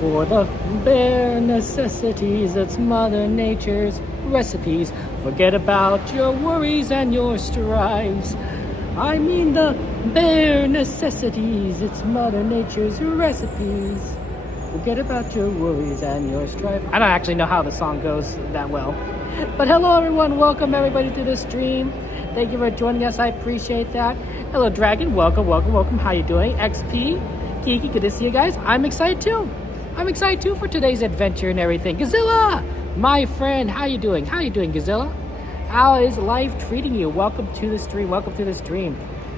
For the bare necessities, it's Mother Nature's recipes. Forget about your worries and your strives. I mean the bare necessities, it's Mother Nature's recipes. Forget about your worries and your strife. I don't actually know how the song goes that well. But hello everyone, welcome everybody to the stream. Thank you for joining us, I appreciate that. Hello Dragon, welcome. How you doing? XP, Kiki, good to see you guys. I'm excited too for today's adventure and everything. Gazilla, my friend, how you doing? Gazilla? How is life treating you? Welcome to the stream.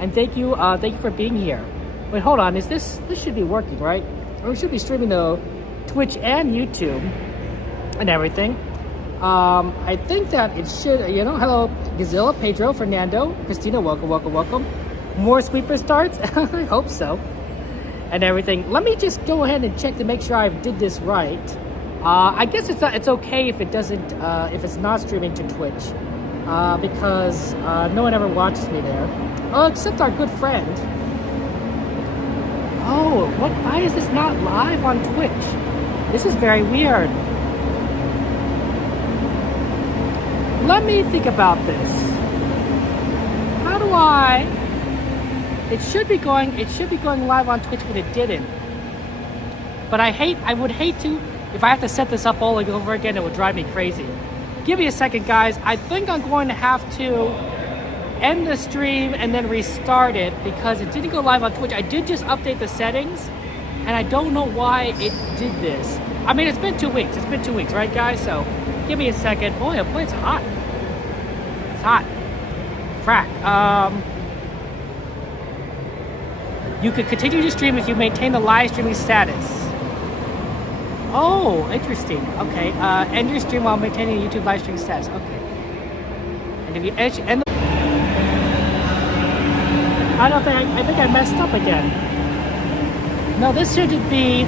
And thank you for being here. Wait, hold on, this should be working, right? Or we should be streaming to Twitch and YouTube and everything. I think that it should, hello, Gazilla, Pedro, Fernando, Christina, welcome. More sweeper starts? I hope so. And everything. Let me just go ahead and check to make sure I did this right. I guess it's okay if it doesn't, if it's not streaming to Twitch, because no one ever watches me there. Oh, except our good friend. Oh, why is this not live on Twitch? This is very weird. Let me think about this. How do I... It should be going live on Twitch, but it didn't. But I would hate to, if I have to set this up all over again, it would drive me crazy. Give me a second, guys. I think I'm going to have to end the stream and then restart it because it didn't go live on Twitch. I did just update the settings, and I don't know why it did this. I mean, it's been 2 weeks. Right, guys? So, give me a second. Boy, it's hot. It's hot. Frack. You could continue to stream if you maintain the live streaming status. Oh, interesting. Okay. End your stream while maintaining a YouTube live streaming status. Okay. And if you end the... I think I messed up again. No, this shouldn't be...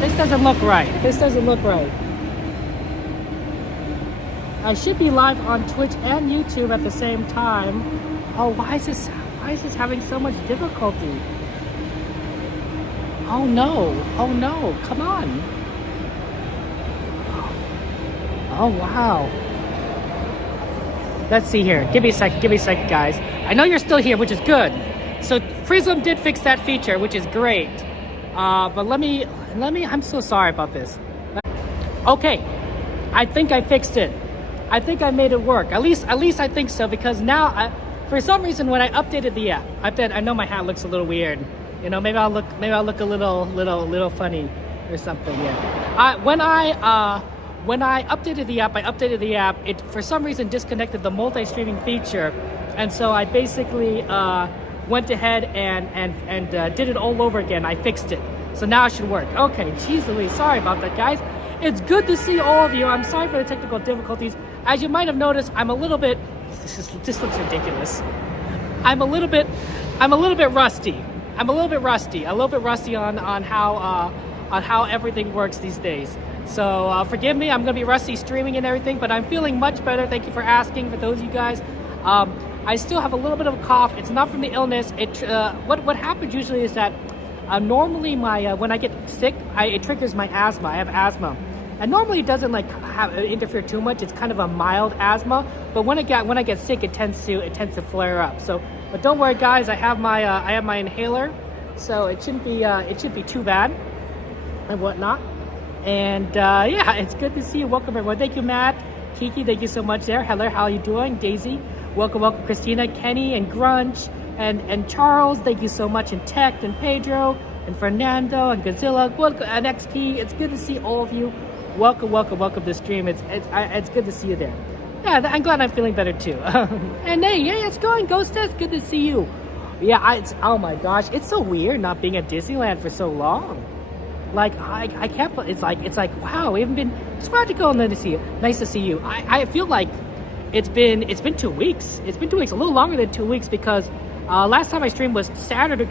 This doesn't look right. I should be live on Twitch and YouTube at the same time. Oh, why is this having so much difficulty? Oh no, come on. Oh wow. Let's see here. Give me a second, guys. I know you're still here, which is good. So Prism did fix that feature, which is great. But let me, I'm so sorry about this. Okay, I think I fixed it. I think I made it work. At least I think so, because now for some reason when I updated the app, I know my hat looks a little weird. Maybe I'll look a little funny or something. Yeah. When I updated the app, it for some reason disconnected the multi-streaming feature, and so I basically went ahead and did it all over again. I fixed it, so now it should work. Okay, jeez Louise, sorry about that, guys. It's good to see all of you. I'm sorry for the technical difficulties. As you might have noticed, I'm a little bit. This looks ridiculous. I'm a little bit rusty. A little bit rusty on how everything works these days. So forgive me. I'm gonna be rusty streaming and everything, but I'm feeling much better. Thank you for asking. For those of you guys, I still have a little bit of a cough. It's not from the illness. What happens usually is that normally when I get sick, it triggers my asthma. I have asthma. And normally it doesn't interfere too much. It's kind of a mild asthma, but when I get sick, it tends to flare up. So, but don't worry, guys. I have my inhaler, so it shouldn't be too bad and whatnot. And yeah, it's good to see you. Welcome everyone. Thank you, Matt, Kiki. Thank you so much there. Hello, how are you doing? Daisy, welcome, Christina, Kenny, and Grunch, and Charles. Thank you so much, and Tech, and Pedro, and Fernando, and Godzilla, and XP. It's good to see all of you. Welcome to the stream. It's good to see you there. Yeah, I'm glad I'm feeling better too. And hey, it's going. Ghostess, good to see you. Yeah, oh my gosh, it's so weird not being at Disneyland for so long. Like I can't. It's like wow, we haven't been. It's glad to go and to see you. Nice to see you. I feel like it's been 2 weeks. It's been 2 weeks, a little longer than 2 weeks, because last time I streamed was Saturday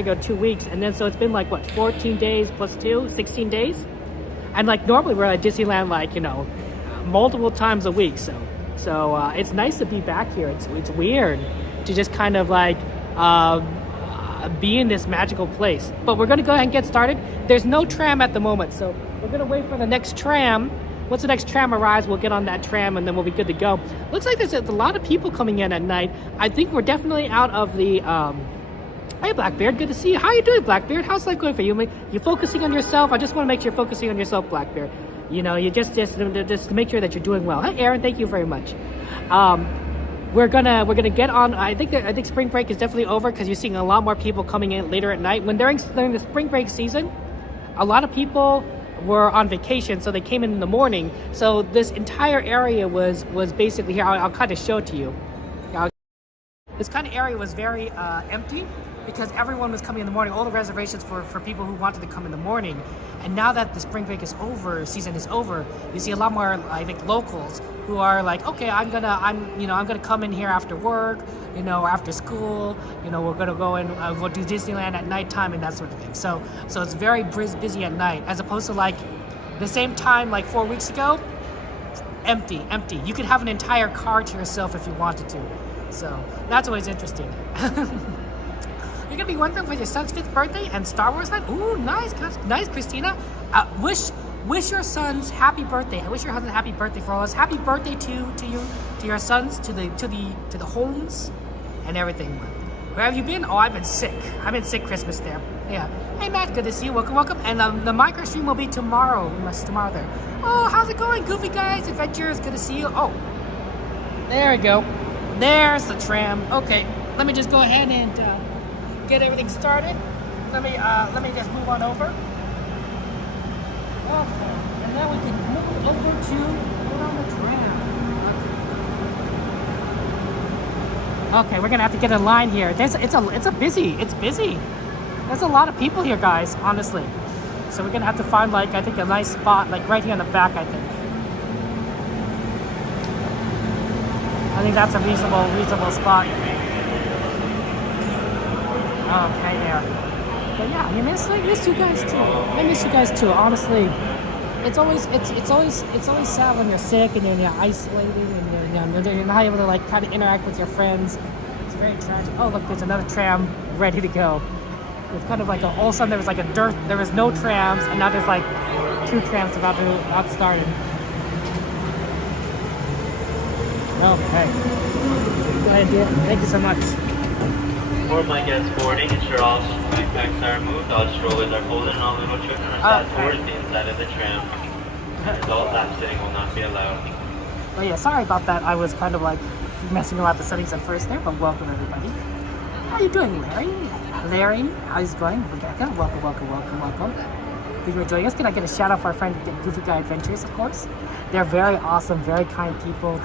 ago, 2 weeks, and then so it's been 14 days plus 2, 16 days. And normally we're at Disneyland multiple times a week, so it's nice to be back here. It's weird to just kind of be in this magical place. But we're gonna go ahead and get started. There's no tram at the moment, so we're gonna wait for the next tram. Once the next tram arrives, we'll get on that tram and then we'll be good to go. Looks like there's a lot of people coming in at night. I think we're definitely out of the, hey Blackbeard, good to see you. How you doing, Blackbeard? How's life going for you? You focusing on yourself? I just want to make sure you're focusing on yourself, Blackbeard. You know, you just to make sure that you're doing well. Hey Aaron, thank you very much. We're gonna get on. I think spring break is definitely over because you're seeing a lot more people coming in later at night. When during the spring break season, a lot of people were on vacation, so they came in the morning. So this entire area was basically here. I'll kind of show it to you. This kind of area was very empty because everyone was coming in the morning. All the reservations for people who wanted to come in the morning. And now that the spring break is over, season is over, you see a lot more, I think, locals who are like, okay, I'm gonna come in here after work, you know, or after school, you know, we're gonna go and we'll do Disneyland at nighttime and that sort of thing. So it's very busy at night, as opposed to like the same time like 4 weeks ago, empty. You could have an entire car to yourself if you wanted to. So that's always interesting. You're gonna be wondering for your son's 5th birthday and Star Wars night. Ooh, nice, Christina. Wish your sons happy birthday. I wish your husband happy birthday for all us. Happy birthday to you, to your sons, to the homes, and everything. Where have you been? Oh, I've been sick. I've been sick Christmas there. Yeah. Hey Matt, good to see you. Welcome. And the micro stream will be tomorrow. Tomorrow there. Oh, how's it going, Goofy Guys Adventures? Good to see you. Oh, there we go. There's the tram. Okay, let me just go ahead and get everything started. Let me just move on over. Okay, and then we can move over to put on the tram. Okay, we're gonna have to get in line here. It's busy. There's a lot of people here, guys. Honestly, so we're gonna have to find like I think a nice spot like right here in the back. I think that's a reasonable spot. Okay, there. But yeah, I miss you guys too. I miss you guys too. Honestly, it's always sad when you're sick and you're isolated and you're not able to like kind of interact with your friends. It's very tragic. Oh look, there's another tram ready to go. It's kind of like all of a sudden there was no trams and now there's like 2 trams about started. Okay. Good idea. Thank you so much. For my guests boarding, ensure all backpacks are removed, all strollers are folded, and all little children are sat towards the inside of the tram. Adult lap sitting will not be allowed. Oh yeah, sorry about that. I was kind of like messing around with the settings at first there, but welcome everybody. How you doing, Larry? Larry, how's it going? Rebecca, welcome. Thank you for joining us. Can I get a shout out for our friend Goofy Guy Adventures, of course? They're very awesome, very kind people.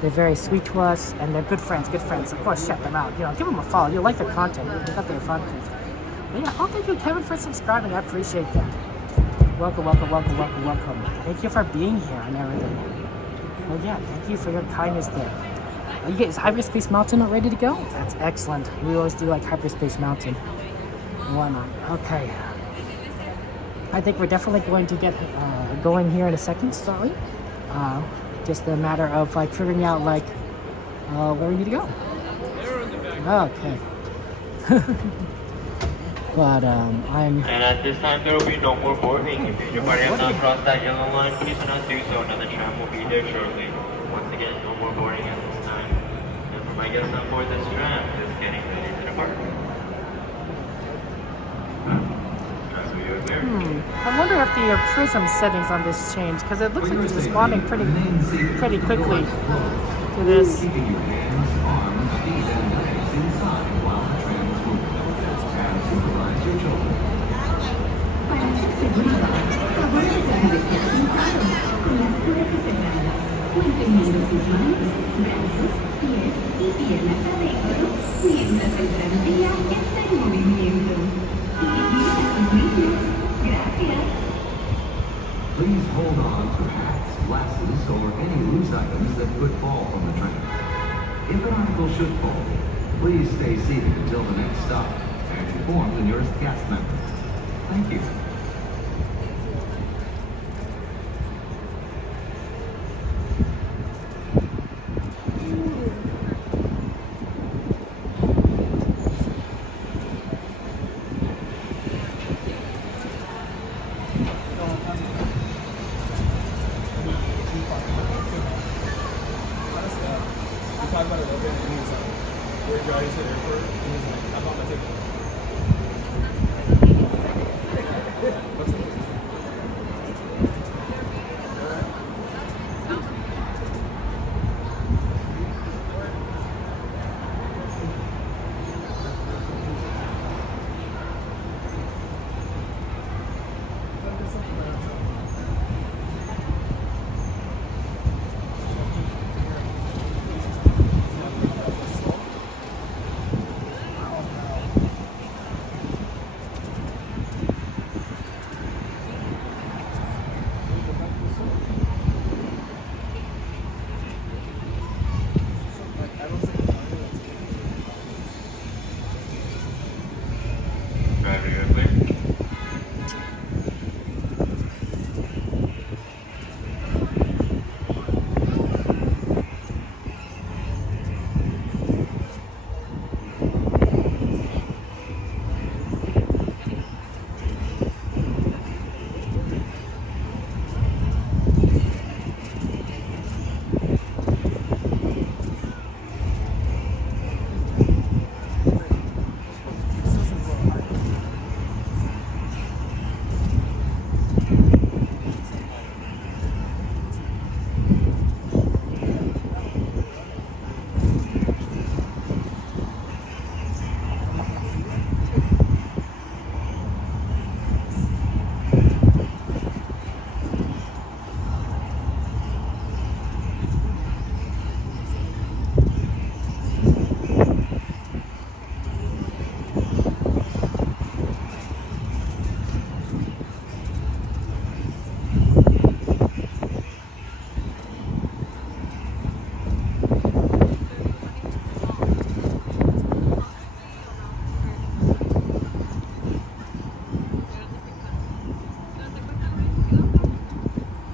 They're very sweet to us, and they're good friends. Of course, check them out. You know, give them a follow. You'll like their content. They got their fun. But yeah, thank you, Kevin, for subscribing. I appreciate that. Welcome. Thank you for being here and everything. Well, yeah, thank you for your kindness there. Is Hyperspace Mountain not ready to go? That's excellent. We always do like Hyperspace Mountain. Why not? Okay. I think we're definitely going to get going here in a second. Sorry. Just a matter of like figuring out like where we need to go. Okay. But I'm. And at this time, there will be no more boarding. If your party has not crossed that yellow line, please do not do so. Another tram will be there shortly. Once again, no more boarding at this time. And for my guests on board this tram, just getting ready to depart. I wonder if the prism settings on this change, because it looks like it's responding pretty quickly to this. Please hold on to hats, glasses, or any loose items that could fall from the train. If an article should fall, please stay seated until the next stop and inform the nearest cast member. Thank you. driving to the airport, and he's like, I bought my ticket. What's it? Driver, you're clear.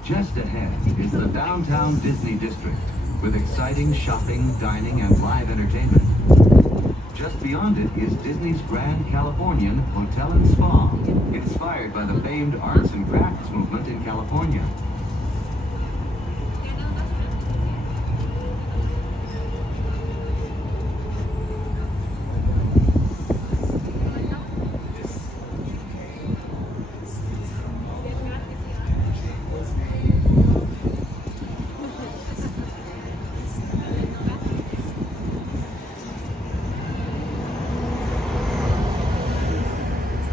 Just ahead is the downtown Disney district, with exciting shopping, dining, and live entertainment. Just beyond it is Disney's Grand Californian Hotel and Spa, inspired by the famed arts and crafts movement in California.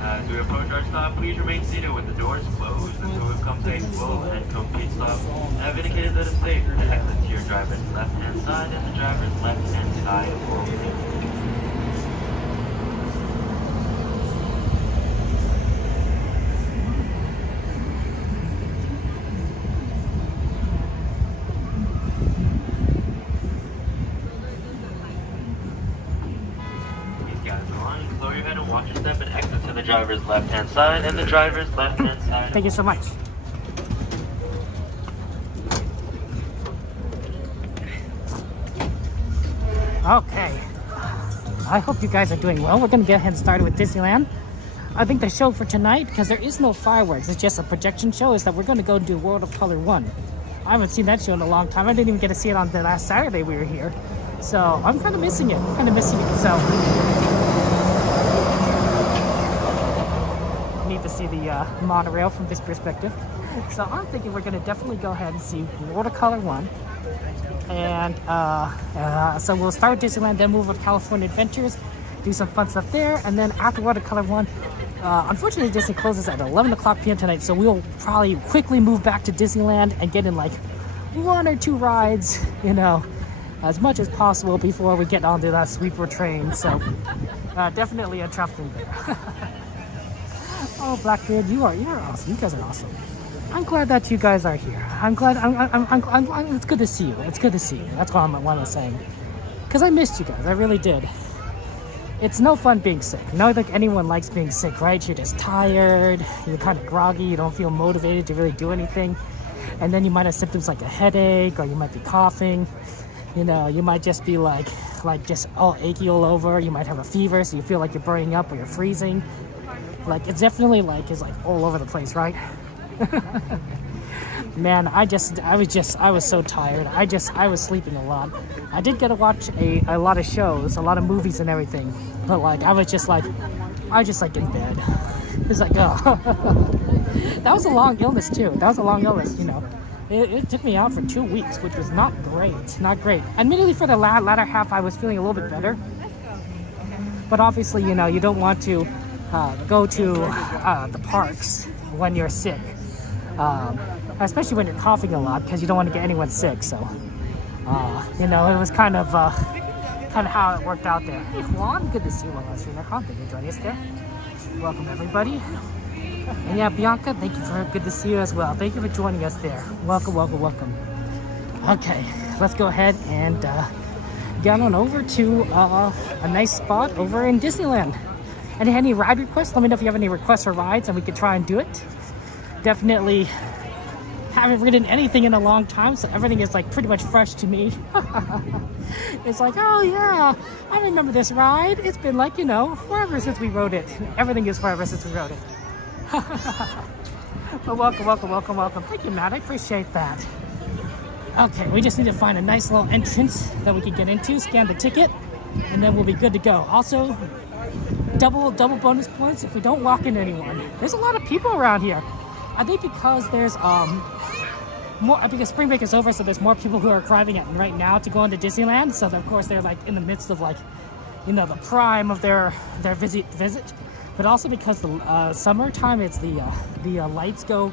As we approach our stop, please remain seated with the doors closed until we've come to a full and complete stop. I have indicated that it's safe to exit to your driver's left-hand side and the driver's left-hand side only. Lower your head and watch your step and exit to the driver's left-hand side and the driver's left-hand side. Thank you so much. Okay. I hope you guys are doing well. We're gonna get ahead and start with Disneyland. I think the show for tonight, because there is no fireworks, it's just a projection show, is that we're gonna go do World of Color 1. I haven't seen that show in a long time. I didn't even get to see it on the last Saturday we were here. So I'm kind of missing it. So need to see the monorail from this perspective. So I'm thinking we're gonna definitely go ahead and see World of Color 1. And so we'll start with Disneyland, then move on to California Adventures, do some fun stuff there, and then after World of Color 1, unfortunately Disney closes at 11 o'clock p.m. tonight, so we'll probably quickly move back to Disneyland and get in like 1 or 2 rides, you know, as much as possible before we get onto that sweeper train. So definitely a tough thing there. Oh, Blackbeard, you're awesome. You guys are awesome. I'm glad that you guys are here. I'm glad. It's good to see you. It's good to see you. That's what I'm saying. Because I missed you guys. I really did. It's no fun being sick. Not like anyone likes being sick, right? You're just tired. You're kind of groggy. You don't feel motivated to really do anything. And then you might have symptoms like a headache, or you might be coughing. You know, you might just be like just all achy all over. You might have a fever, so you feel like you're burning up or you're freezing. Like, it's definitely is all over the place, right? Man, I was so tired. I was sleeping a lot. I did get to watch a lot of shows, a lot of movies and everything, but like I was just like in bed. It's like, oh. That was a long illness too. That was a long illness, you know. It took me out for 2 weeks, which was not great. Not great. Admittedly, for the latter half, I was feeling a little bit better. But obviously, you know, you don't want to go to the parks when you're sick. Especially when you're coughing a lot, because you don't want to get anyone sick. So, you know, it was kind of how it worked out there. Hey Juan, good to see you on us here. Thank you for joining us there. Welcome everybody. And yeah, Bianca, good to see you as well. Thank you for joining us there. Welcome, welcome, welcome. Okay, let's go ahead and get on over to a nice spot over in Disneyland. And any ride requests? Let me know if you have any requests for rides and we could try and do it. Definitely haven't ridden anything in a long time, so everything is like pretty much fresh to me. It's like, oh yeah, I remember this ride. It's been like, you know, forever since we rode it. Everything is forever since we rode it. But welcome, welcome, welcome, welcome. Thank you, Matt. I appreciate that. Okay, we just need to find a nice little entrance that we can get into, scan the ticket, and then we'll be good to go. Also, double bonus points if we don't walk into anyone. There's a lot of people around here. I think because there's more, because spring break is over, so there's more people who are arriving at right now to go into Disneyland. So of course they're like in the midst of like, you know, the prime of their visit. But also because the summertime, it's the lights go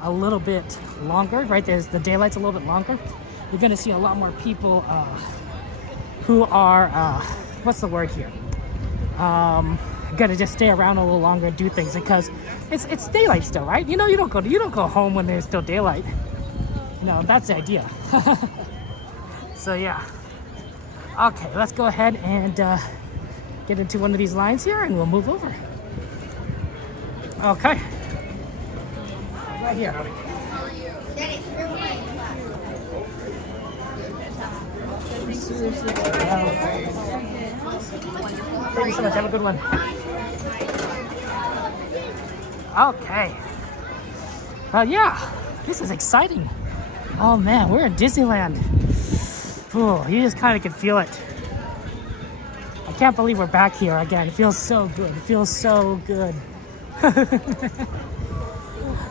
a little bit longer, right? There's the daylight's a little bit longer. You're gonna see a lot more people who are what's the word here? Gonna just stay around a little longer and do things because it's daylight still, right? You know, you don't go home when there's still daylight. No, that's the idea. So yeah. Okay, let's go ahead and get into one of these lines here and we'll move over. Okay. Right here. Thank you so much. Have a good one. Okay. Well, yeah, this is exciting. Oh man, we're in Disneyland. Ooh, you just kind of can feel it. I can't believe we're back here again. It feels so good. It feels so good.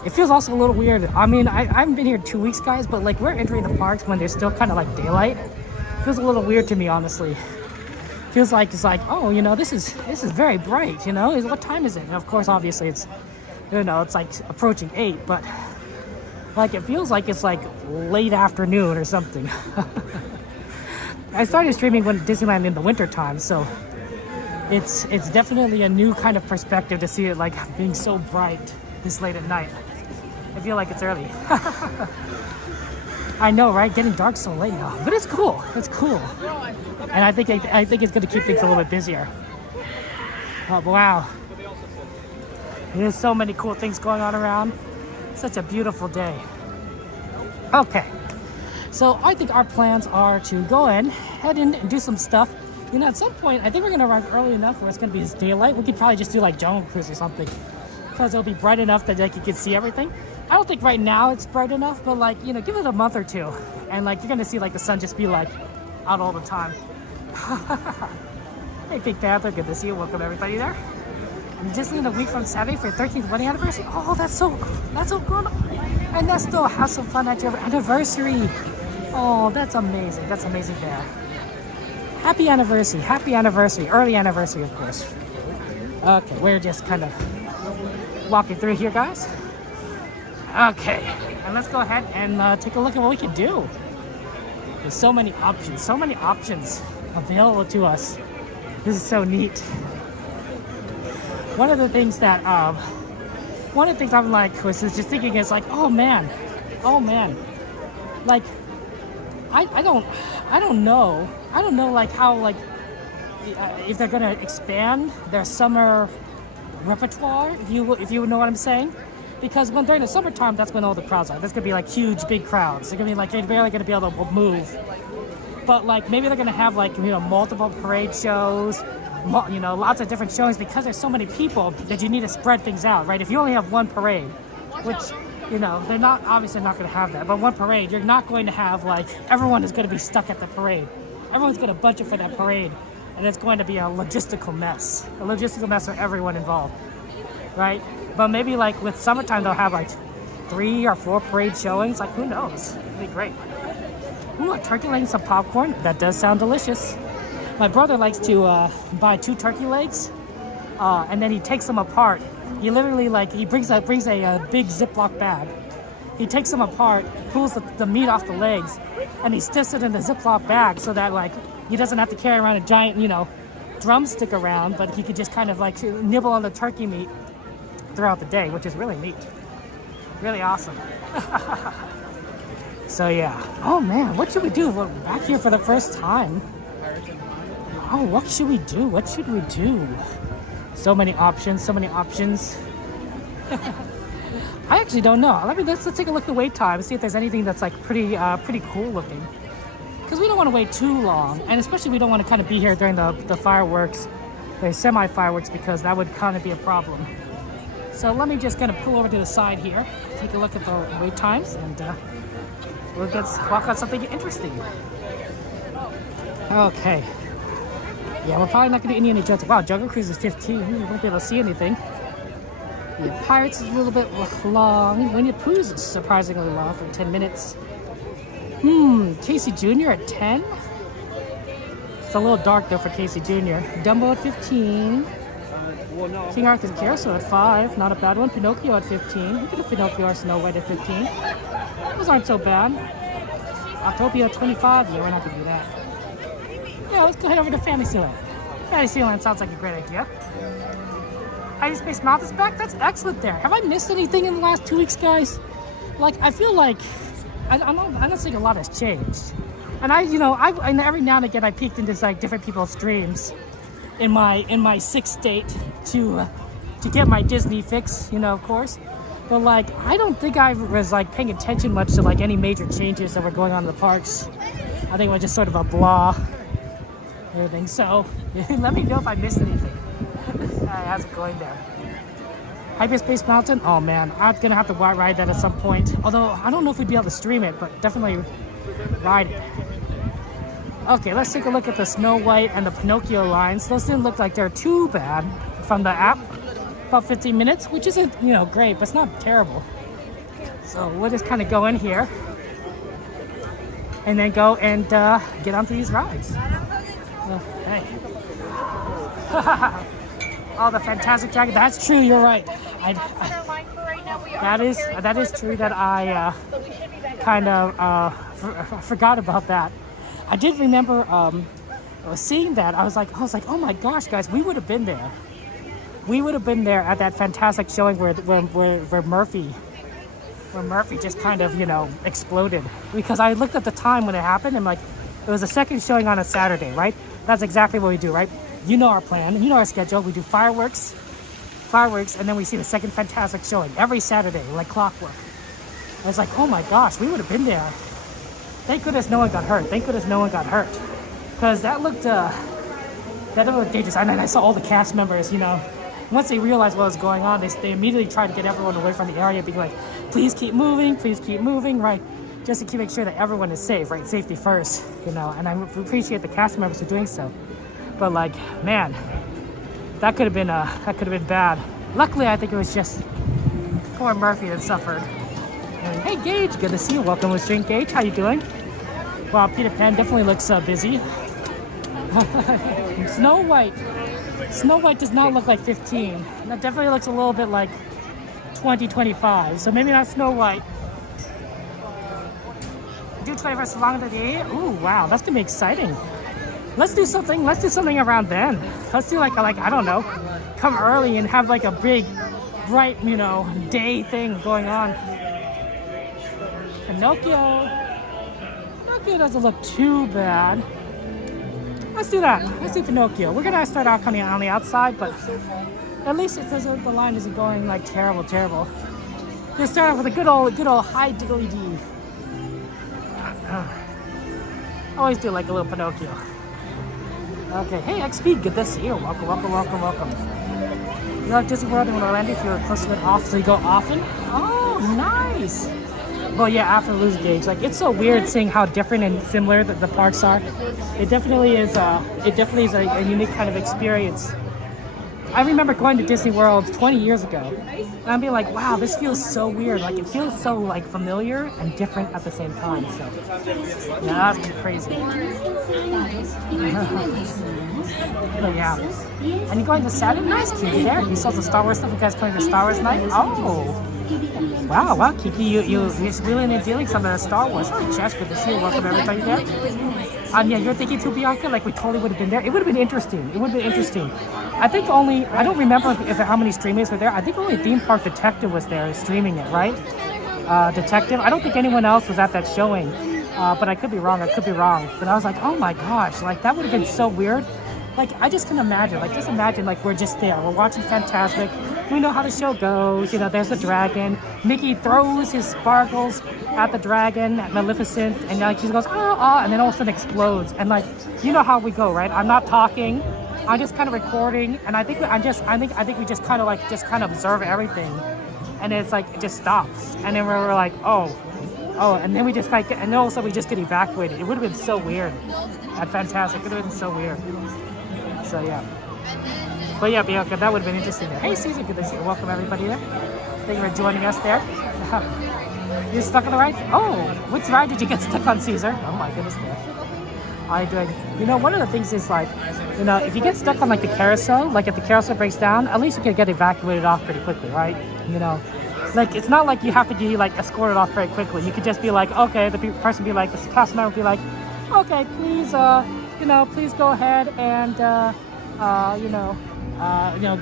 It feels also a little weird. I mean, I haven't been here 2 weeks, guys, but like we're entering the parks when there's still kind of like daylight. It feels a little weird to me, honestly. Feels like it's like, oh, you know, this is very bright. You know, what time is it? And of course, obviously, it's, you know, it's like approaching 8, but like it feels like it's like late afternoon or something. I started streaming when Disneyland in the winter time, so it's definitely a new kind of perspective to see it like being so bright this late at night. I feel like it's early. I know, right? Getting dark so late now, but it's cool. It's cool, and I think it's going to keep things a little bit busier. Oh wow! There's so many cool things going on around. Such a beautiful day. Okay, so I think our plans are to go in, head in, and do some stuff. You know, at some point, I think we're going to arrive early enough where it's going to be this daylight. We could probably just do like Jungle Cruise or something, because it'll be bright enough that like you can see everything. I don't think right now it's bright enough, but like, you know, give it a month or two, and like you're going to see like the sun just be like out all the time. Hey, Big Panther, good to see you. Welcome everybody there. Disneyland a week from Saturday for your 13th wedding anniversary. Oh, that's so good. And that's still have some fun at your anniversary. Oh, that's amazing. That's amazing there. Happy anniversary. Early anniversary, of course. Okay, we're just kind of walking through here, guys. Okay, and let's go ahead and take a look at what we can do. There's so many options available to us. This is so neat. One of the things I'm like was just thinking is like, oh man, like I don't know like how like if they're gonna expand their summer repertoire, if you know what I'm saying, because when during the summertime, that's when all the crowds are. There's gonna be like huge big crowds. They're gonna be like they're barely gonna be able to move. But like maybe they're gonna have like, you know, multiple parade shows. You know, lots of different showings, because there's so many people that you need to spread things out, right? If you only have one parade, which You know, they're not obviously not going to have that. But one parade, you're not going to have like everyone is going to be stuck at the parade. Everyone's going to budget for that parade, and it's going to be a logistical mess for everyone involved, right? But maybe like with summertime, they'll have like 3 or 4 parade showings. Like who knows? It'd be great. Ooh, a turkey leg and some popcorn. That does sound delicious. My brother likes to buy 2 turkey legs, and then he takes them apart. He literally he brings a big Ziploc bag. He takes them apart, pulls the meat off the legs, and he stuffs it in the Ziploc bag so that like he doesn't have to carry around a giant, you know, drumstick around, but he could just kind of like nibble on the turkey meat throughout the day, which is really neat. Really awesome. So yeah. Oh man, what should we do? We're back here for the first time. Oh, what should we do? What should we do? So many options, I actually don't know. Let's take a look at the wait time, see if there's anything that's like pretty cool looking. Because we don't want to wait too long, and especially we don't want to kind of be here during the fireworks, the semi-fireworks, because that would kind of be a problem. So let me just kind of pull over to the side here, take a look at the wait times, and we'll walk on something interesting. Okay. Yeah, we're probably not going to do Indiana Jones. Wow, Jungle Cruise is 15. We won't be able to see anything. Yeah, Pirates is a little bit long. Winnie the Pooh's is surprisingly long for 10 minutes. Casey Jr. at 10? It's a little dark though for Casey Jr. Dumbo at 15. King Arthur's Carousel at 5. Not a bad one. Pinocchio at 15. We could have Pinocchio or Snow White at 15. Those aren't so bad. Autopia at 25. Yeah, we're not going to do that. Yeah, let's go head over to Fantasyland. Fantasyland sounds like a great idea. Hiding Space Mountain's back? That's excellent there. Have I missed anything in the last 2 weeks, guys? Like, I feel like I don't think a lot has changed. And I every now and again I peeked into like different people's streams in my sick state to get my Disney fix, you know, of course. But like, I don't think I was like paying attention much to like any major changes that were going on in the parks. I think it was just sort of a blah. Everything. So let me know if I missed anything. How's it going there? Hyperspace Mountain? Oh man, I'm gonna have to ride that at some point. Although I don't know if we'd be able to stream it, but definitely ride it. Okay, let's take a look at the Snow White and the Pinocchio lines. Those didn't look like they're too bad from the app. About 15 minutes, which isn't, you know, great, but it's not terrible. So we'll just kind of go in here and then go and get onto these rides. Hey. Oh, the Fantastic Dragon. That's true. You're right. That is true. That I kind of forgot about that. I did remember seeing that. I was like, oh my gosh, guys, we would have been there. We would have been there at that fantastic showing where Murphy just kind of, you know, exploded. Because I looked at the time when it happened, and like, it was the second showing on a Saturday, right? That's exactly what we do, right? You know our plan, you know our schedule. We do fireworks, and then we see the second fantastic showing every Saturday, like clockwork. I was like, oh my gosh, we would have been there. Thank goodness no one got hurt. Because that looked dangerous. And then I saw all the cast members, you know, once they realized what was going on, they immediately tried to get everyone away from the area, being like, please keep moving, right? Just to make sure that everyone is safe, right? Safety first, you know, and I appreciate the cast members for doing so. But like, man, that could have been bad. Luckily, I think it was just poor Murphy that suffered. And, hey, Gage, good to see you. Welcome to the stream, Gage. How you doing? Wow, Peter Pan definitely looks busy. Snow White does not look like 15. That definitely looks a little bit like 20, 25. So maybe not Snow White. Do 21st longer than the 8. Ooh, wow, that's gonna be exciting. Let's do something around then. Let's do like I don't know, come early and have like a big, bright, you know, day thing going on. Pinocchio doesn't look too bad. Let's do that. Let's do Pinocchio. We're gonna start out kind of on the outside, but at least it says the line isn't going like terrible. Just start off with a good old high diddly dee. Always do like a little Pinocchio. Okay, hey XP, good to see you. Welcome. You like Disney World in Orlando if you're close to it, so you go often? Oh, nice. nice. Well, yeah, after the Lose Gauge, like it's so weird seeing how different and similar the parks are. It definitely is. It definitely is a unique kind of experience. I remember going to Disney World 20 years ago, and I'd be like, "Wow, this feels so weird. Like it feels so like familiar and different at the same time." So, yeah, that's crazy. But yeah, and you're going to Saturday? Nice, Kiki. There, you saw the Star Wars stuff. You guys going to Star Wars night? Oh. Wow, Kiki, you're wheeling and dealing some of the Star Wars. Hi, Jess, good to see you. Welcome everybody there. Yeah, you're thinking too, Bianca, like we totally would have been there. It would have been interesting. I think I don't remember how many streamers were there. I think only Theme Park Detective was there streaming it, right? Detective. I don't think anyone else was at that showing. But I could be wrong. But I was like, oh my gosh, like that would have been so weird. Like I just can imagine. Like just imagine, like we're just there. We're watching Fantastic. We know how the show goes. You know, there's a dragon. Mickey throws his sparkles at the dragon, at Maleficent, and like she goes, and then all of a sudden explodes. And like, you know how we go, right? I'm not talking. I'm just kind of recording, and I think we just kind of observe everything, and it's like it just stops, and then we're like, oh, and then we just like, and then all of a sudden we just get evacuated. It would have been so weird. At Fantastic, it would have been so weird. So yeah. But yeah, Bianca, that would have been interesting there. Hey, Caesar, good to see you. Welcome everybody there. Thank you for joining us there. You're stuck on the ride? Oh, which ride did you get stuck on, Caesar? Oh my goodness, there. I did. You know, one of the things is like, you know, if you get stuck on like the carousel, like if the carousel breaks down, at least you can get evacuated off pretty quickly, right? You know, like it's not like you have to get like escorted off very quickly. You could just be like, okay, the person be like, the cast member would be like, okay, please, please go ahead and,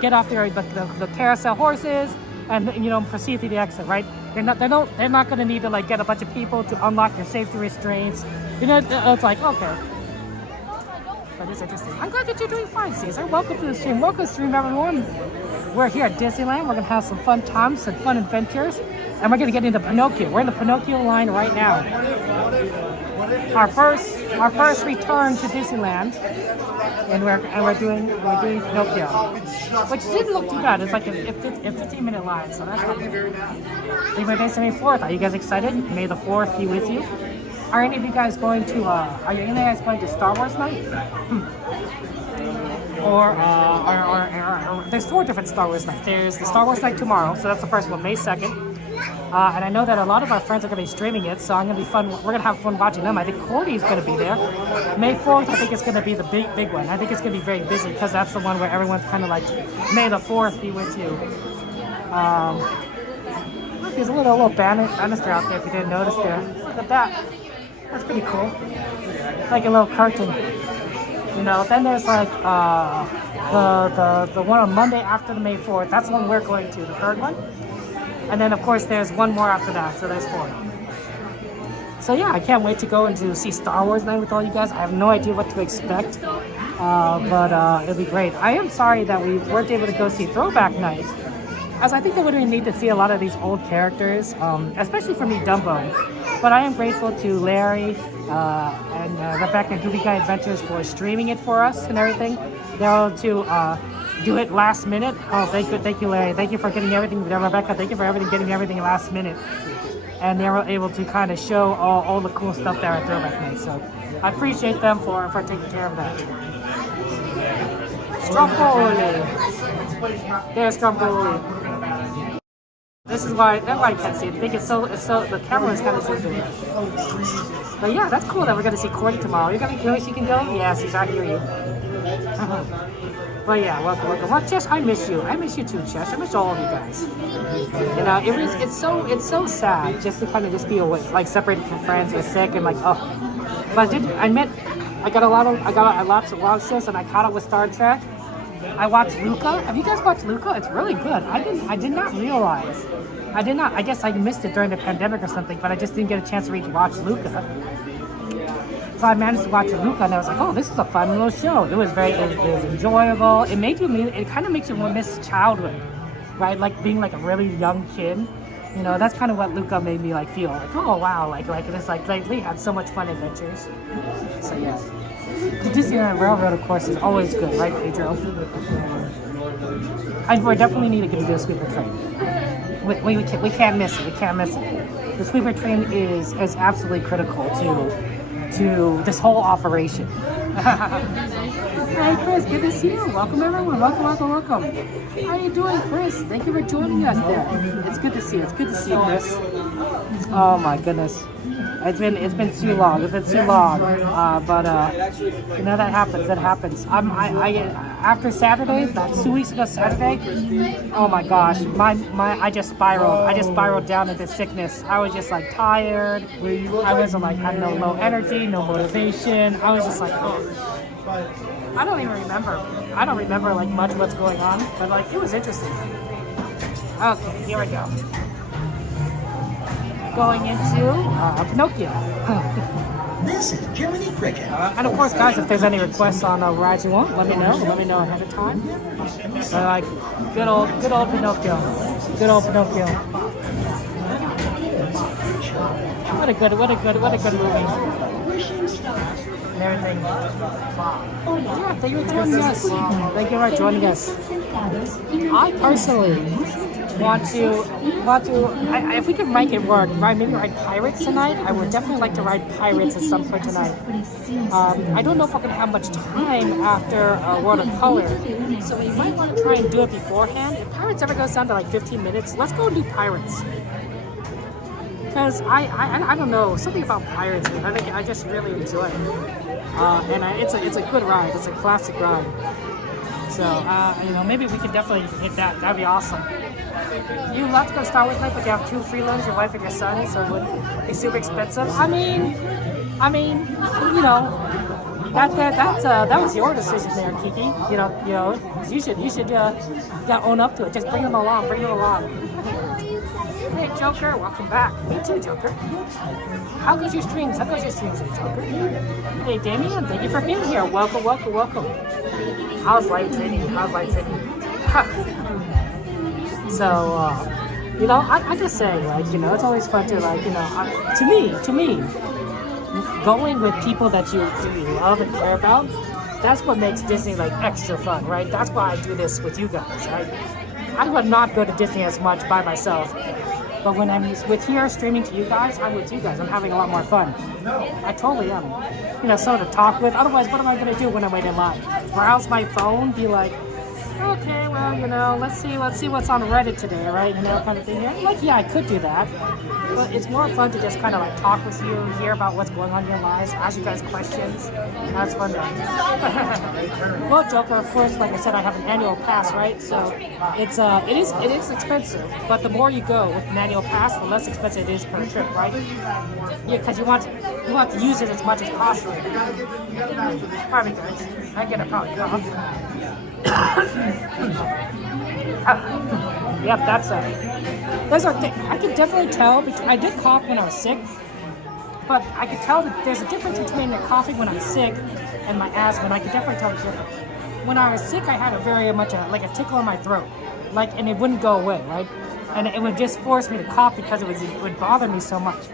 get off the carousel horses and proceed to the exit, right? They're not going to need to like get a bunch of people to unlock your safety restraints. You know, it's like okay. But it's interesting. I'm glad that you're doing fine, Caesar. Welcome to the stream. Welcome to the stream, everyone. We're here at Disneyland. We're gonna have some fun times, some fun adventures, and we're gonna get into Pinocchio. We're in the Pinocchio line right now. Our first return to Disneyland, and we're doing Pinocchio, which didn't look too bad. It's like a 15-minute line, so that's not bad. Happy birthday, May 4th. Are you guys excited? May the 4th be with you. Are any of you guys going to? Are you guys going to Star Wars night? Or there's 4 different Star Wars nights. There's the Star Wars night tomorrow, so that's the first one, May 2nd. And I know that a lot of our friends are going to be streaming it, so we're going to have fun watching them. I think Cordy's going to be there. May 4th, I think it's going to be the big one. I think it's going to be very busy because that's the one where everyone's kind of like, May the 4th be with you. Look, there's a little banister out there if you didn't notice there. Look at that. That's pretty cool. It's like a little curtain. You know, then there's like the one on Monday after the May 4th. That's the one we're going to, the 3rd one. And then of course there's one more after that, so there's 4. So yeah, I can't wait to go and to see Star Wars night with all you guys. I have no idea what to expect, but it'll be great. I am sorry that we weren't able to go see Throwback Night, as I think they would really need to see a lot of these old characters, especially for me, Dumbo. But I am grateful to Larry and Rebecca and Goofy Guy Adventures for streaming it for us and everything. They're able to do it last minute. Oh, thank you, Larry. Thank you for getting everything. Rebecca, thank you for getting everything last minute. And they were able to kind of show all the cool stuff there at Throwback Night. So I appreciate them for taking care of that. Stromboli. There's Stromboli. This is why I can't see it. I think it's so the camera is kind of zoomed in. But yeah, that's cool that we're gonna see Cordy tomorrow. You're gonna go? You can go? Yes, he's out here. You. But yeah, welcome. Well, Chess, I miss you. I miss you too, Chess. I miss all of you guys. You know, it's so sad just to kind of just be away, like separated from friends, get sick, and like But I got a lot of shows, and I caught up with Star Trek. I watched Luca. Have you guys watched Luca? It's really good. I did not realize. I guess I missed it during the pandemic or something, but I just didn't get a chance to watch Luca. So I managed to watch Luca, and I was like, oh, this is a fun little show. It was enjoyable. It kind of makes you miss childhood, right? Like being like a really young kid. You know, that's kind of what Luca made me like feel. Like, oh wow, like it's like we had so much fun adventures. So yeah. The Disneyland Railroad, of course, is always good, right, Pedro? We definitely need to do a sweeper train. we can't miss it. We can't miss it. The sleeper train is absolutely critical to this whole operation. Hey Chris, good to see you. Welcome everyone. Welcome. How are you doing, Chris? Thank you for joining us there. It's good to see you. It's good to see you, Chris. Oh my goodness. It's been too long. It's been too long. But you know, that happens. I after Saturday, about 2 weeks ago Saturday, oh my gosh, I just spiraled down into sickness. I was just like tired. I was like had no low energy, no motivation. I was just like, oh. I don't even remember. I don't remember like much what's going on, but like it was interesting. Okay, here we go. Going into Pinocchio. This is Jiminy Cricket. And of course, guys, if there's any requests on rides you want, let me know. Let me know ahead of time. But like, good old Pinocchio. Good old Pinocchio. What a good movie. And everything. Yeah, thank you for joining us. Thank you for joining us. I personally want to if we can make it work, maybe ride Pirates tonight. I would definitely like to ride Pirates at some point tonight. I don't know if we're gonna have much time after World of Color, so we might want to try and do it beforehand. If Pirates ever goes down to like 15 minutes, let's go and do Pirates. Because I don't know, something about Pirates, I think I just really enjoy it. And it's a good ride. It's a classic ride. So you know, maybe we could definitely hit that. That'd be awesome. You love to go Star Wars night, but you have two freeloaders, your wife and your son, so it would be super expensive. I mean, you know, that was your decision there, Kiki. You know, you should own up to it. Just bring them along. Hey Joker, welcome back. Me too, Joker. How goes your streams? Hey Joker? Hey Damien, thank you for being here. Welcome. How's life training? So, you know, I just say, like, you know, it's always fun to, like, you know, to me, going with people that you love and care about, that's what makes Disney, like, extra fun, right? That's why I do this with you guys, right? I would not go to Disney as much by myself, but when I'm with here streaming to you guys, I'm with you guys. I'm having a lot more fun. I totally am. You know, someone to talk with. Otherwise, what am I going to do when I'm waiting in line? Browse my phone, be like, okay, well, you know, let's see what's on Reddit today, right? You know, kind of thing. Like, yeah, I could do that, but it's more fun to just kind of like talk with you, hear about what's going on in your lives, ask you guys questions. That's fun. Well, Joker, of course, like I said, I have an annual pass, right? So it is expensive, but the more you go with an annual pass, the less expensive it is per trip, right? Yeah, because you want to use it as much as possible. Pardon me, guys. I get a probably off. Yep, that's those are I can definitely tell. I did cough when I was sick, but I could tell that there's a difference between the coughing when I'm sick and my asthma. And I could definitely tell the difference. When I was sick, I had a very much like a tickle in my throat, like, and it wouldn't go away, right? And it would just force me to cough because it would bother me so much.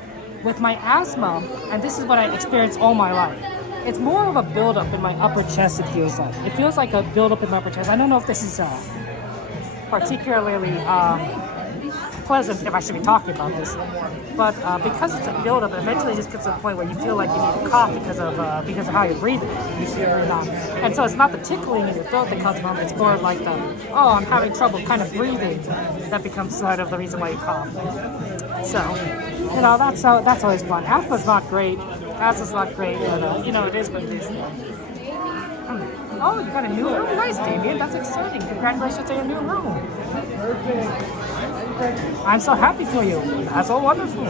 With my asthma, and this is what I experienced all my life. It's more of a buildup in my upper chest, it feels like. It feels like a buildup in my upper chest. I don't know if this is particularly pleasant if I should be talking about this. But because it's a buildup, it eventually just gets to the point where you feel like you need to cough because of how you're breathing. And so it's not the tickling in your throat that comes from, it's more like the, oh, I'm having trouble kind of breathing. That becomes sort of the reason why you cough. So, you know, that's always fun. Asthma's not great. Asthma's not great, but you know, it is what it is. Oh, you got a new room? Nice, Damien. That's exciting. Congratulations on your new room. I'm so happy for you. That's so wonderful.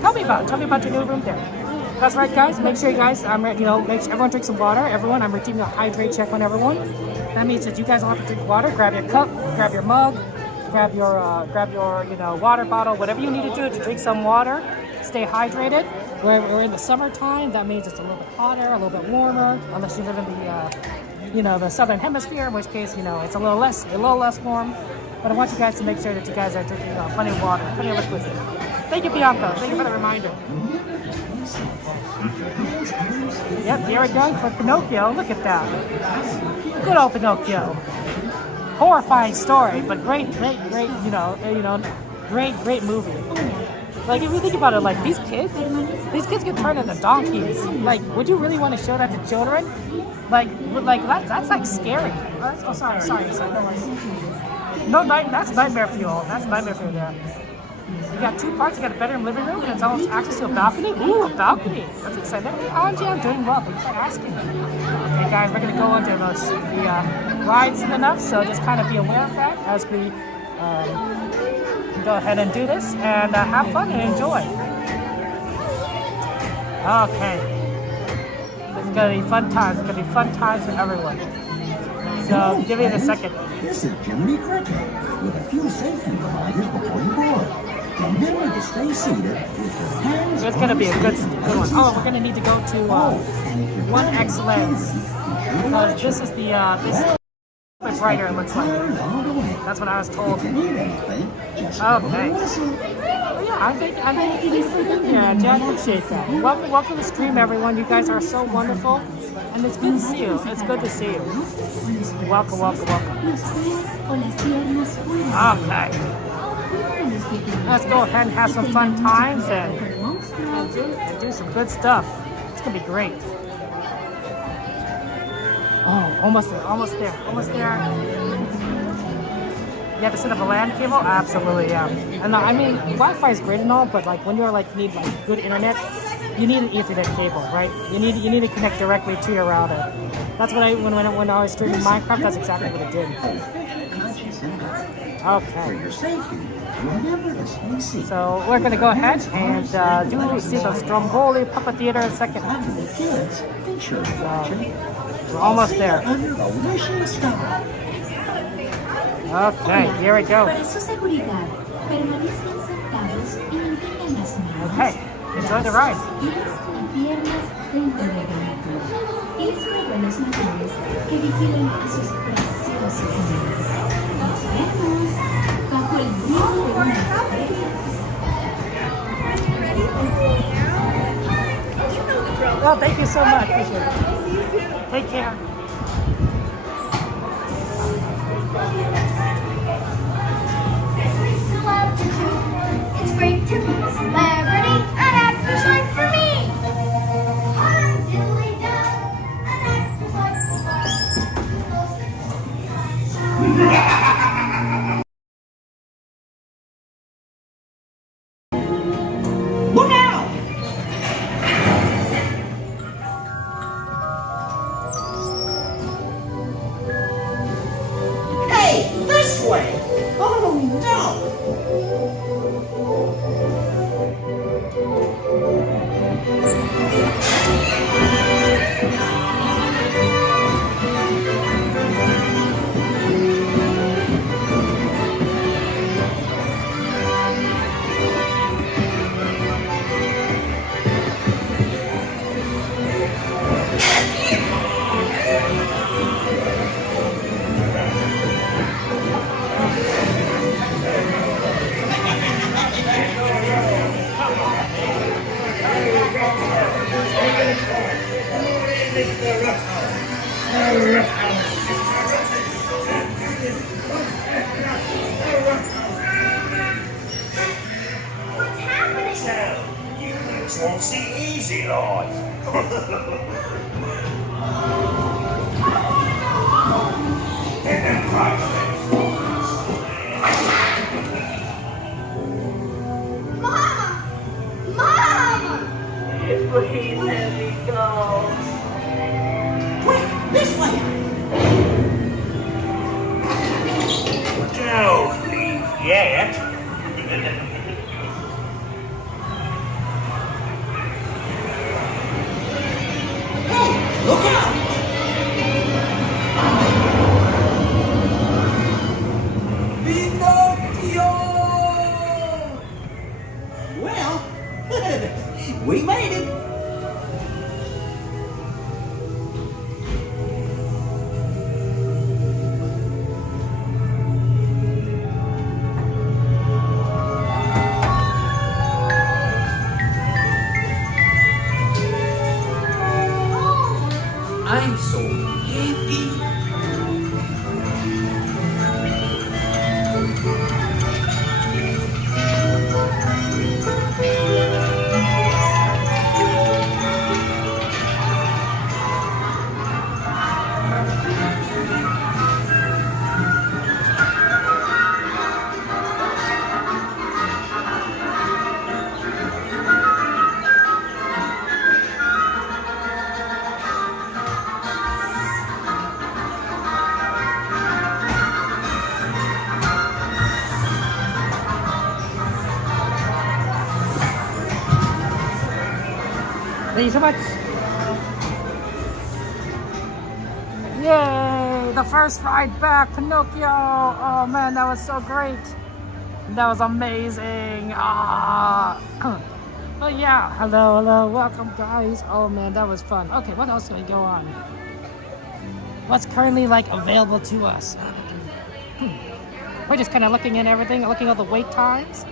Tell me about your new room there. That's right, guys. Make sure you guys, make sure everyone drinks some water. Everyone, I'm routine a hydrate check on everyone. That means that you guys don't have to drink water. Grab your cup, grab your mug, grab your water bottle, whatever you need to do to drink some water. Stay hydrated. We're in the summertime. That means it's a little bit hotter, a little bit warmer, unless you live in the southern hemisphere, in which case, it's a little less warm. But I want you guys to make sure that you guys are drinking plenty of water, plenty of liquids. Thank you, Bianca. Thank you for the reminder. Yep, here we go for Pinocchio. Look at that. Good old Pinocchio. Horrifying story, but great, great movie. Like if you think about it, like these kids get turned into donkeys. Like, would you really want to show that to children? Like that's like scary. Oh, sorry. No, that's nightmare fuel. That's nightmare fuel there. You got two parts. You got a bedroom, living room, and it's all access to a balcony. Ooh, a balcony. That's exciting. Angie, I'm doing well. Thanks for asking. Okay, guys, we're gonna go on to the rides soon enough, so just kind of be aware of that as we go ahead and do this and have fun and enjoy. Okay. It's gonna be fun times. It's gonna be fun times for everyone. So give me a second. This is Jiminy Cricket with a few safety reminders before you board. Remember to stay seated with your hands. It's gonna be a good one. Oh, we're gonna need to go to One Excellence because this is the this brighter. It looks like. That's what I was told. Okay. Yeah, I think yeah, Jack, appreciate that. Welcome to the stream, everyone. You guys are so wonderful, and it's good to see you. It's good to see you. Welcome. Okay. Let's go ahead and have some fun times and do some good stuff. It's gonna be great. Oh, almost there. You have to set up a LAN cable? Absolutely, yeah. And I mean, Wi-Fi is great and all, but like when you're need good internet, you need an Ethernet cable, right? You need to connect directly to your router. That's what when I was streaming Minecraft, that's exactly what it did. Okay. So we're gonna go ahead and see the Stromboli Puppet Theater in a second. We're almost there. Okay, here we go. Okay, enjoy the ride. Well, thank you so much. Appreciate it. Take care. It's great to be a celebrity, an actor's life for me. I'm diddly down, an actor's life. Look out! Hey, this way! Oh no! What's happening? So, you folks won't see easy life. Mama! Please let me go. Quick, this way! Don't leave yet. Hey, look out! Pinocchio! Well, we made it. I'm so happy. Thank you so much. Yay! The first ride back, Pinocchio. Oh man, that was so great. That was amazing. But yeah, hello, welcome guys. Oh man, that was fun. Okay, what else can we go on? What's currently like available to us? We're just kind of looking at everything, looking at the wait times,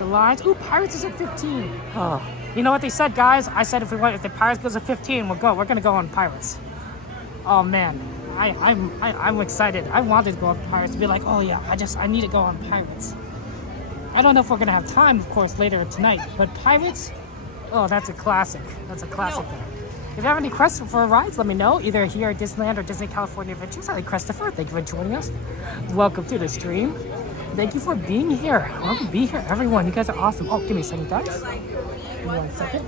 the lines. Ooh, Pirates is at 15. Oh, you know what they said, guys? I said if the Pirates goes at 15, we'll go. We're gonna go on Pirates. Oh man, I'm excited. I wanted to go on Pirates to be like, oh yeah, I need to go on Pirates. I don't know if we're gonna have time, of course, later tonight, but Pirates, oh, that's a classic. That's a classic there. If you have any requests for rides, let me know, either here at Disneyland or Disney California Adventures. I'm Christopher. Thank you for joining us. Welcome to the stream. Thank you for being here. Welcome to be here, everyone. You guys are awesome. Oh, give me a second, guys. Give me 1 second.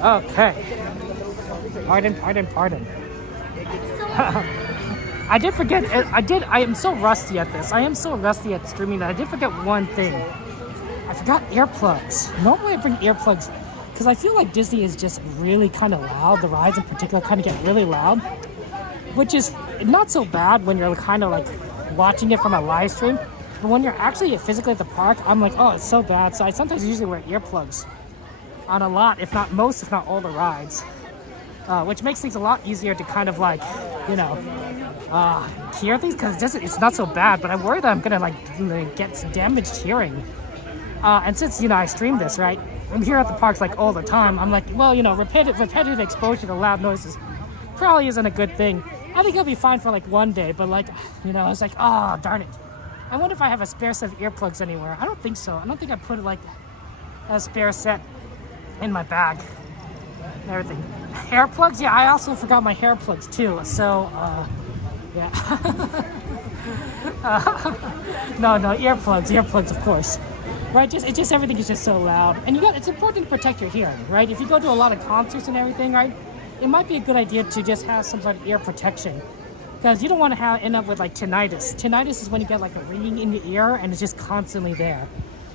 Okay. Pardon. I did forget. I am so rusty at this. I am so rusty at streaming that I did forget one thing. I forgot earplugs. Normally I bring earplugs because I feel like Disney is just really kind of loud. The rides in particular kind of get really loud, which is not so bad when you're kind of like watching it from a live stream. But when you're actually physically at the park, I'm like, oh, it's so bad. So I sometimes usually wear earplugs on a lot, if not most, if not all the rides. Which makes things a lot easier to kind of like, you know, hear things, because it's not so bad, but I worry that I'm gonna like get some damaged hearing. And since, you know, I stream this, right, I'm here at the parks like all the time, I'm like, well, you know, repetitive exposure to loud noises probably isn't a good thing. I think I'll be fine for like one day, but like, you know, it's like, oh, darn it. I wonder if I have a spare set of earplugs anywhere. I don't think so. I don't think I put like a spare set in my bag and everything. Hair plugs? Yeah, I also forgot my hair plugs too. So, yeah. No, earplugs, of course. Right? Just everything is just so loud, and it's important to protect your hearing, right? If you go to a lot of concerts and everything, right, it might be a good idea to just have some sort of ear protection, because you don't want to end up with like tinnitus. Tinnitus is when you get like a ringing in your ear and it's just constantly there,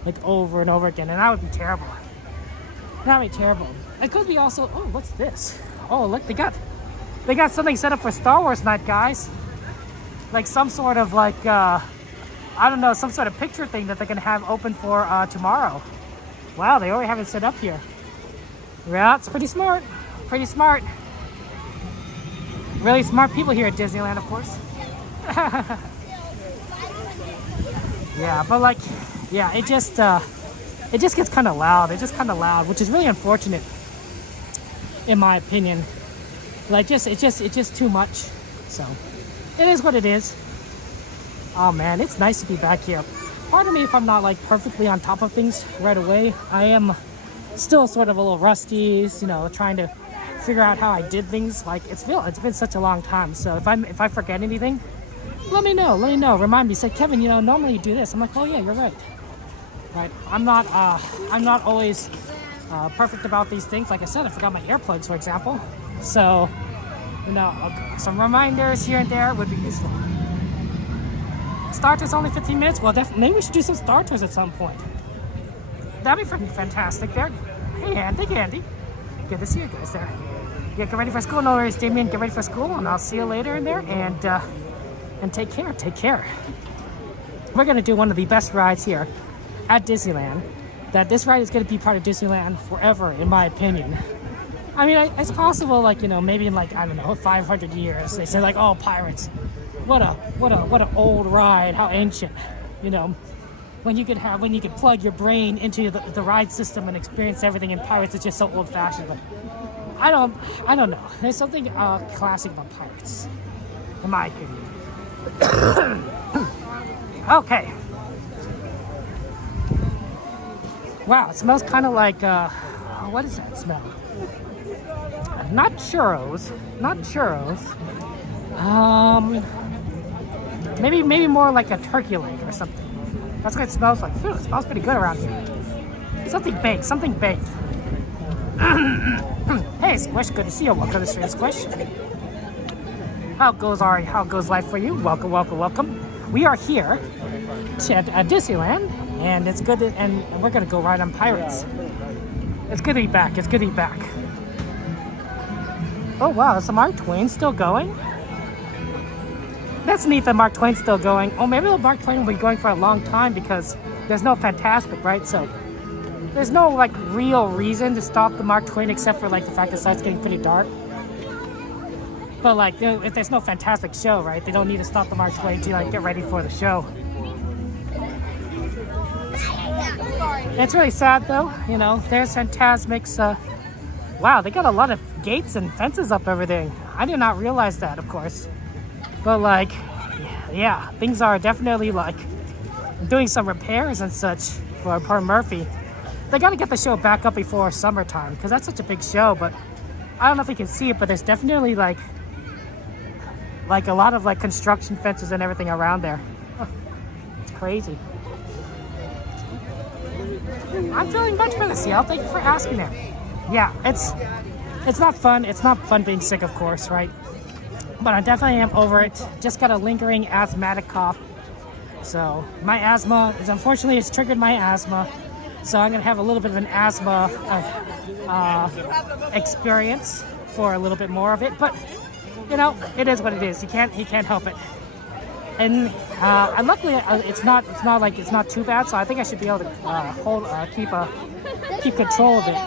like over and over again, and that would be terrible. That would be terrible. It could be also, oh, what's this? Oh, look, they got something set up for Star Wars night, guys. Like some sort of like, I don't know, some sort of picture thing that they're gonna have open for tomorrow. Wow, they already have it set up here. Yeah, it's pretty smart. Pretty smart. Really smart people here at Disneyland, of course. Yeah, but like, yeah, it just gets kind of loud. It's just kind of loud, which is really unfortunate, in my opinion. Like, it's just too much. So, it is what it is. Oh man, it's nice to be back here. Pardon me if I'm not like perfectly on top of things right away. I am still sort of a little rusty, you know, trying to figure out how I did things. Like, it's been such a long time. So if I forget anything, let me know. Remind me. Say, Kevin, you know, normally you do this. I'm like, oh yeah, you're right. Right. I'm not always perfect about these things. Like I said, I forgot my earplugs, for example. So, you know, some reminders here and there would be useful. Star Tours only 15 minutes? Well, definitely, maybe we should do some Star Tours at some point. That'd be freaking fantastic there. Hey, Andy. Good to see you guys there. Yeah, get ready for school. No worries, Damien. Get ready for school, and I'll see you later in there. And take care. Take care. We're gonna do one of the best rides here at Disneyland. This ride is gonna be part of Disneyland forever, in my opinion. I mean, it's possible, like, you know, maybe in like, I don't know, 500 years, they say like, oh, Pirates. What a old ride, how ancient, you know, when you could plug your brain into the ride system and experience everything in Pirates. It's just so old fashioned. But I don't know, there's something classic about Pirates, in my opinion. Okay, wow, it smells kind of like what does that smell? Not churros. Maybe more like a turkey leg or something. That's what it smells like. It smells pretty good around here. Something baked. Hey, Squish, good to see you. Welcome to the stream, Squish. How goes life for you? Welcome. We are here at Disneyland, and it's good. And we're gonna go ride on Pirates. It's good to be back. It's good to be back. Oh wow, is the Mark Twain still going? That's neat that Mark Twain's still going. Oh, maybe the Mark Twain will be going for a long time because there's no Fantastic, right? So there's no like real reason to stop the Mark Twain except for like the fact that it starts getting pretty dark. But like, if there's no Fantastic show, right? They don't need to stop the Mark Twain to like get ready for the show. It's really sad though, you know. There's Fantasmic's. Wow, they got a lot of gates and fences up everything. I did not realize that, of course. But like, yeah, things are definitely like doing some repairs and such for poor Murphy. They got to get the show back up before summertime because that's such a big show. But I don't know if you can see it, but there's definitely like a lot of like construction fences and everything around there. It's crazy. I'm feeling much better, Ciel. Thank you for asking that. Yeah, it's not fun. It's not fun being sick, of course, right? But I definitely am over it. Just got a lingering asthmatic cough. So my asthma is, unfortunately, it's triggered my asthma. So I'm gonna have a little bit of an asthma experience for a little bit more of it. But you know, it is what it is. He can't help it. And luckily, it's not too bad. So I think I should be able to keep control of it.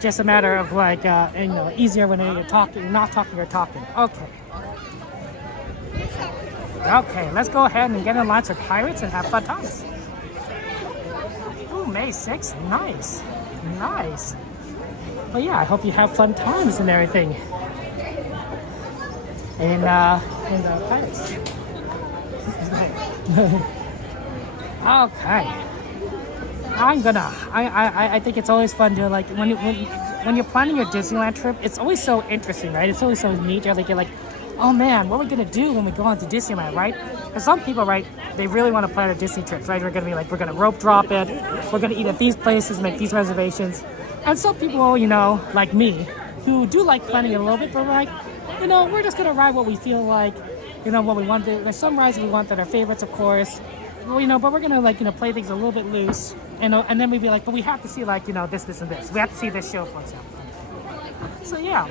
Just a matter of like, you know, easier when you're talking, you're not talking, you're talking. Okay. Okay, let's go ahead and get in line for Pirates and have fun times. Ooh, May 6th, nice, nice. Well, yeah, I hope you have fun times and everything. And Pirates. Okay. I think it's always fun to like when you're planning your Disneyland trip, it's always so interesting, right? It's always so neat. You're like, oh man, what are we gonna do when we go on to Disneyland, right? Because some people, right, they really want to plan their Disney trips, right? We're gonna be like, we're gonna rope drop it, we're gonna eat at these places, make these reservations. And some people, you know, like me, who do like planning it a little bit, but like, you know, we're just gonna ride what we feel like, you know, what we want to. There's some rides we want that are favorites, of course. Well, you know, but we're gonna like, you know, play things a little bit loose, and then we'd be like, but we have to see like, you know, this, and this. We have to see this show, for example. So yeah,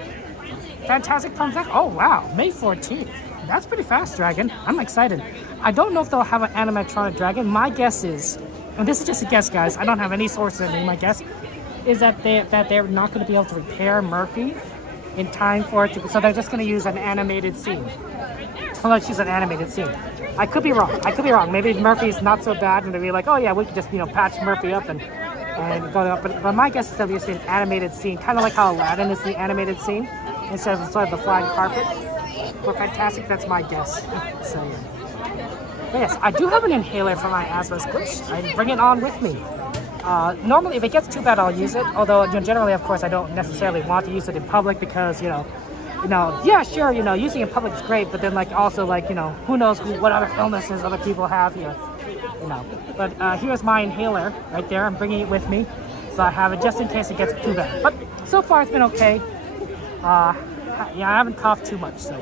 Fantastic comes back. Oh wow, May 14th. That's pretty fast, Dragon. I'm excited. I don't know if they'll have an animatronic dragon. My guess is, and this is just a guess, guys. I don't have any sources or anything. My guess is that they're not going to be able to repair Murphy in time for it to. So they're just going to use an animated scene. Well, let's use an animated scene. I could be wrong. Maybe Murphy's not so bad, and they'll be like, oh yeah, we could just, you know, patch Murphy up and go up. But my guess is they'll be an animated scene, kind of like how Aladdin is the animated scene instead of sort of the flying carpet. For Fantastic, that's my guess. So yeah. But yes, I do have an inhaler for my asthma squish. I bring it on with me. Normally, if it gets too bad, I'll use it. Although, you know, generally, of course, I don't necessarily want to use it in public because, you know, yeah, sure, you know, using it in public is great, but then, like, also, like, you know, who knows what other illnesses other people have here, you know. But here's my inhaler right there. I'm bringing it with me, so I have it just in case it gets too bad. But so far, it's been okay. Yeah, I haven't coughed too much, so.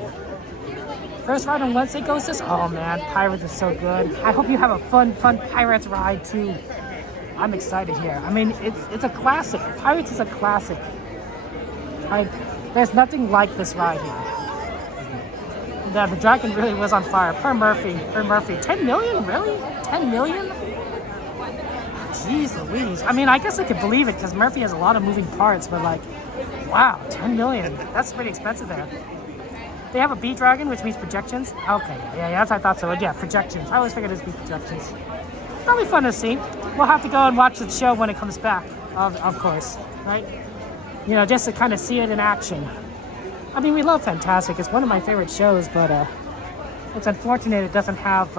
First ride on Wednesday goes this. Oh man, Pirates is so good. I hope you have a fun Pirates ride too. I'm excited here. I mean, it's a classic. Pirates is a classic. There's nothing like this ride here. The dragon really was on fire. Per Murphy. 10 million? Really? 10 million? Jeez Louise. I mean, I guess I could believe it because Murphy has a lot of moving parts, but like, wow, 10 million. That's pretty expensive there. They have a bee dragon, which means projections. Okay, yeah, that's what I thought so. Yeah, projections. I always figured it'd be projections. That'll be fun to see. We'll have to go and watch the show when it comes back, of course, right? You know, just to kind of see it in action. I mean, we love Fantastic. It's one of my favorite shows, but it's unfortunate it doesn't have.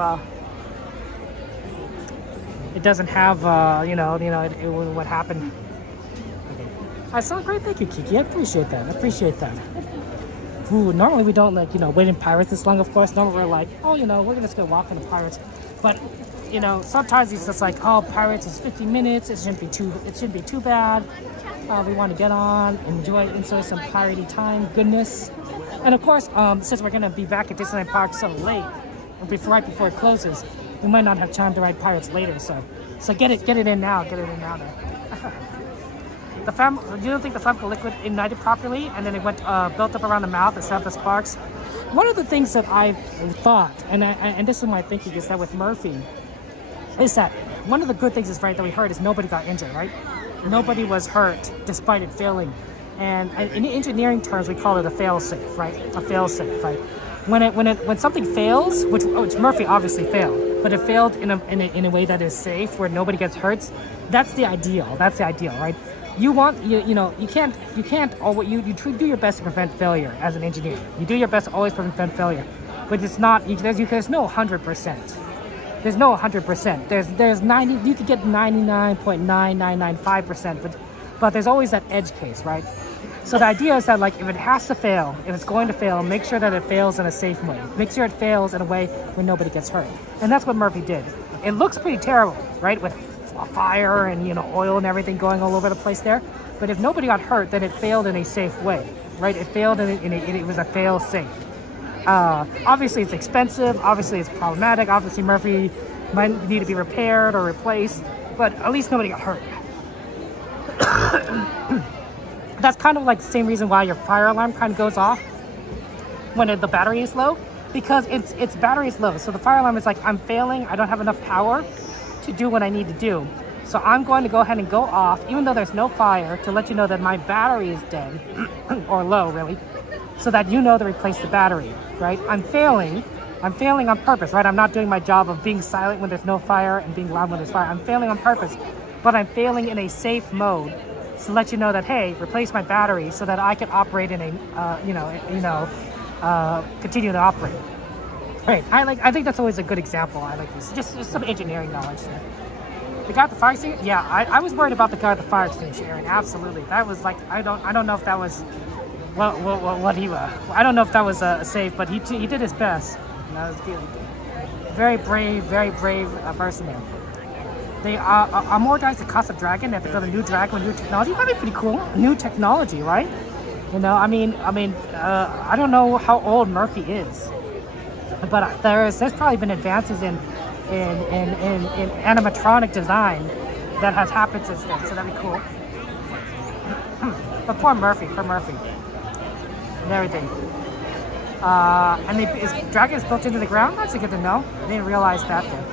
You know, what happened. Okay. That's so great. Thank you, Kiki. I appreciate that. Ooh, normally we don't like, you know, wait in Pirates this long, of course. Normally we're like, oh, you know, we're gonna just go walk in the Pirates. But, you know, sometimes it's just like, oh, Pirates is 50 minutes. It shouldn't be too bad. We want to get on, enjoy some piratey time, goodness. And of course, since we're gonna be back at Disneyland Park so late, right before it closes, we might not have time to ride Pirates later. So get it in now. Get it in now. There. You don't think the flammable liquid ignited properly, and then it went built up around the mouth and set up the sparks? One of the things that I've thought, and this is my thinking, is that with Murphy, is that one of the good things is right that we heard is nobody got injured, right? Nobody was hurt despite it failing. And in engineering terms, we call it a fail-safe, right? A fail-safe, right? When something fails, which Murphy obviously failed, but it failed in a way that is safe, where nobody gets hurt. That's the ideal. That's the ideal, right? You can't do your best to prevent failure as an engineer. You do your best to always prevent failure, but it's not. There's no 100%. There's no 100%. There's 90. You could get 99.9995%, but there's always that edge case, right? So the idea is that, like, if it has to fail, if it's going to fail, make sure that it fails in a safe way. Make sure it fails in a way where nobody gets hurt. And that's what Murphy did. It looks pretty terrible, right? With fire and oil and everything going all over the place there. But if nobody got hurt, then it failed in a safe way, right? It failed it was a fail safe. Obviously, it's expensive. Obviously, it's problematic. Obviously, Murphy might need to be repaired or replaced. But at least nobody got hurt. That's kind of like the same reason why your fire alarm kind of goes off when the battery is low, because its battery is low. So the fire alarm is like, I'm failing. I don't have enough power to do what I need to do. So I'm going to go ahead and go off, even though there's no fire, to let you know that my battery is dead, or low, really, so that you know to replace the battery, right? I'm failing on purpose, right? I'm not doing my job of being silent when there's no fire and being loud when there's fire. I'm failing on purpose, but I'm failing in a safe mode to let you know that, hey, replace my battery so that I can operate in a, continue to operate. Right, I think that's always a good example. I like this, just some engineering knowledge there. The guy with the fire extinguisher? Yeah, I was worried about the guy with the fire extinguisher, Aaron. Absolutely, that was like, I don't know if that was what he was. I don't know if that was safe, but he did his best. That was good. Very brave person there. They amortize the cost of Dragon. They have to build a new Dragon with new technology. That'd be pretty cool. New technology, right? I don't know how old Murphy is, but there's probably been advances in animatronic design that has happened since then. So that'd be cool. But poor Murphy, and everything. His Dragon is built into the ground. That's good to know. I didn't realize that there.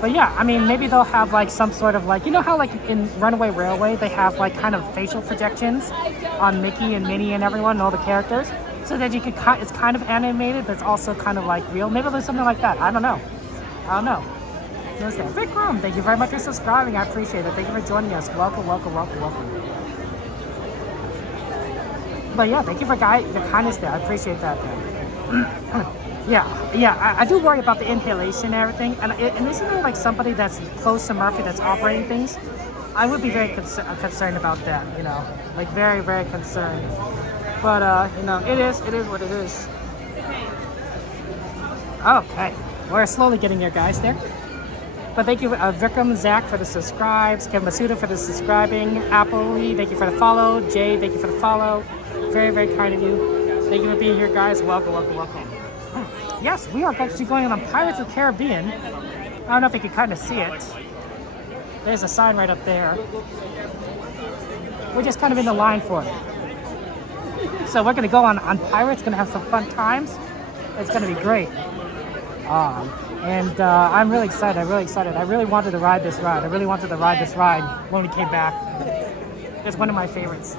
But yeah, I mean, maybe they'll have like some sort of like, how like in Runaway Railway, they have like kind of facial projections on Mickey and Minnie and everyone and all the characters, so that it's kind of animated, but it's also kind of like real. Maybe there's something like that. I don't know. Vikram, thank you very much for subscribing. I appreciate it. Thank you for joining us. Welcome. But yeah, thank you for the kindness there. I appreciate that. Yeah, I do worry about the inhalation and everything. And isn't there like somebody that's close to Murphy that's operating things? I would be very concerned about that, like very, very concerned. But, it is what it is. Okay, we're slowly getting there, guys, there. But thank you, Vikram, Zach, for the subscribes. Kevin Masuda for the subscribing. Appley, thank you for the follow. Jay, thank you for the follow. Very, very kind of you. Thank you for being here, guys. Welcome. Yes, we are actually going on Pirates of the Caribbean. I don't know if you can kind of see it. There's a sign right up there. We're just kind of in the line for it. So we're going to go on Pirates, going to have some fun times. It's going to be great. I'm really excited. I really wanted to ride this ride. When we came back. It's one of my favorites.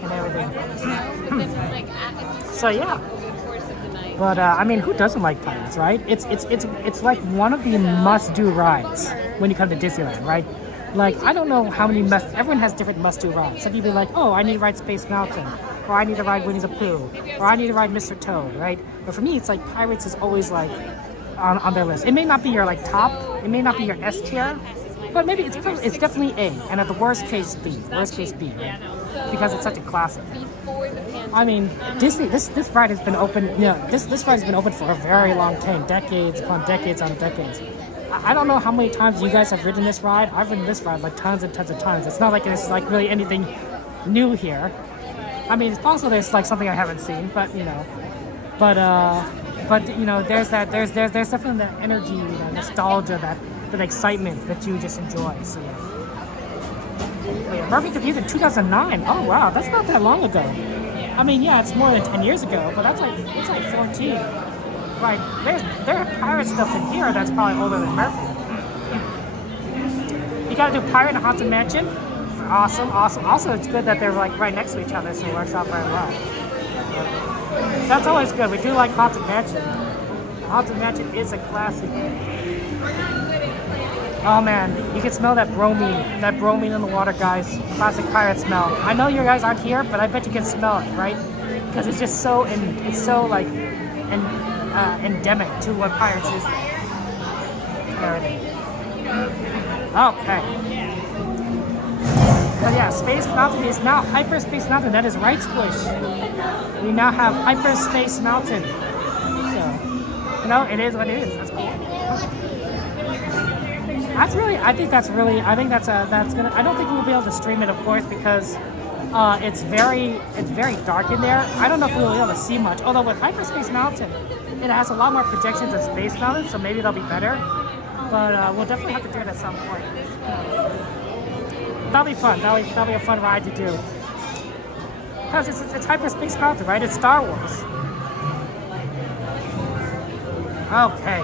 And everything. So yeah. But who doesn't like Pirates, right? It's like one of the must-do rides when you come to Disneyland, right? Like, I don't know how many everyone has different must-do rides. Some people be like, oh, I need to ride Space Mountain, or I need to ride Winnie the Pooh, or I need to ride Mr. Toad, right? But for me, it's like Pirates is always like on their list. It may not be your like top, it may not be your S tier, but maybe it's definitely A, and at the worst case B, right? Because it's such a classic. I mean, Disney. This ride has been open. This ride has been open for a very long time, decades upon decades on decades. I don't know how many times you guys have ridden this ride. I've ridden this ride like tons and tons of times. It's not like it's like really anything new here. I mean, it's possible there's like something I haven't seen, but but you know, there's definitely that energy, that nostalgia, that excitement that you just enjoy. So yeah. Oh, yeah. Murphy debuted in 2009. Oh wow, that's not that long ago. I mean, yeah, it's more than 10 years ago, but it's like 14. Like there are pirate stuff in here that's probably older than Murphy. You gotta do Pirate and Haunted Mansion. Awesome. Also, it's good that they're like right next to each other, so it works out very well. That's always good. We do like Haunted Mansion. Haunted Mansion is a classic. Oh man, you can smell that bromine in the water, guys. Classic pirate smell. I know you guys aren't here, but I bet you can smell it, right? Because it's just so like endemic to what pirates is. There it is. Okay. So yeah, Space Mountain is now Hyperspace Mountain. That is right, Squish. We now have Hyperspace Mountain. So, you know, it is what it is. That's cool. I think that's gonna. I don't think we'll be able to stream it, of course, because it's very dark in there. I don't know if we'll be able to see much. Although with Hyperspace Mountain, it has a lot more projections than Space Mountain, so maybe they'll be better. But we'll definitely have to do it at some point. That'll be fun. That'll be a fun ride to do. Because it's Hyperspace Mountain, right? It's Star Wars. Okay.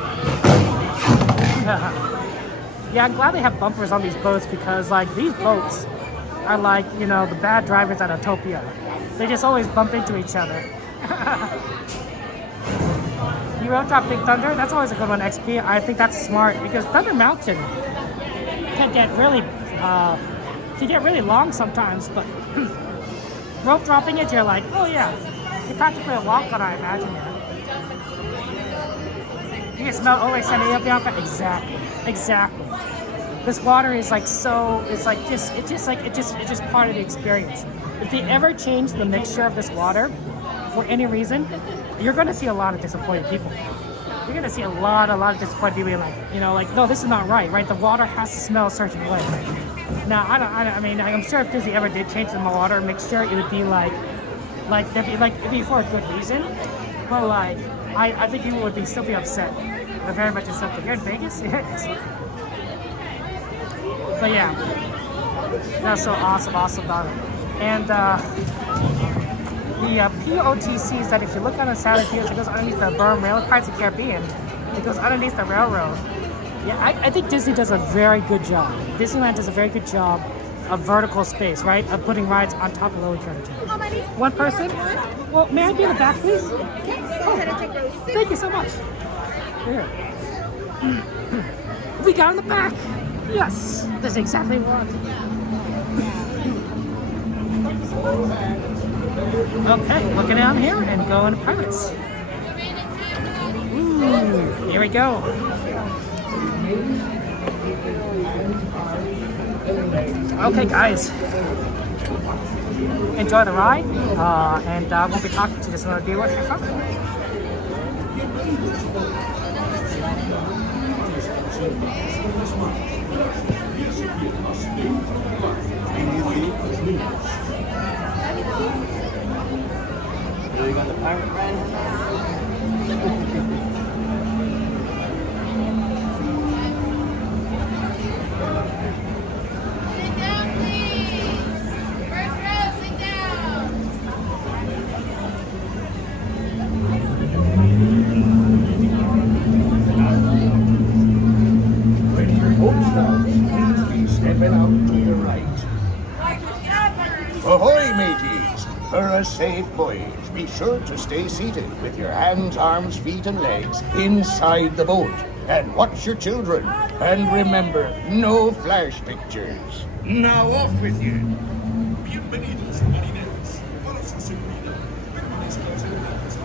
Yeah, I'm glad they have bumpers on these boats because, like, these boats are like, you know, the bad drivers at Autopia. They just always bump into each other. You wrote drop Big Thunder? That's always a good one, XP. I think that's smart because Thunder Mountain can get really long sometimes, but rope dropping it, you're like, oh yeah, you're practically a walk on, I imagine. You can smell always sending up Bianca. Exactly. This water is like so. It's just part of the experience. If they ever change the mixture of this water for any reason, you're going to see a lot of disappointed people. You're going to see a lot of disappointed people. Like, you know, like, no, this is not right. The water has to smell a certain way. Now, I mean, I'm sure if Disney ever did change the water mixture, it would be it'd be for a good reason. But like, I think people would still be upset. They're very much upset. You're in Vegas? But yeah, that's so awesome about it. And the POTCs that if you look on the side of the it goes underneath the berm rail, Pirates of the Caribbean, it goes underneath the railroad. Yeah, I think Disney does a very good job. Disneyland does a very good job of vertical space, right? Of putting rides on top of Lily Curtain. One person? Well, may I be in the back, please? Oh, thank you so much. Here. We got in the back. Yes, that's exactly what. Okay, looking down here and going to Pirates. Ooh, here we go. Okay, guys. Enjoy the ride, and we'll be talking to just another viewer. Have fun. You got the pirate friend? Sit down, please. First row, sit down. When your boat starts, please be stepping out to your right. Ahoy, mateys! For a safe voyage, be sure to stay seated with your hands, arms, feet, and legs inside the boat. And watch your children. And remember, no flash pictures. Now off with you. Bienvenidos, marineros. Para su seguridad, permanezcan sentados.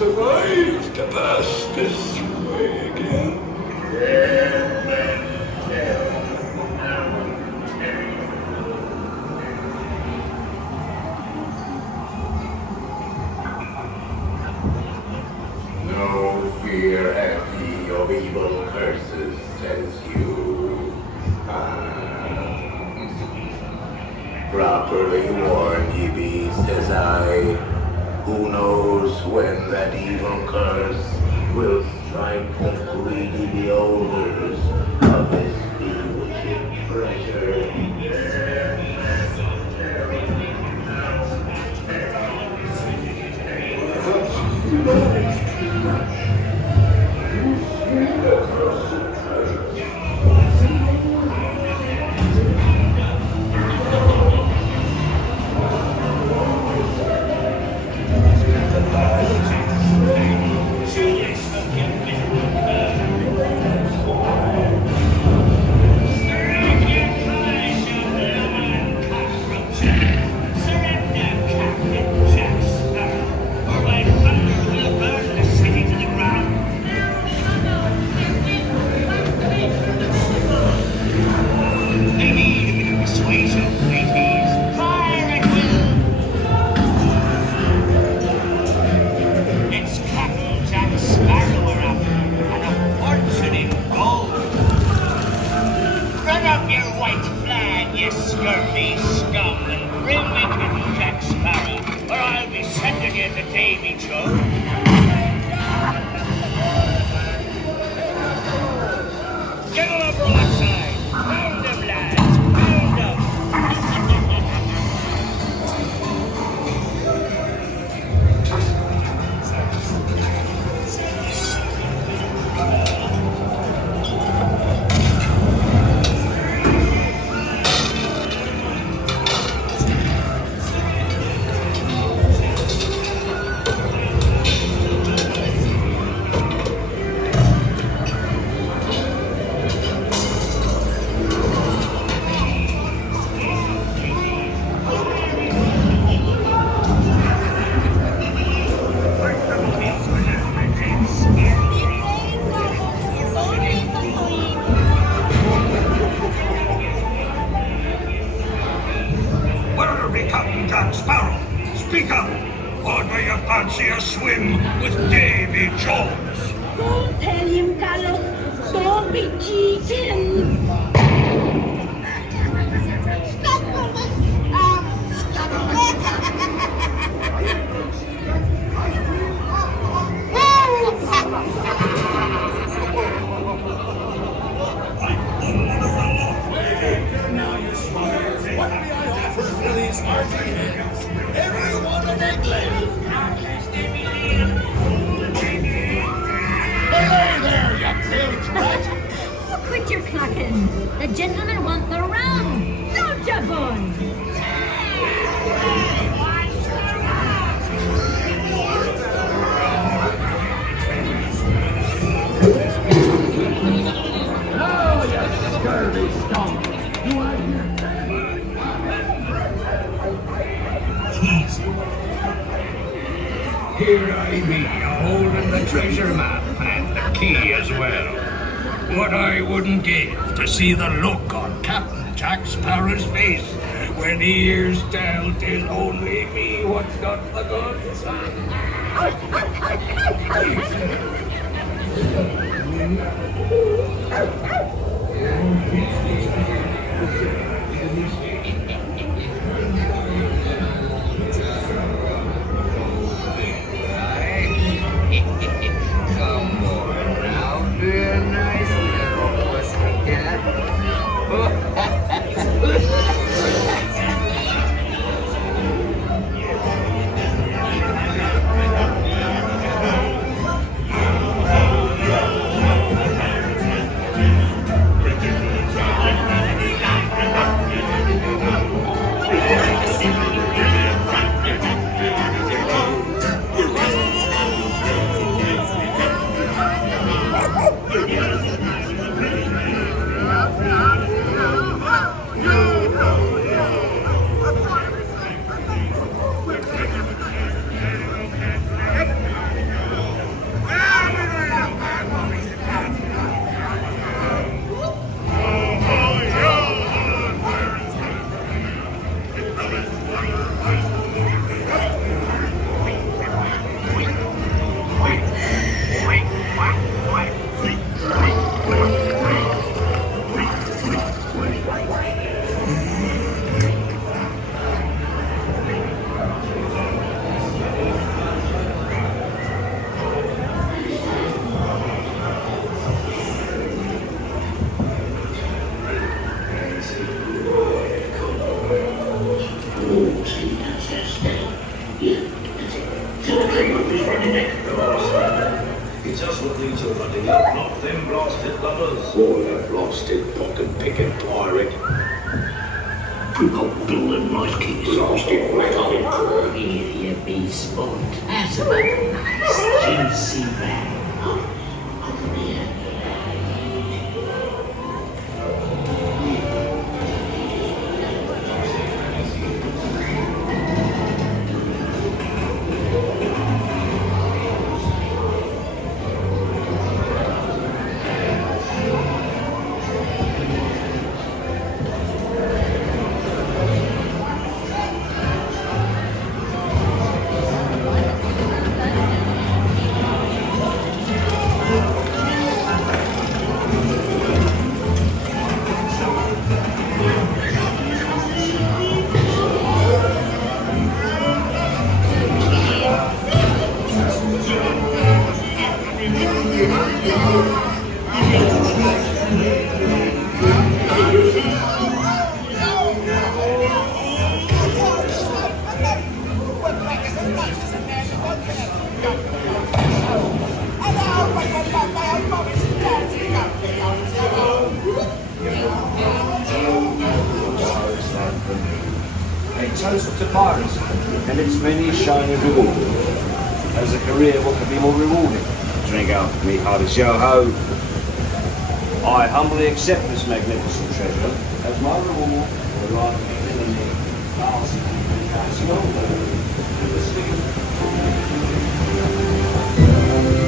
Survive to pass this way again. No fear envy of evil curses, says you. Properly warned, ye be, says I. Who knows when that evil curse will strike the greedy beholders of this bewitching treasure. Or my thunder will burn the city to the ground. chance. Don't tell him, Carlos. Don't be cheating. Now you smart. What may I offer for these marching hands? Everyone of England. Belay there, you bilge rat. Oh, quit your clacking. The gentlemen want their rum. Don't you, bun? Oh, you scurvy stomp. You out here. Here I be, holding the treasure map and the key as well. What I wouldn't give to see the look on Captain Jack Sparrow's face when he hears tell 'tis only me what's got the goods. Come on now, be a nice little pussycat. Just what these are running up, not them blasted lovers. Or that blasted pocket-picking pirate. We've got Bill and Mikey. Blasted rat-on. Here you be, sport. That's about a nice juicy rag. Come here. A toast to piracy and its many shiny rewards. As a career, what could be more rewarding? Drink out for me, hardest yo-ho. I humbly accept this magnificent treasure as my reward for writing in the classic castle.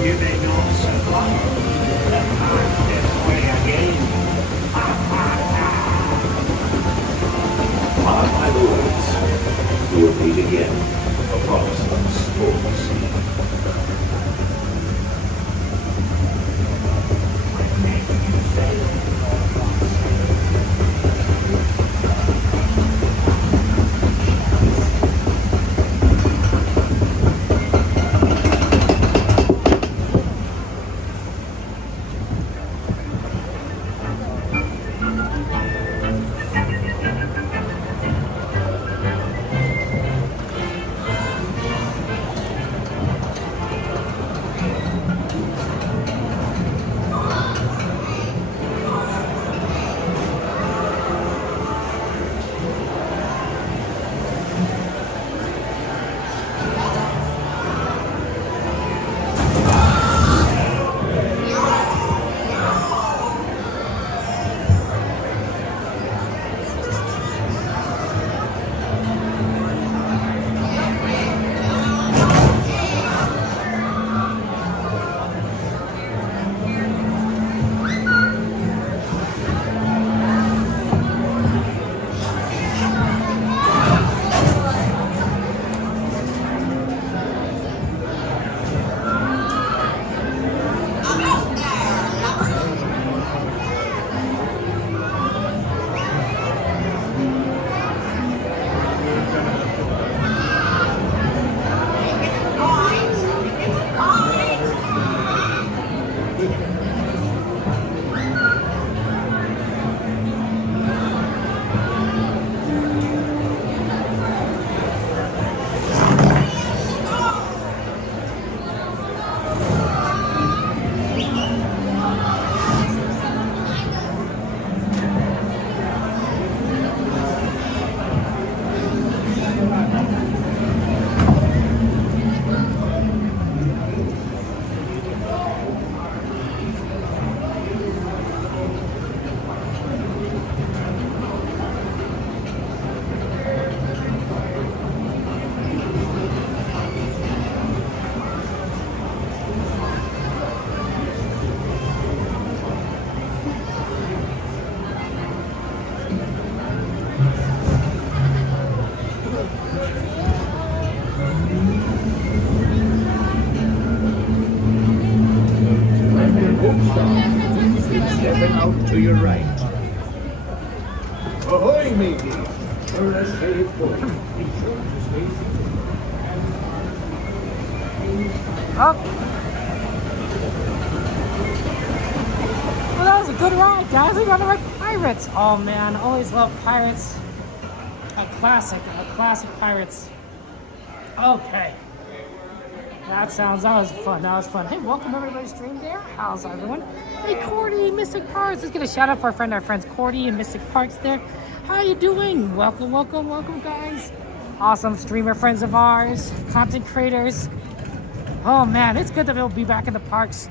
You may not survive. This way again. Mark my words, we will meet again for Protestant sports. Stepping out to your right. Ahoy, matey! For a safe voyage. Be sure to stay seated. Oh. Well, that was a good ride, guys. We got the right Pirates. Oh man, always love Pirates. A classic Pirates. Okay. That was fun. Hey, welcome everybody to stream there. How's everyone? Hey, Cordy, Mystic Parks. Let's get a shout out for our friends Cordy and Mystic Parks there. How you doing? Welcome, guys. Awesome streamer friends of ours, content creators. Oh man, it's good that we'll be back in the parks.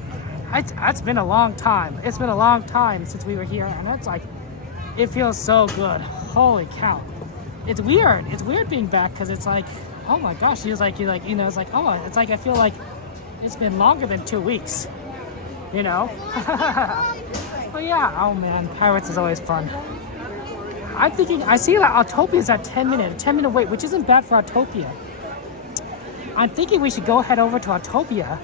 It's been a long time. It's been a long time since we were here, and it's like, it feels so good. Holy cow. It's weird. It's weird being back because it's like, oh my gosh, it's like, it's like, oh, it's like I feel like it's been longer than 2 weeks, you know? But yeah, oh man, Pirates is always fun. I'm thinking, I see that Autopia is at 10 minute wait, which isn't bad for Autopia. I'm thinking we should go head over to Autopia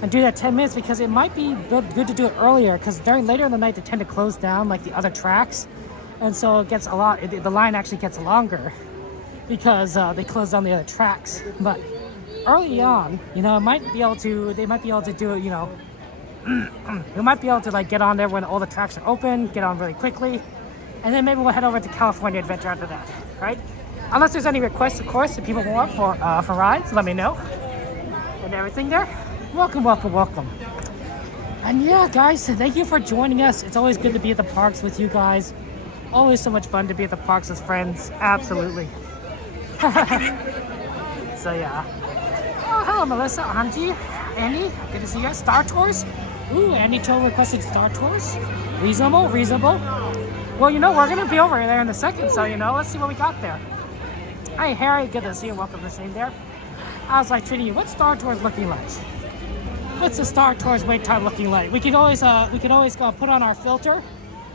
and do that 10 minutes because it might be good to do it earlier because later in the night they tend to close down like the other tracks. And so it gets the line actually gets longer because they close down the other tracks. But early on, you know, they might be able to do it, you know, we might be able to like get on there when all the tracks are open, get on really quickly, and then maybe we'll head over to California Adventure after that, right? Unless there's any requests, of course, if people want for rides, let me know. And everything there. Welcome. And yeah, guys, thank you for joining us. It's always good to be at the parks with you guys. Always so much fun to be at the parks with friends. Absolutely. So yeah. Oh, hello, Melissa, Angie, Annie. Good to see you. Star Tours. Ooh, Annie Cho requested Star Tours. Reasonable. Well, you know, we're gonna be over there in a second, so you know, let's see what we got there. Hey, Harry, good to see you. Welcome to the stream there. I was like treating you. What's Star Tours looking like? What's the Star Tours wait time looking like? We could always go put on our filter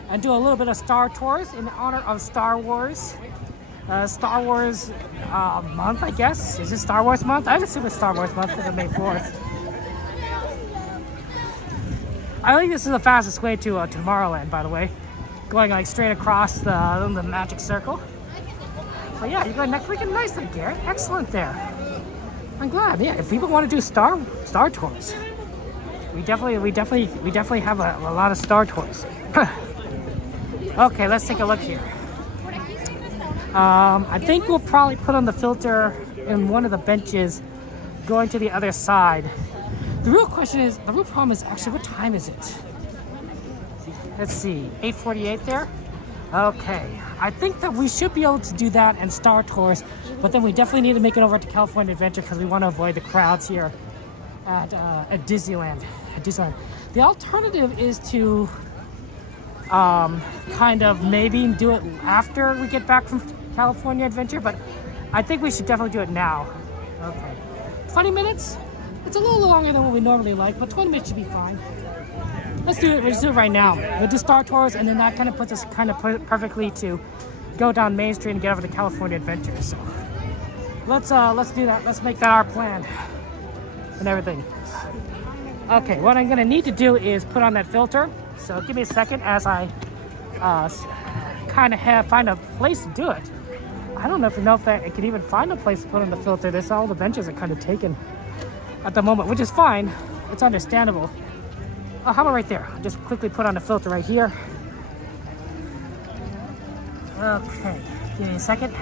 and do a little bit of Star Tours in honor of Star Wars. Star Wars month, I guess. Is it Star Wars month? I assume it's Star Wars month for the May 4th. I think this is the fastest way to Tomorrowland, by the way. Going like straight across the magic circle. But yeah, you're going next freaking nice there, Garrett. Excellent there. I'm glad. Yeah, if people want to do Star Tours, we definitely have a lot of Star Tours. Okay, let's take a look here. I think we'll probably put on the filter in one of the benches going to the other side. The real problem is actually, what time is it? Let's see, 8:48 there? Okay, I think that we should be able to do that and Star Tours, but then we definitely need to make it over to California Adventure because we want to avoid the crowds here at Disneyland. The alternative is to kind of maybe do it after we get back from California Adventure, but I think we should definitely do it now. Okay, 20 minutes? It's a little longer than what we normally like, but 20 minutes should be fine. Let's do it. We'll just do it right now. We'll do Star Tours, and then that kind of puts us perfectly to go down Main Street and get over to California Adventure. So let's do that. Let's make that our plan and everything. Okay, what I'm gonna need to do is put on that filter. So give me a second as I kind of find a place to do it. I don't know if I can even find a place to put on the filter. All the benches are kind of taken at the moment, which is fine. It's understandable. Oh, how about right there? I'll just quickly put on the filter right here. Okay, give me a second.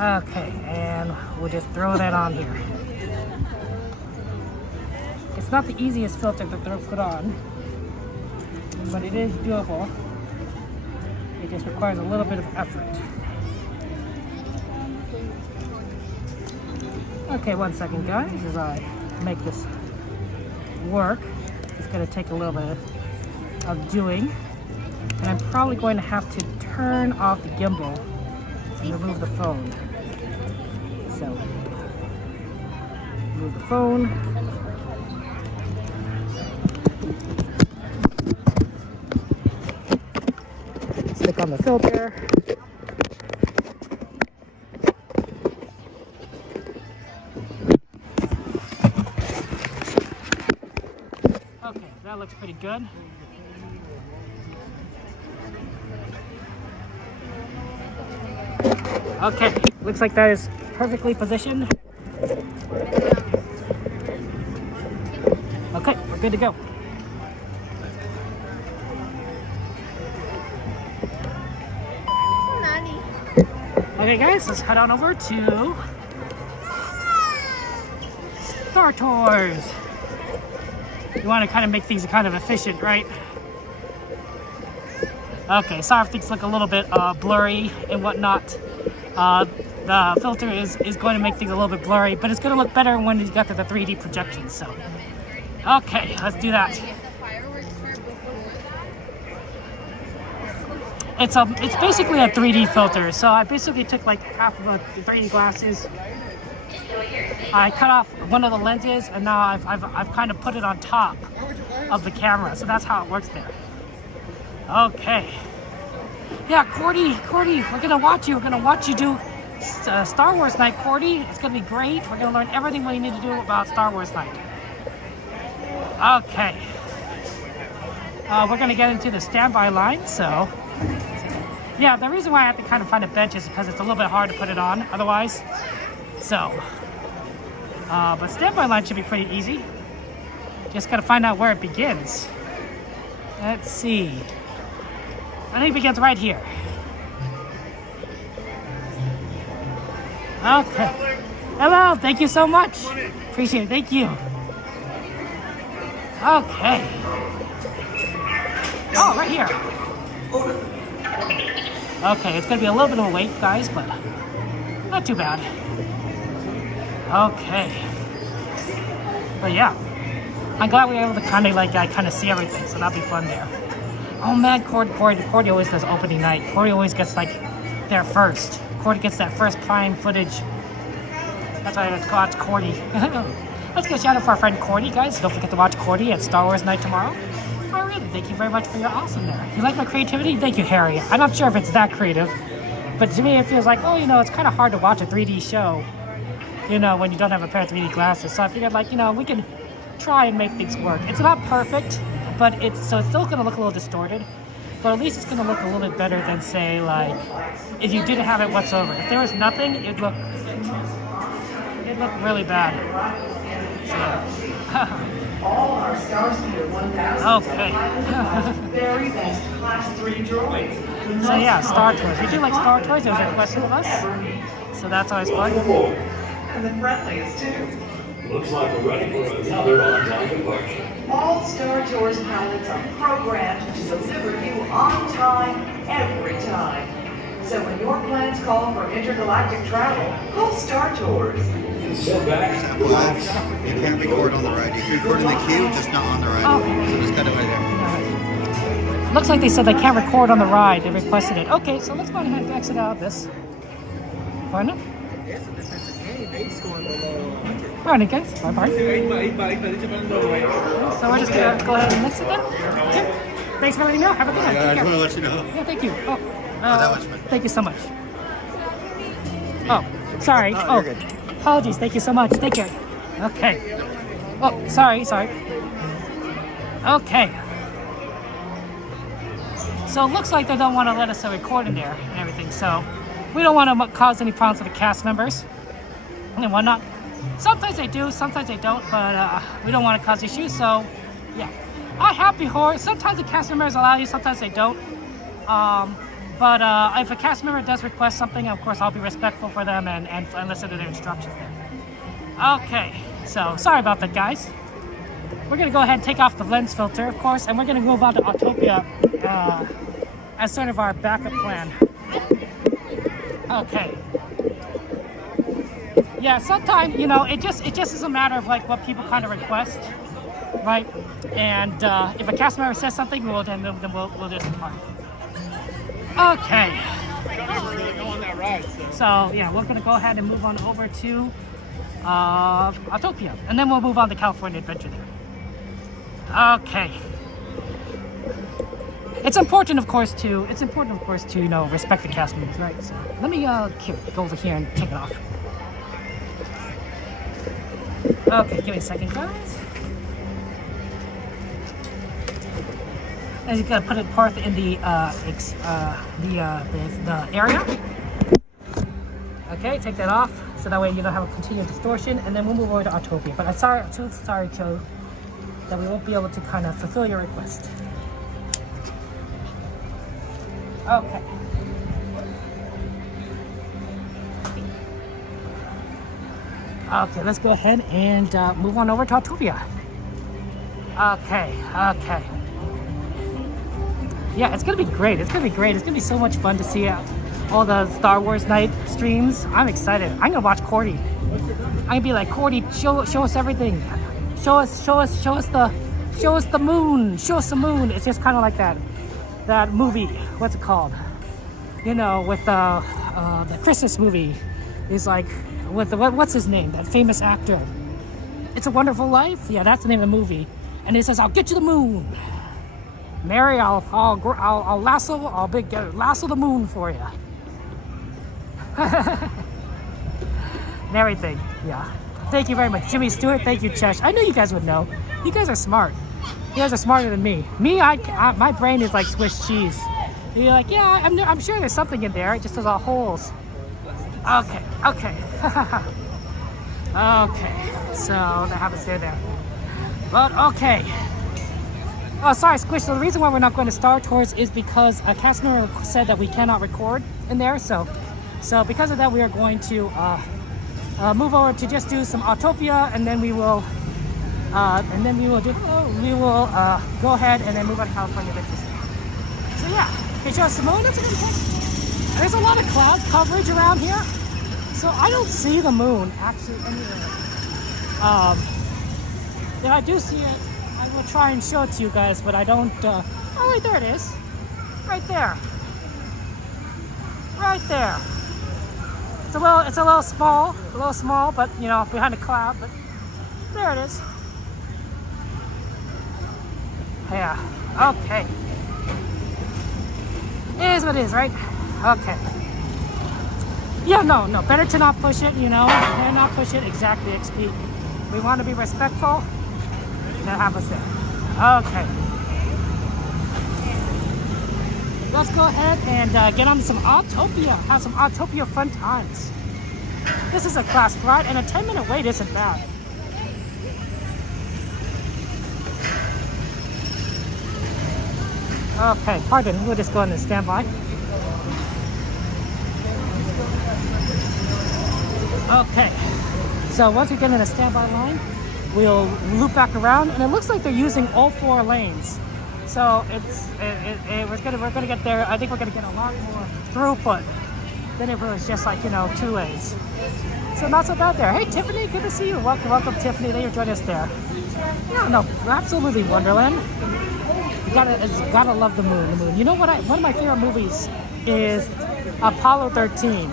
Okay, and we'll just throw that on here. It's not the easiest filter to put on, but it is doable. It just requires a little bit of effort. Okay, 1 second, guys, as I make this work. It's going to take a little bit of doing, and I'm probably going to have to turn off the gimbal and remove the phone. So, remove the phone. Stick on the filter. that looks pretty good. Okay, looks like that is perfectly positioned. Okay, we're good to go. Okay guys, let's head on over to Star Tours. You want to kind of make things kind of efficient, right? Okay, sorry if things look a little bit blurry and whatnot. The filter is going to make things a little bit blurry, but it's going to look better when you got the 3D projection. So, okay, let's do that. It's basically a 3D filter. So I basically took like half of the 3D glasses. I cut off one of the lenses, and now I've kind of put it on top of the camera. So that's how it works there. Okay. Yeah, Cordy, we're gonna watch you. We're gonna watch you do Star Wars night, Cordy. It's gonna be great. We're gonna learn everything we need to do about Star Wars night. Okay. We're gonna get into the standby line. So, yeah, the reason why I have to kind of find a bench is because it's a little bit hard to put it on otherwise. So, but standby line should be pretty easy. Just gotta find out where it begins. Let's see. I think it begins right here. Okay. Hello, thank you so much. Appreciate it, thank you. Okay. Oh, right here. Okay, it's gonna be a little bit of a wait, guys, but not too bad. Okay. But yeah, I'm glad we were able to kind of see everything, so that'll be fun there. Oh man, Cordy always does opening night. Cordy always gets like there first. Cordy gets that first prime footage. That's why it's called Cordy. Let's get a shout out for our friend Cordy, guys. Don't forget to watch Cordy at Star Wars Night tomorrow. I really thank you very much for your awesome there. You like my creativity? Thank you, Harry. I'm not sure if it's that creative, but to me it feels like, oh, it's kind of hard to watch a 3D show, when you don't have a pair of 3D glasses. So I figured, we can try and make things work. It's not perfect, but it's still going to look a little distorted, but at least it's going to look a little bit better than, say, if you didn't have it whatsoever. If there was nothing, it'd look really bad. So. All our Star Speeder 1000 okay. very best Class 3 droids. So yeah, Star Tours. We do like Star Tours. It was a request of us, so that's always fun. And the friendliest too. Looks like we're ready for another on-time departure. All Star Tours pilots are programmed to deliver you on time, every time. So when your plans call for intergalactic travel, call Star Tours. Sit back, relax. You can't record on the ride. You can record in the queue, just not on the ride. Oh. So just cut it right there. Looks like they said they can't record on the ride. They requested it. Okay, so let's go ahead and exit out of this. Pardon? Alright guys, bye-bye. So we're just gonna go ahead and mix it then? Okay. Thanks for letting me know. Have a good night. I just want to let you know. Yeah, thank you. that was fun. Thank you so much. Oh, sorry. You're good. Apologies. Thank you so much. Take care. Okay. Oh, sorry. Okay. So it looks like they don't want to let us record in there and everything. So we don't want to cause any problems with the cast members and whatnot. Sometimes they do, sometimes they don't, but we don't want to cause issues. So yeah. Happy horror. Sometimes the cast members allow you, sometimes they don't. But if a cast member does request something, of course, I'll be respectful for them and listen to their instructions there. Okay, so sorry about that, guys. We're going to go ahead and take off the lens filter, of course, and we're going to move on to Autopia as sort of our backup plan. Okay. Yeah, sometimes, it just is a matter of what people kind of request, right? And if a cast member says something, we'll just depart. Okay. So yeah, we're gonna go ahead and move on over to Autopia, and then we'll move on to California Adventure there. Okay. It's important, of course, to respect the cast members, right? So let me go over here and take it off. Okay, give me a second, guys. And you're gonna put it part in the area. Okay, take that off so that way you don't have a continued distortion, and then we'll move over to Autopia. But I'm so sorry, Joe, that we won't be able to kind of fulfill your request. Okay. Okay, let's go ahead and move on over to Autopia. Okay. Yeah, it's gonna be great. It's gonna be so much fun to see all the Star Wars night streams. I'm excited. I'm gonna watch Cordy. I'm gonna be like, Cordy, show us everything. Show us the moon. Show us the moon. It's just kind of like that movie. What's it called? You know, with the Christmas movie. It's like with what's his name? That famous actor. It's a Wonderful Life. Yeah, that's the name of the movie. And it says, "I'll get you the moon, Mary. I'll lasso the moon for you." And everything. Yeah. Thank you very much, Jimmy Stewart. Thank you, Chesh. I knew you guys would know. You guys are smart. You guys are smarter than me. My brain is like Swiss cheese. You're like, yeah, I'm sure there's something in there. It just has all holes. Okay. Okay. So that happens there. But okay. Oh, sorry, Squish. So the reason why we're not going to Star Tours is because a cast member said that we cannot record in there. So because of that, we are going to move over to just do some Autopia, and then we will go ahead and then move on to California Adventure. So yeah, okay, show us Simone. That's a good question. There's a lot of cloud coverage around here, so I don't see the moon actually anywhere. If I do see it, I will try and show it to you guys, but I don't. Oh, wait, there it is, right there. It's a little small, but you know, behind a cloud. But there it is. Yeah. Okay. It is what it is, right? Okay. Yeah. No. Better to not push it. You know. Better not push it. Exactly. XP. We want to be respectful. That happens there. Okay. Let's go ahead and get on some Autopia. Have some Autopia fun times. This is a class ride, and a 10-minute wait isn't bad. Okay, pardon. We'll just go in and stand by. Okay. So once we get in a standby line, we'll loop back around, and it looks like they're using all 4 lanes. So we're gonna get there. I think we're gonna get a lot more throughput than if it was just like, you know, 2 lanes. So not so bad there. Hey Tiffany, good to see you. Welcome Tiffany. Thank you for joining us there. Yeah, no, absolutely Wonderland. You gotta love the moon. You know what? One of my favorite movies is Apollo 13.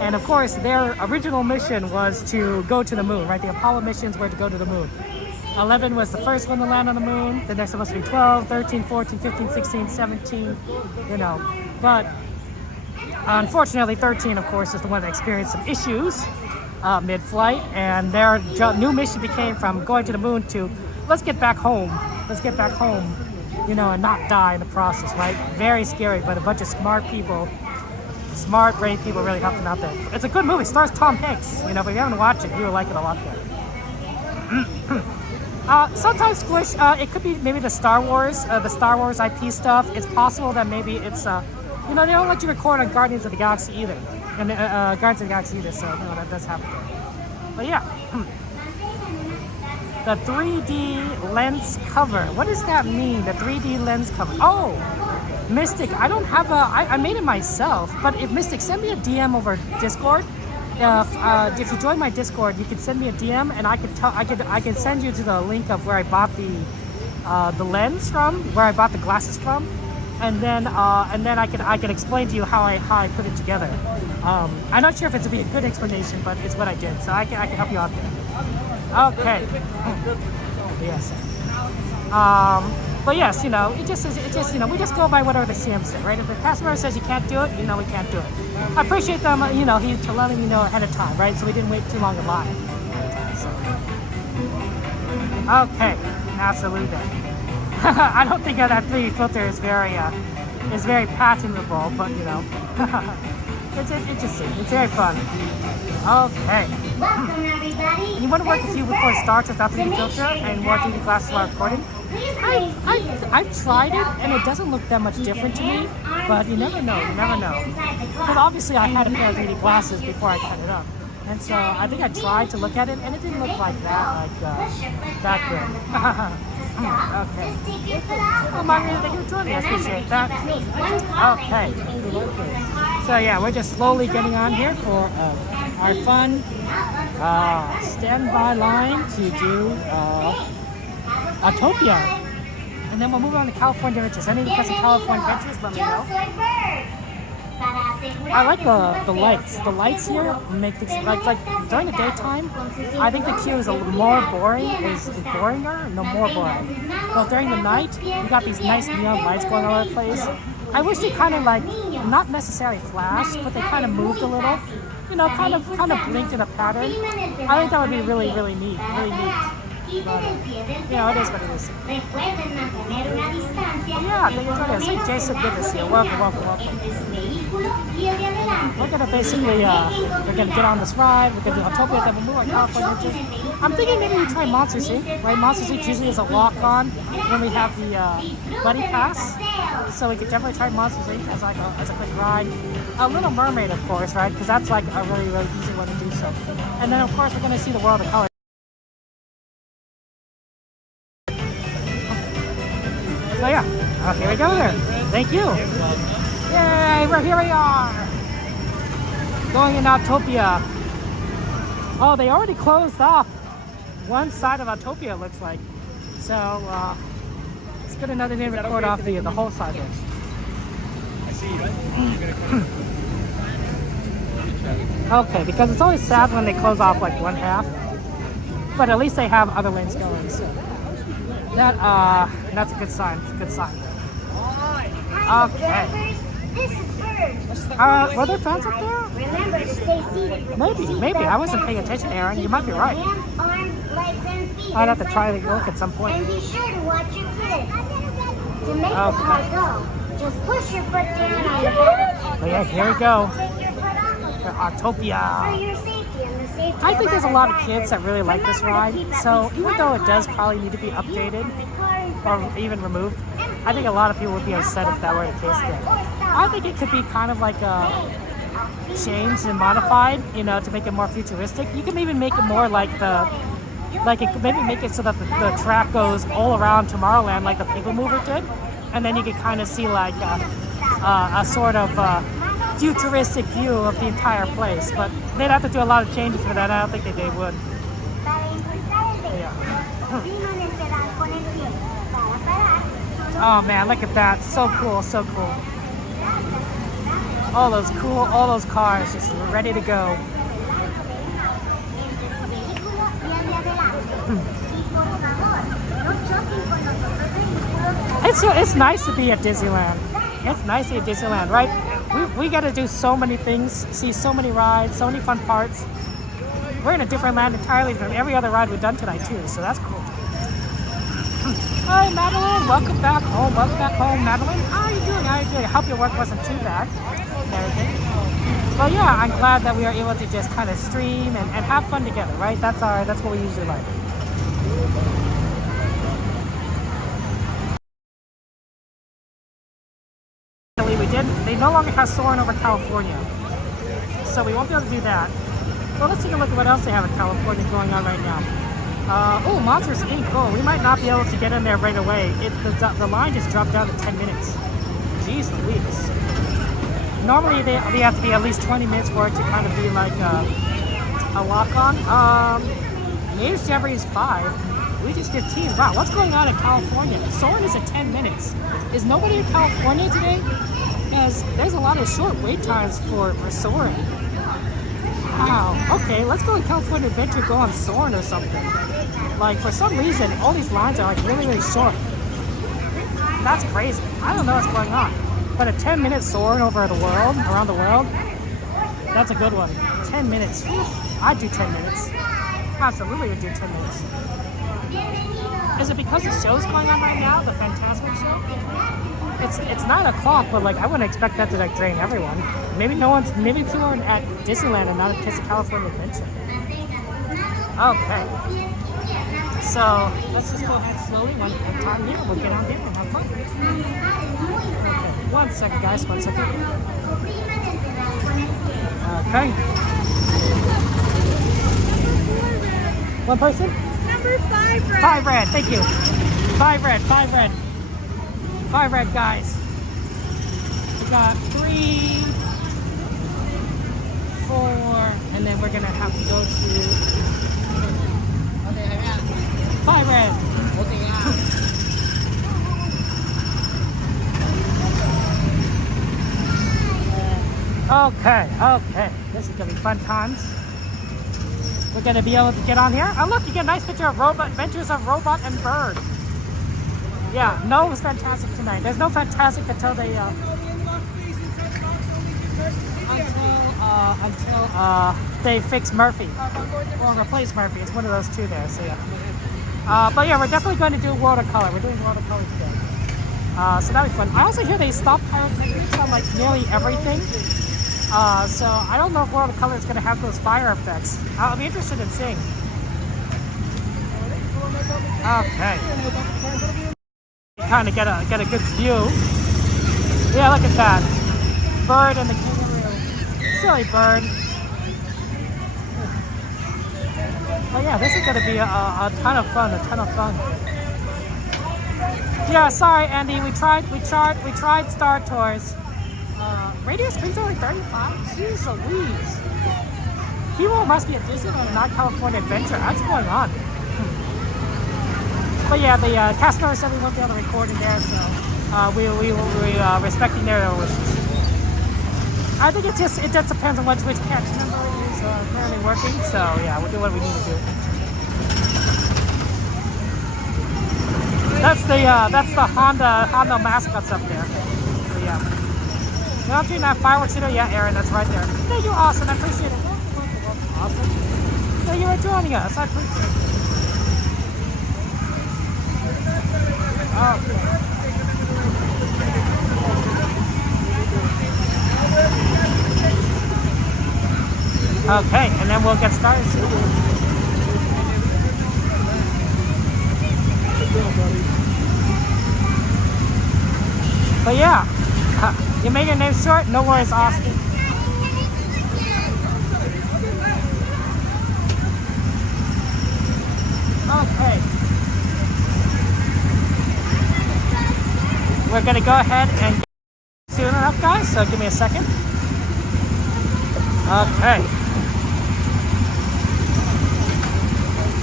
And of course, their original mission was to go to the moon, right? The Apollo missions were to go to the moon. 11 was the first one to land on the moon. Then there's supposed to be 12, 13, 14, 15, 16, 17, you know. But unfortunately, 13, of course, is the one that experienced some issues mid-flight. And their new mission became from going to the moon to let's get back home, you know, and not die in the process, right? Very scary, but a bunch of smart people, smart brain people really helped them out there. It's a good movie. Stars Tom Hanks. You know, if you haven't watched it, you will like it a lot better. Sometimes Squish, it could be maybe the Star Wars IP stuff. It's possible that maybe it's, you know, they don't let you record on Guardians of the Galaxy either. And Guardians of the Galaxy either, so you know, that does happen there. But yeah. The 3D lens cover. What does that mean, the 3D lens cover? Oh, Mystic, I don't have I made it myself, but if Mystic, send me a DM over Discord. If you join my Discord, you can send me a DM, and I can send you to the link of where I bought the lens from, where I bought the glasses from, and then I can explain to you how I put it together. I'm not sure if it's a good explanation, but it's what I did, so I can help you out there. Okay. Yes. But yes, you know, it just you know, we just go by whatever the CM said, right? If the customer says you can't do it, you know we can't do it. I appreciate them, you know, to letting me know ahead of time, right? So we didn't wait too long in line. So. Okay, absolutely. I don't think that 3D filter is very patentable, but you know, it's interesting. It's very fun. Okay. Welcome, everybody. You want to work with you before it starts without 3D filter and more 3D glasses while recording? I've tried it and it doesn't look that much different to me, but you never know. You never know. Because obviously I had a pair of 3D glasses before I cut it up. And so I think I tried to look at it, and it didn't look like that, that good. Okay. Well, Margarita, thank you for joining me. I appreciate that. Okay. So yeah, we're just slowly getting on here for our fun standby line to do Autopia. And then we'll move on to California Adventures. Any requests of California Adventures, let me know. I like the lights. The lights here make it like during the daytime. I think the queue is a little more boring. More boring. But during the night, you got these nice neon lights going all over the place. I wish they kind of like not necessarily flashed, but they kind of moved a little. You know, kind of blinked in a pattern. I think that would be really neat. Really neat. But, you know, it is what it is. Yeah, thank you for this. Hey, Jason, good to see you. Welcome. We're gonna basically, we're gonna get on this ride. We're gonna do Autopia, then we'll move on California Adventures. I'm thinking maybe we try Monsters Inc. Right? Monsters Inc. usually is a lock-on when we have the Buddy Pass. So we could definitely try Monsters Inc. as a quick ride. A Little Mermaid, of course, right? Because that's like a really easy one to do so. And then, of course, we're gonna see the World of Color. So yeah, here we go there. Thank you. Yay, here we are. Going in Autopia. Oh, they already closed off one side of Autopia, it looks like. So, let's get another name record off the whole side there. I see, right? Okay, because it's always sad when they close off like one half. But at least they have other lanes going, so. That's a good sign. It's a good sign. Okay. Were there fans up there? Remember to stay seated. Maybe. I wasn't paying attention, Aaron. You might be right. Hands, arms, legs, and feet. I'd have to try to look at some point. And be sure to watch your kids. To make the car go, just push your foot down on the pedal. But yeah, here we go. Take your foot off. Autopia. For your safety and the safety I think of there's a other lot of drivers. kids that really like this ride. So even though it does probably need to be updated or even removed, I think a lot of people would be upset if that were the case there. I think it could be kind of like changed and modified, you know, to make it more futuristic. You can even make it more like maybe make it so that the track goes all around Tomorrowland like the People Mover did, and then you could kind of see like a sort of futuristic view of the entire place. But they'd have to do a lot of changes for that. I don't think they would. Yeah. Oh man, look at that. So cool, so cool. All those cars just ready to go. It's nice to be at Disneyland. It's nice to be at Disneyland, right? We got to do so many things, see so many rides, so many fun parts. We're in a different land entirely from every other ride we've done tonight too, so that's cool. Hi Madeline, welcome back home, Madeline. How are you doing? I hope your work wasn't too bad and everything. Well, yeah, I'm glad that we are able to just kind of stream and have fun together, right? That's what we usually like. They no longer have Soarin' over California, so we won't be able to do that. Well, let's take a look at what else they have in California going on right now. Oh, Monsters Inc. Oh, we might not be able to get in there right away. The line just dropped down to 10 minutes. Jeez Louise. Normally they have to be at least 20 minutes for it to kind of be like a lock-on. Names Jeopardy is 5. We just 15. Wow, what's going on in California? Soarin' is at 10 minutes. Is nobody in California today? Because there's a lot of short wait times for Soarin'. Wow. Okay, let's go to California Adventure, go on Soarin' or something. Like, for some reason, all these lines are like really short. That's crazy. I don't know what's going on. But a 10-minute Soarin' over the world, around the world, that's a good one. 10 minutes. I'd do 10 minutes. Absolutely would do 10 minutes. Is it because the show's going on right now, the Fantasmic show? It's 9 o'clock, but like I wouldn't expect that to like drain everyone. Maybe maybe people are at Disneyland and not at Kiss of California Adventure. Okay. So let's just go ahead slowly one time here. We'll get out here and have fun. Okay. 1 second, guys. 1 second. Okay. One person? Number 5 red. 5 red. Thank you. 5 red. 5 red. 5 red, guys. We got 3, 4, and then we're gonna have to go to 5 red. Okay. This is gonna be fun times. We're gonna be able to get on here. Oh look, you get a nice picture of Adventures of Robot and Bird. Yeah, no, it was fantastic tonight. There's no fantastic until they until they fix Murphy or replace Murphy. It's one of those two there. So yeah. But yeah, we're definitely going to do World of Color. We're doing World of Color today. So that'll be fun. I also hear they stopped pyrotechnics on like nearly everything. So I don't know if World of Color is going to have those fire effects. I'll be interested in seeing. Okay. Kind of get a good view. Yeah, look at that. Bird and the kangaroo. Silly bird. Oh yeah, this is going to be a ton of fun. Yeah, sorry, Andy. We tried Star Tours. Radio Springs only 35? Jeez Louise. People must be at Disneyland and not California Adventure. What's going on? But yeah, the cast member said we won't be able to record in there, so we respecting their wishes. I think it just depends on which cast member is currently working. So yeah, we'll do what we need to do. That's the Honda mascots up there. So yeah. You're not doing that fireworks either? Yeah, Aaron, that's right there. Thank you, Austin. I appreciate it. Awesome. Thank you for joining us. I appreciate it. Okay, and then we'll get started soon. But yeah. You make your name short? No worries, Austin. Okay. We're gonna go ahead and get soon enough, guys, so give me a second. Okay.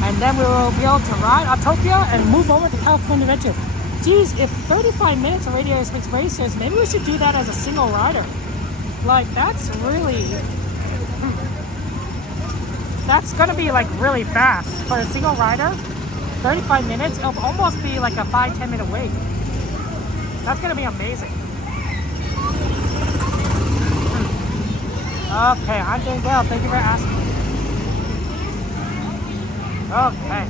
And then we will be able to ride Autopia and move over to California Adventure. Geez, if 35 minutes of Radio Springs Racers, maybe we should do that as a single rider. Like, that's gonna be like really fast. For a single rider, 35 minutes, it'll almost be like a 5-10 minute wait. That's gonna be amazing. Okay, I'm doing well. Thank you for asking. Okay.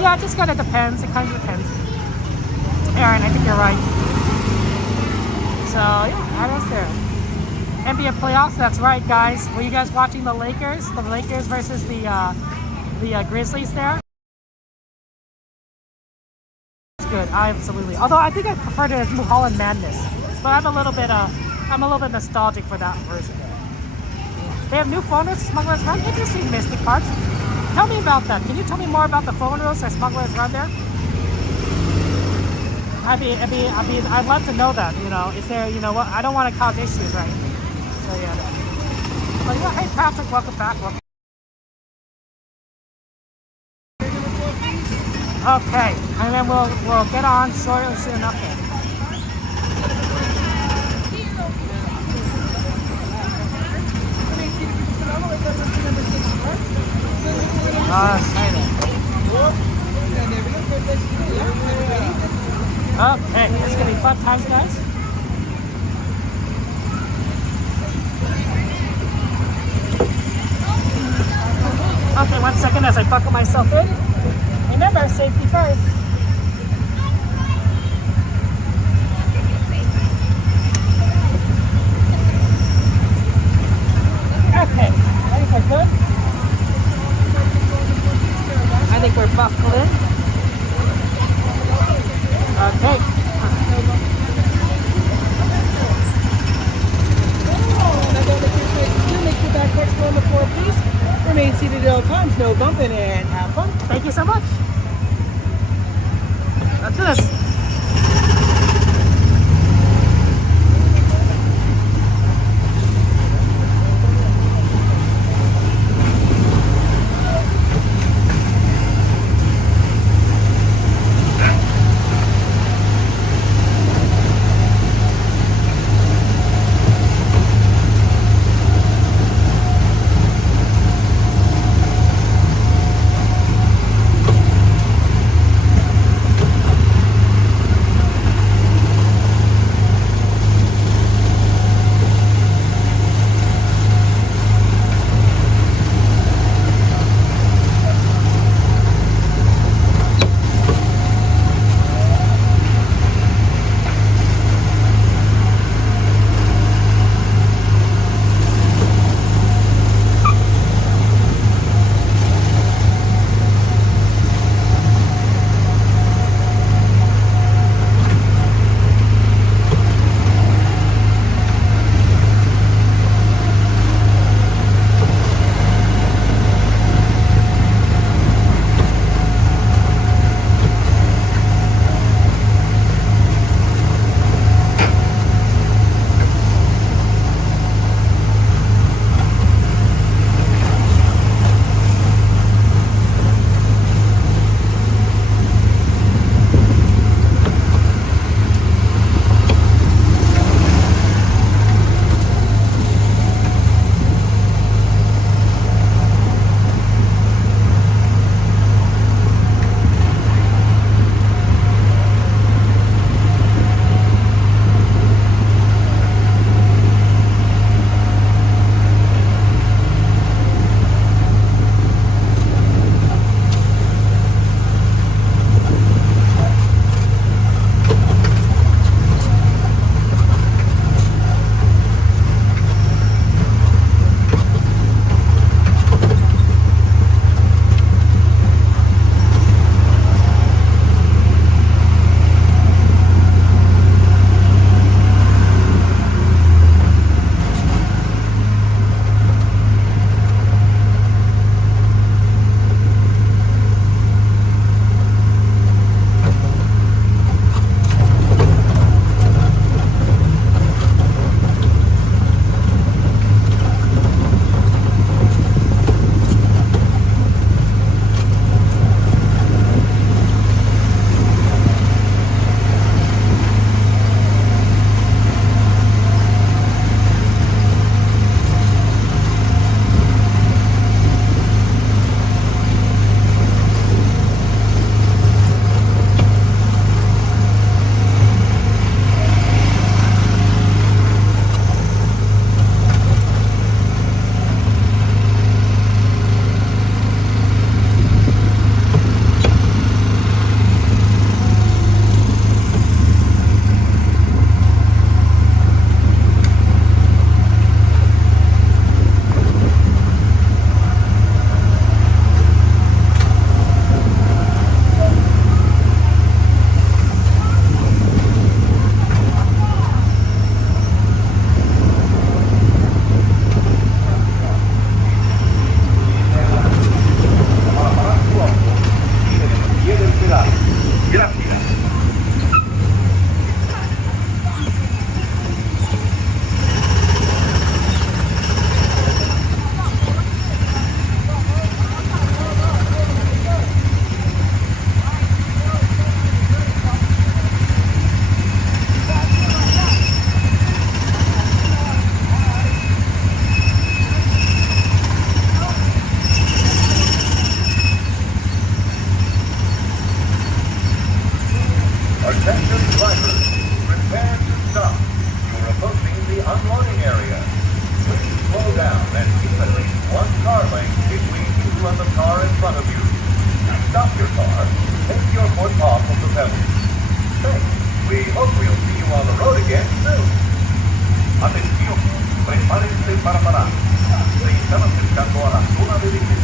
Yeah, it just kind of depends. It kind of depends. Aaron, I think you're right. So, yeah, that is there. NBA playoffs, that's right, guys. Were you guys watching the Lakers? The Lakers versus the Grizzlies there? It's good, absolutely. Although I think I prefer it as Mulholland Madness. But I'm a little bit nostalgic for that version there. They have new phone rules, Smuggler's Run. Interesting, Mystic Parks. Tell me about that. Can you tell me more about the phone rules or Smuggler's Run there? I'd love to know that. You know, is there? You know what? I don't want to cause issues, right? So yeah. But yeah, hey Patrick, welcome back. Okay, and then we'll get on shortly soon enough then. Okay, it's gonna be fun times, guys. Okay, 1 second as I buckle myself in. Remember, safety first. Okay, I think we're good. I think we're buckled in. Okay. Make your back parts on the floor, please. Remain seated at all times, no bumping, and have fun. Thank you so much. Let's do this.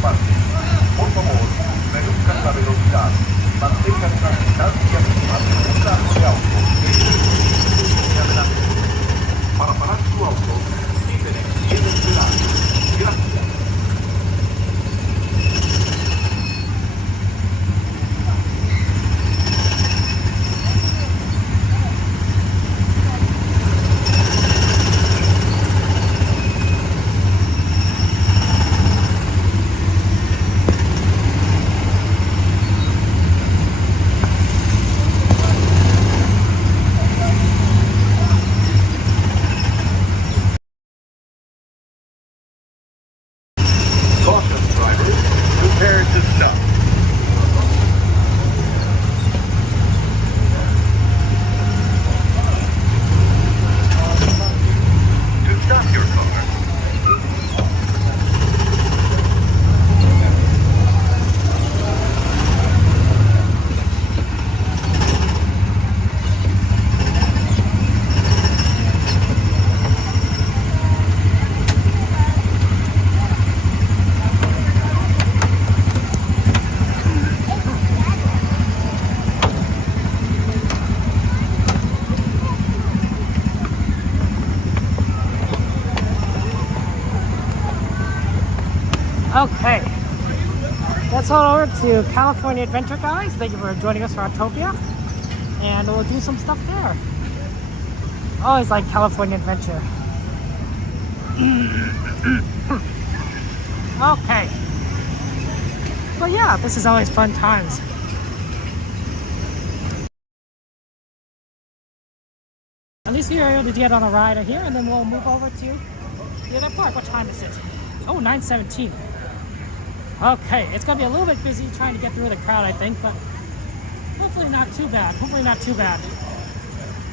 parque. Por favor, reduzcan la velocidad. Mantengan una distancia mínima de un largo de auto. Hacia adelante. Para parar su auto, quiten el pie del pedal. Gracias. Caution, drivers. Prepare to stop. To stop your car. Okay, let's head over to California Adventure, guys. Thank you for joining us for Autopia, and we'll do some stuff there. Always like California Adventure. Okay, but yeah, this is always fun times. At least you're able to get on a ride here, and then we'll move over to the other park. What time is it? Oh, 9:17. Okay, it's gonna be a little bit busy trying to get through the crowd, I think, but hopefully not too bad. Hopefully not too bad.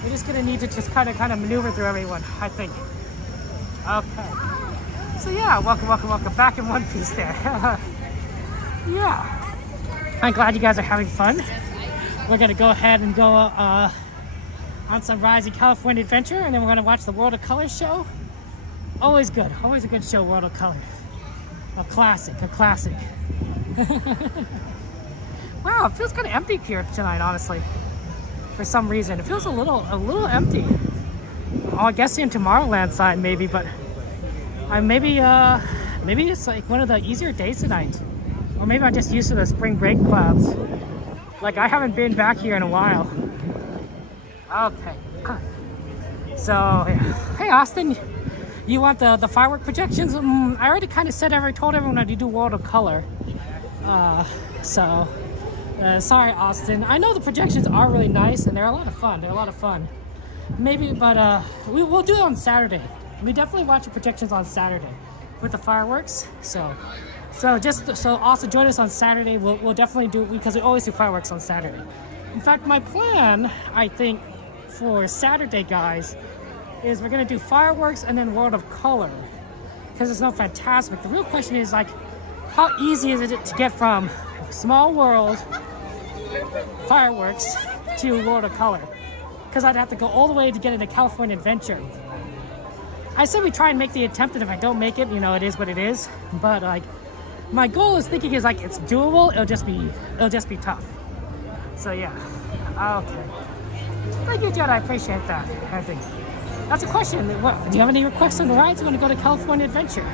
We're just gonna need to just kind of maneuver through everyone, I think. Okay. So yeah, welcome back in one piece there. Yeah. I'm glad you guys are having fun. We're gonna go ahead and go on some rides in California Adventure, and then we're gonna watch the World of Color show. Always good. Always a good show, World of Color. A classic. Wow, it feels kind of empty here tonight, honestly. For some reason, it feels a little empty. Oh, I guess in Tomorrowland side maybe, but maybe it's like one of the easier days tonight, or maybe I'm just used to the spring break clouds. Like I haven't been back here in a while. Okay. So, yeah. Hey, Austin. You want the firework projections? I already kind of told everyone I do World of Color. Sorry, Austin. I know the projections are really nice and they're a lot of fun. Maybe, but we'll do it on Saturday. We definitely watch the projections on Saturday with the fireworks. So also join us on Saturday. We'll definitely do, because we always do fireworks on Saturday. In fact, my plan, I think, for Saturday, guys, is we're gonna do fireworks and then World of Color, because it's no Fantasmic. The real question is, like, how easy is it to get from Small World fireworks to World of Color? Because I'd have to go all the way to get into California Adventure. I say we try and make the attempt, and if I don't make it, you know, it is what it is. But like, my goal is thinking is like it's doable. It'll just be tough. So yeah, okay. Thank you, Jed. I appreciate that. I think. That's a question. What, do you have any requests on the rides? You want to go to California Adventure?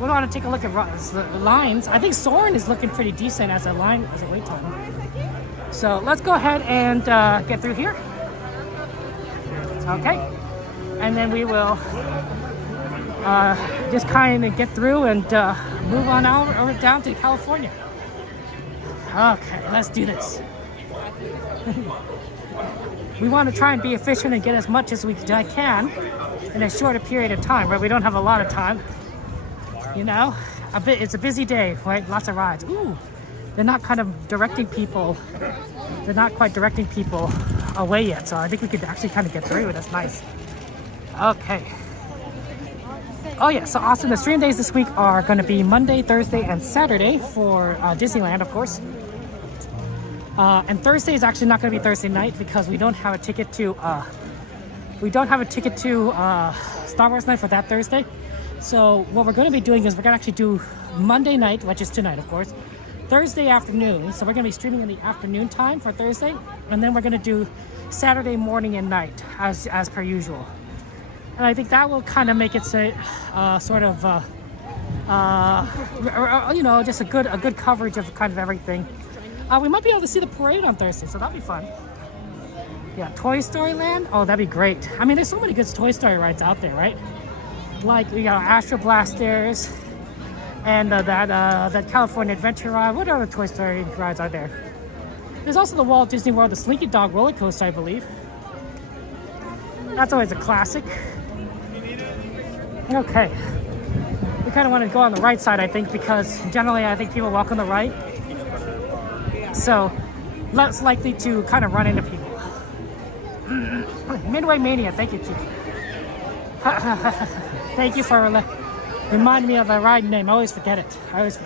We want to take a look at the lines. I think Soarin' is looking pretty decent as a wait time. So let's go ahead and get through here. Okay. And then we will just kind of get through and move on over down to California. Okay, let's do this. We want to try and be efficient and get as much as we can in a shorter period of time, right? We don't have a lot of time, you know? It's a busy day, right? Lots of rides. Ooh, they're not kind of directing people. They're not quite directing people away yet, so I think we could actually kind of get through. That's nice. Okay. Oh yeah, so Austin, the stream days this week are going to be Monday, Thursday, and Saturday for Disneyland, of course. And Thursday is actually not going to be Thursday night because we don't have a ticket to Star Wars night for that Thursday. So what we're going to be doing is we're going to actually do Monday night, which is tonight, of course, Thursday afternoon. So we're going to be streaming in the afternoon time for Thursday, and then we're going to do Saturday morning and night as per usual. And I think that will kind of make it sort of you know, just a good coverage of kind of everything. We might be able to see the parade on Thursday, so that'll be fun. Yeah, Toy Story Land. Oh, that'd be great. I mean, there's so many good Toy Story rides out there, right? Like we got Astro Blasters and that California Adventure ride. What other Toy Story rides are there? There's also the Walt Disney World, the Slinky Dog roller coaster, I believe. That's always a classic. Okay. We kind of want to go on the right side, I think, because generally I think people walk on the right. So less likely to kind of run into people. Midway Mania, thank you, Chief. Thank you for reminding me of the ride name. I always forget it. I always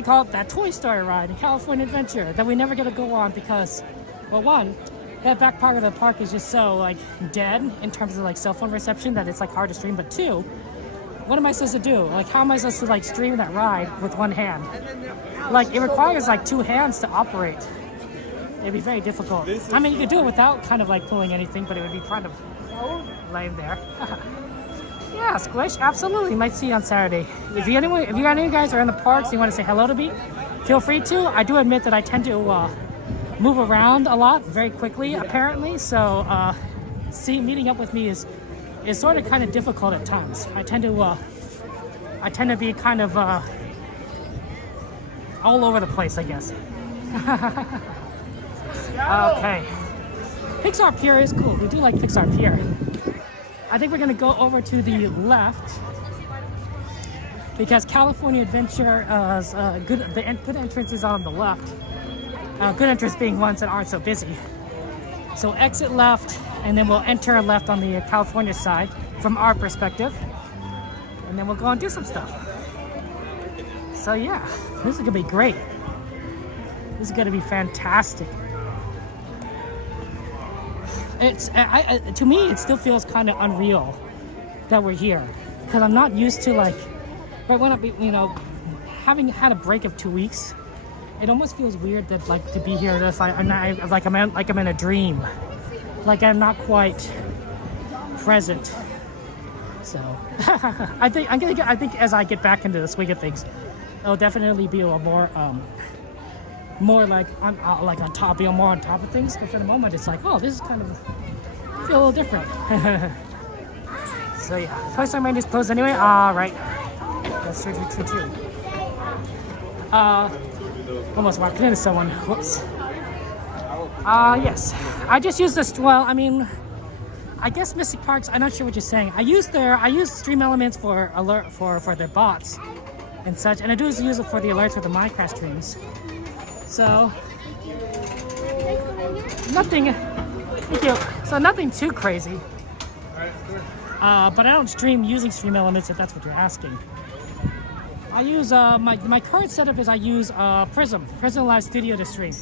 call it that Toy Story ride in California Adventure that we never get to go on because, well, one, that back part of the park is just so like dead in terms of like cell phone reception that it's like hard to stream. But two, what am I supposed to do? Like, how am I supposed to like stream that ride with one hand? Like, it requires like two hands to operate. It'd be very difficult. I mean, you could do it without kind of like pulling anything, but it would be kind of lame there. Yeah, Squish, absolutely. Might see you on Saturday. If you got any guys are in the parks, you want to say hello to me, feel free to. I do admit that I tend to move around a lot very quickly, apparently. So meeting up with me is sort of kind of difficult at times. I tend to be kind of all over the place, I guess. Okay. Pixar Pier is cool. We do like Pixar Pier. I think we're going to go over to the left because California Adventure is good. The good entrance is on the left. Good entrance being ones that aren't so busy. So exit left, and then we'll enter left on the California side from our perspective, and then we'll go and do some stuff. So yeah, this is gonna be great. This is gonna be fantastic. It's to me, it still feels kind of unreal that we're here because I'm not used to like, right when having had a break of 2 weeks, it almost feels weird that like to be here. That's like I'm in a dream, like I'm not quite present. So I think as I get back into the swing of things, it'll definitely be a little more like on top, more on top of things. But for the moment, it's like, oh, this is kind of feel a little different. So yeah, Toy Story Mania is closed anyway. Right. That's true. Almost walked into someone. Whoops. Yes. I just used this. Well, I mean, I guess Mystic Parks. I'm not sure what you're saying. I use Stream Elements for alert for their bots and such, and I do use it for the alerts for the Minecraft streams. So nothing. Thank you. So nothing too crazy. But I don't stream using Stream Elements if that's what you're asking. I use my current setup is I use Prism Live Studio to stream,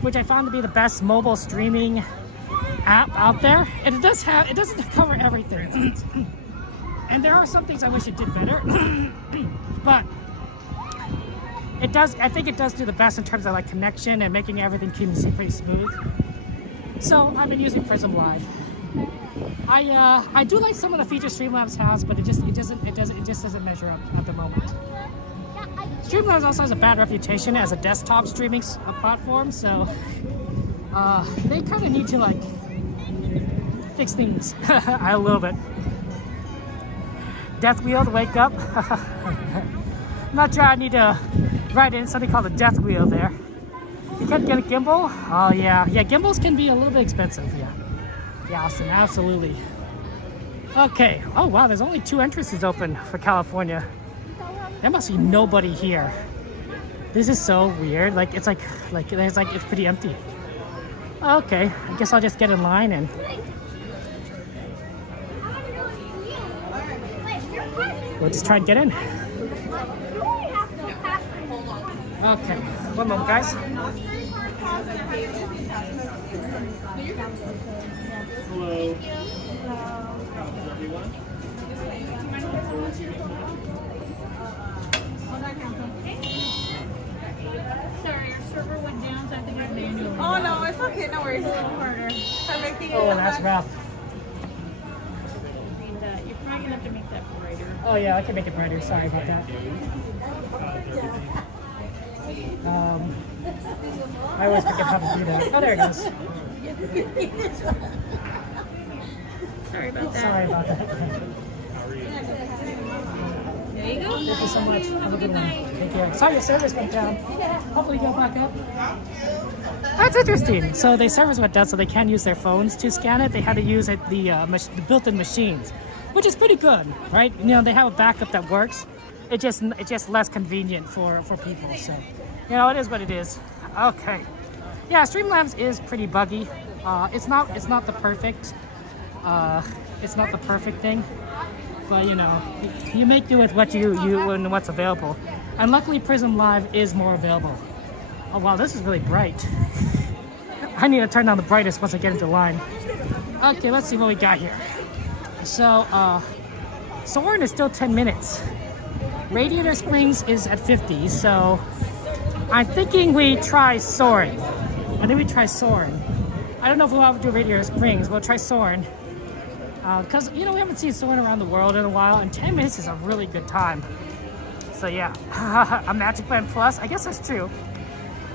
which I found to be the best mobile streaming app out there. And it doesn't cover everything, and there are some things I wish it did better, but it does. I think it does do the best in terms of like connection and making everything seem pretty smooth. So I've been using Prism Live. I do like some of the features Streamlabs has, but it just doesn't measure up at the moment. Streamlabs also has a bad reputation as a desktop streaming platform, so they kind of need to like fix things a little bit. Death Wheel to wake up. I'm not sure I need to write in something called a death wheel there. You can't get a gimbal? Oh yeah, gimbals can be a little bit expensive. Yeah, Austin, absolutely. Okay. Oh wow, there's only 2 entrances open for California. There must be nobody here. This is so weird. Like it's pretty empty. Okay, I guess I'll just get in line and. We'll just try and get in. Okay, one moment, guys. Hello. Sorry, our server went down, so I think I'm manually. Oh no, it's okay. No worries. It's a little harder. I'm making it. Oh, that's rough. And, you're probably gonna have to make that brighter. Oh yeah, I can make it brighter. Sorry about that. I always forget how to do that. Oh, there it goes. Sorry about that. Sorry about that. There you go. Thank you so much. Have a good one. Take care. Sorry, your service went down. Hopefully you'll back up. That's interesting. So the servers went down, so they can't use their phones to scan it. They had to use the built-in machines, which is pretty good, right? You know, they have a backup that works. It's just less convenient for people. So, you know, it is what it is. Okay. Yeah, Streamlabs is pretty buggy. It's not the perfect. It's not the perfect thing. But you know, you make do with what you and what's available. And luckily Prism Live is more available. Oh wow, this is really bright. I need to turn down the brightest once I get into line. Okay, let's see what we got here. So, Soarin' is still 10 minutes. Radiator Springs is at 50, so I'm thinking we try Soarin'. I think we try Soarin'. I don't know if we'll ever do Radiator Springs. We'll try Soarin'. Because, you know, we haven't seen Soarin' around the world in a while, and 10 minutes is a really good time. So yeah, a Magic Band Plus, I guess that's true.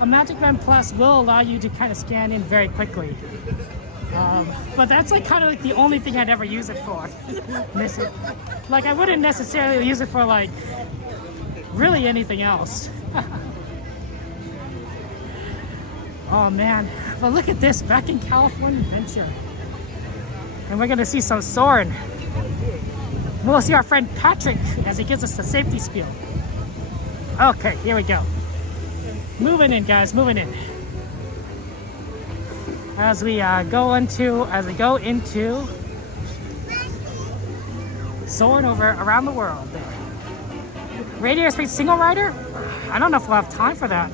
A Magic Band Plus will allow you to kind of scan in very quickly. But that's like kind of like the only thing I'd ever use it for. Miss it. Like I wouldn't necessarily use it for like really anything else. Oh man, but look at this, back in California Adventure. And we're gonna see some Soarin'. We'll see our friend Patrick as he gives us the safety spiel. Okay, here we go. Moving in, guys, moving in. As we go into Soarin' over around the world. Radiator Springs single rider? I don't know if we'll have time for that.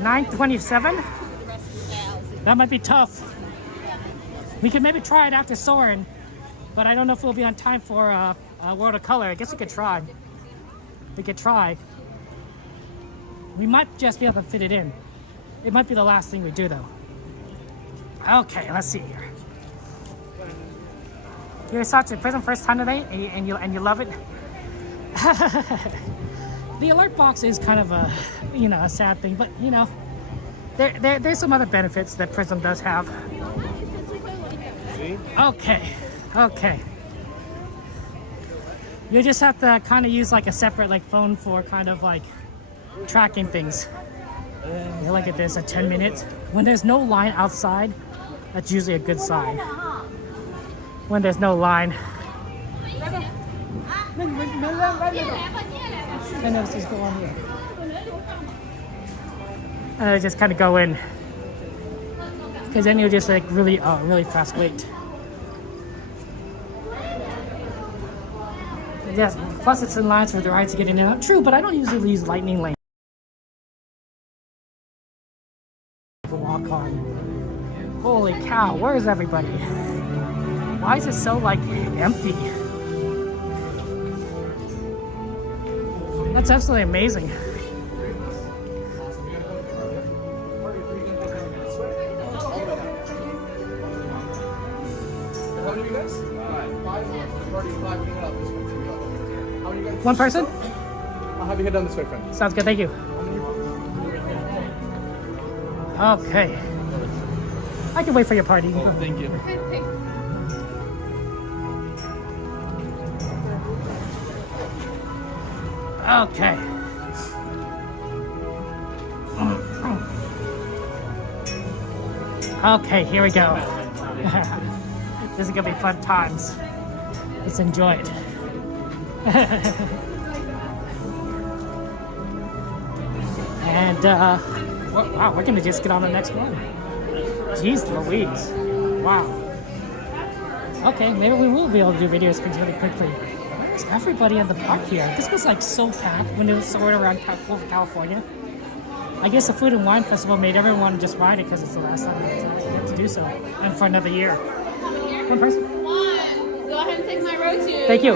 9:27? That might be tough. We could maybe try it after Soarin', but I don't know if we'll be on time for World of Color. I guess we could try. We could try. We might just be able to fit it in. It might be the last thing we do, though. Okay, let's see here. You saw it in Prism first time today, and you love it. The alert box is kind of a, you know, a sad thing, but you know, there's some other benefits that Prism does have. Okay, okay. You just have to kind of use like a separate like phone for kind of like tracking things. You look at this at 10 minutes. When there's no line outside, that's usually a good sign. When there's no line. I notice just go on here. And I just kind of go in. Because then you just like really fast wait. Yes, plus it's in lines for the rides to get in and out. True, but I don't usually use lightning lane. Walk on. Holy cow, where is everybody? Why is it so like empty? That's absolutely amazing. One person? I'll have you head down this way, friend. Sounds good, thank you. Okay. I can wait for your party. Oh, thank you. Okay. Okay, here we go. This is gonna be fun times. Let's enjoy it. And wow, we're gonna just get on the next one. Jeez Louise. Wow. Okay, maybe we will be able to do video screens really quickly. Where's everybody at the park here? This was like so packed when it was sort of around California. I guess the Food and Wine Festival made everyone just ride it because it's the last time we get to do so. And for another year. One person? and take my row 2. Thank you.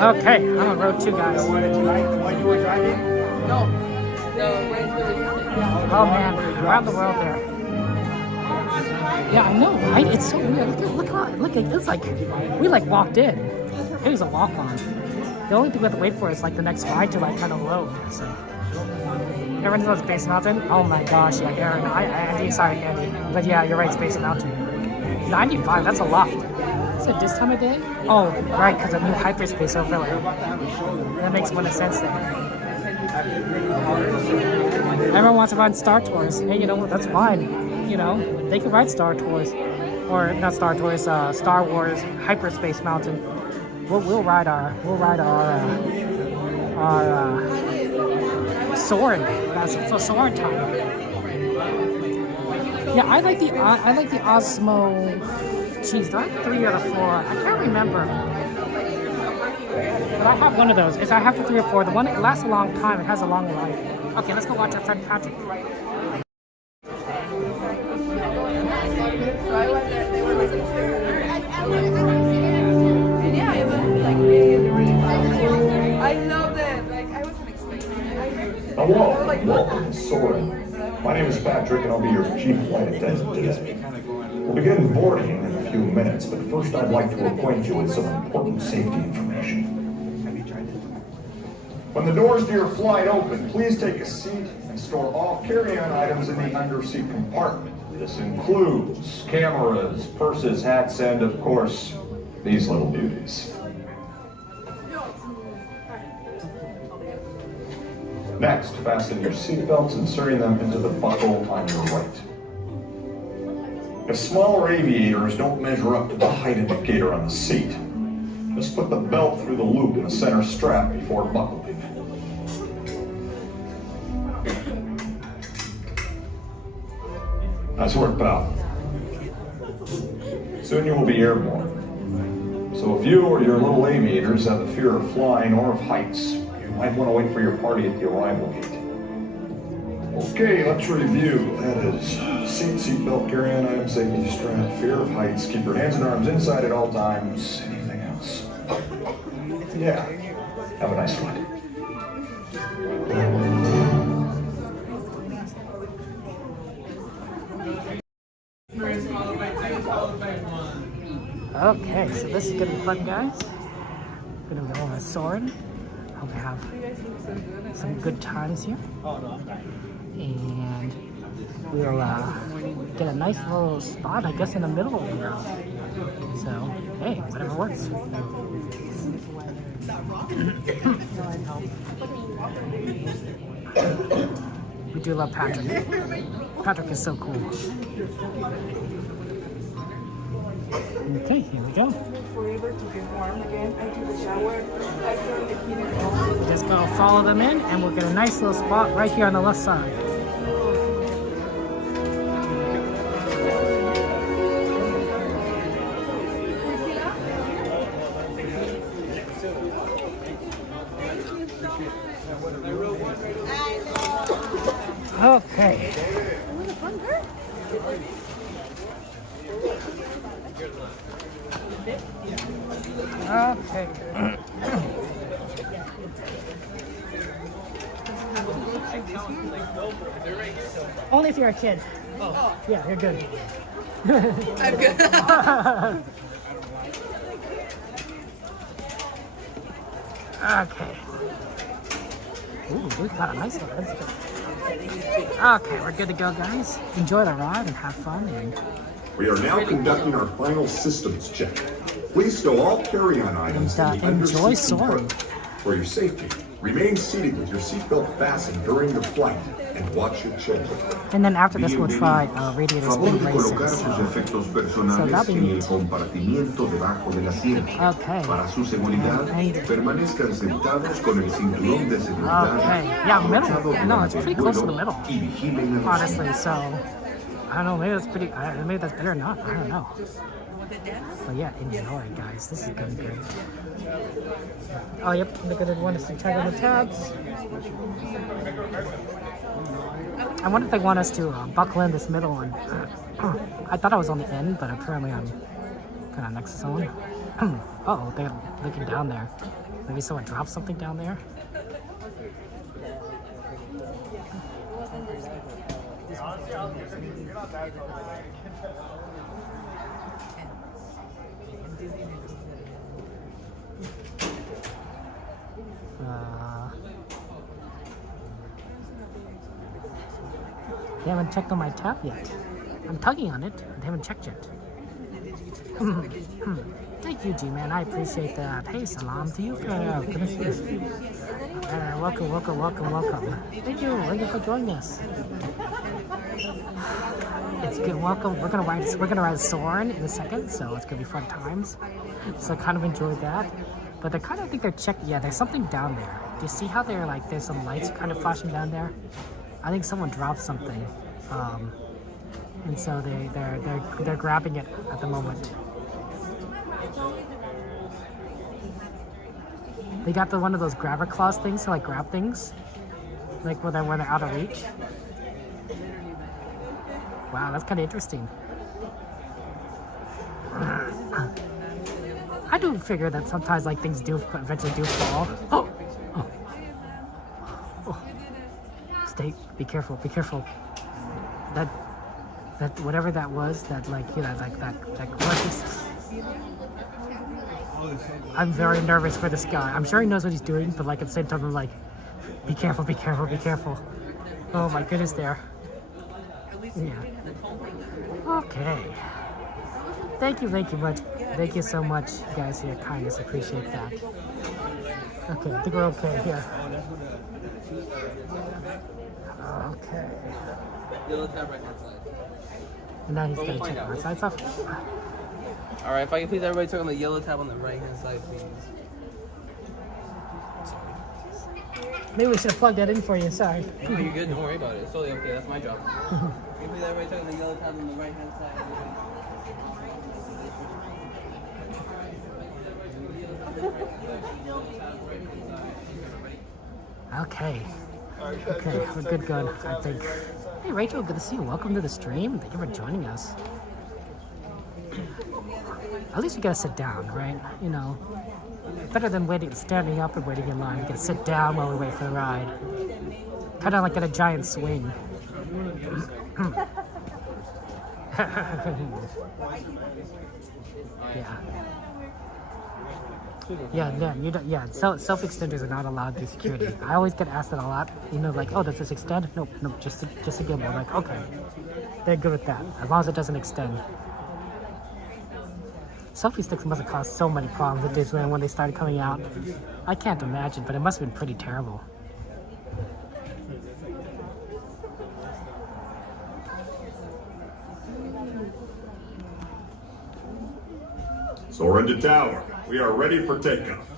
Okay, I'm on row 2, guys. When you were driving? No. No, mine's really Oh man, around the world there. Yeah, I know, right? It's so weird. Look at it's like we like walked in. It was a walk on. The only thing we have to wait for is like the next ride to like kind of load. So everyone knows Space Mountain. Oh my gosh, yeah, Aaron. Andy, sorry, Andy, but yeah, you're right, Space Mountain. 95, that's a lot. Is it this time of day? Oh, right, because of new hyperspace overlay. That makes more sense there. Everyone wants to ride Star Tours. Hey, you know what? That's fine. You know, they can ride Star Tours, or not Star Tours. Star Wars Hyperspace Mountain. We'll ride our Soarin'. That's so Soarin' time. Yeah, I like the Osmo. Jeez, do I have 3 or 4? I can't remember. But I have one of those. I have the 3 or 4. The one that lasts a long time. It has a long life. Okay, let's go watch our friend Patrick. Yeah, it was like really fun. I loved it. Like I wasn't expecting it. Hello, welcome to Soarin'. My name is Patrick, and I'll be your chief flight attendant today. We'll begin boarding in a few minutes, but first I'd like to acquaint you with some important safety information. When the doors to your flight open, please take a seat and store all carry-on items in the underseat compartment. This includes cameras, purses, hats, and of course, these little beauties. Next, fasten your seatbelts, inserting them into the buckle on your right. If smaller aviators don't measure up to the height indicator on the seat, just put the belt through the loop in the center strap before buckling. Nice work, pal. Soon you will be airborne. So if you or your little aviators have a fear of flying or of heights, you might want to wait for your party at the arrival gate. Okay, let's review. That is seatbelt, carry-on item, safety strap, fear of heights, keep your hands and arms inside at all times. Anything else? Yeah. Have a nice flight. Okay, so this is gonna be fun, guys. We're gonna go on Soarin'. Hope we have some good times here. And we'll get a nice little spot, I guess, in the middle of the road. So, hey, whatever works. We do love Patrick. Patrick is so cool. Okay, here we go. Forever to get warm again. I do the shower. I turn the heater on. Just gonna follow them in, and we'll get a nice little spot right here on the left side. Okay. Okay. Only if you're a kid. Oh. Yeah, you're good. I'm good. Okay. Ooh, we've got a nice one. That's good. Okay, we're good to go, guys. Enjoy the ride and have fun. And We are now conducting our final systems check. Please stow all carry-on items in the enjoy underseat soaring. compartment. For your safety, remain seated with your seatbelt fastened during your flight and watch your children. And then after this, we'll try radiator speed races. So that'll be neat. Okay. Okay. Yeah, middle. No, it's pretty close to the middle. Honestly, so I don't know. Maybe that's pretty. Maybe that's better or not. I don't know. But yeah, enjoy, guys. This is gonna be great. Oh, yep. They're gonna want us to tag on the tabs. I wonder if they want us to buckle in this middle one. I thought I was on the end, but apparently I'm Kind of next to someone. Oh, they're looking down there. Maybe someone dropped something down there. They haven't checked on my tab yet. I'm tugging on it, but they haven't checked yet. Thank you, G-Man. I appreciate that. Hey, salam to you. Welcome, welcome, welcome, welcome. Thank you for joining us. It's good. Welcome. We're gonna ride Soren in a second, so it's gonna be fun times. So I kind of enjoyed that. But I think they're checking. Yeah, there's something down there. Do you see how they're like? There's some lights kind of flashing down there. I think someone dropped something, and so they're grabbing it at the moment. They got one of those grabber claws things to like grab things, like when they're out of reach. Wow, that's kind of interesting. I do figure that sometimes like things do eventually do fall. Oh. Be careful, be careful. That whatever that was, that like, you know, like that I'm very nervous for this guy. I'm sure he knows what he's doing, but like at the same time I'm like, be careful, be careful, be careful. Oh my goodness there. Yeah. Okay. Thank you much. Thank you so much, guys, for your kindness. Appreciate that. Okay, I think we're okay here. Okay. Yellow tab right hand side. And now he's gonna check our side stuff. Alright, if I can please everybody turn on the yellow tab on the right hand side, please. Maybe we should have plugged that in for you, sorry. No, you're good, don't worry about it. It's totally okay, that's my job. Can you please everybody turn on the yellow tab on the right hand side? Okay. Okay, we're good, I think. Hey Rachel, good to see you. Welcome to the stream. Thank you for joining us. At least you gotta sit down, right? You know, better than standing up and waiting in line. You gotta sit down while we wait for the ride. Kind of like at a giant swing. Yeah. Yeah, self-extenders are not allowed through security. I always get asked that a lot. You know, like, oh, does this extend? Nope, just a gimbal. I'm like, okay, they're good with that, as long as it doesn't extend. Selfie sticks must have caused so many problems at Disneyland when they started coming out. I can't imagine, but it must have been pretty terrible. Soarin' to tower. We are ready for takeoff.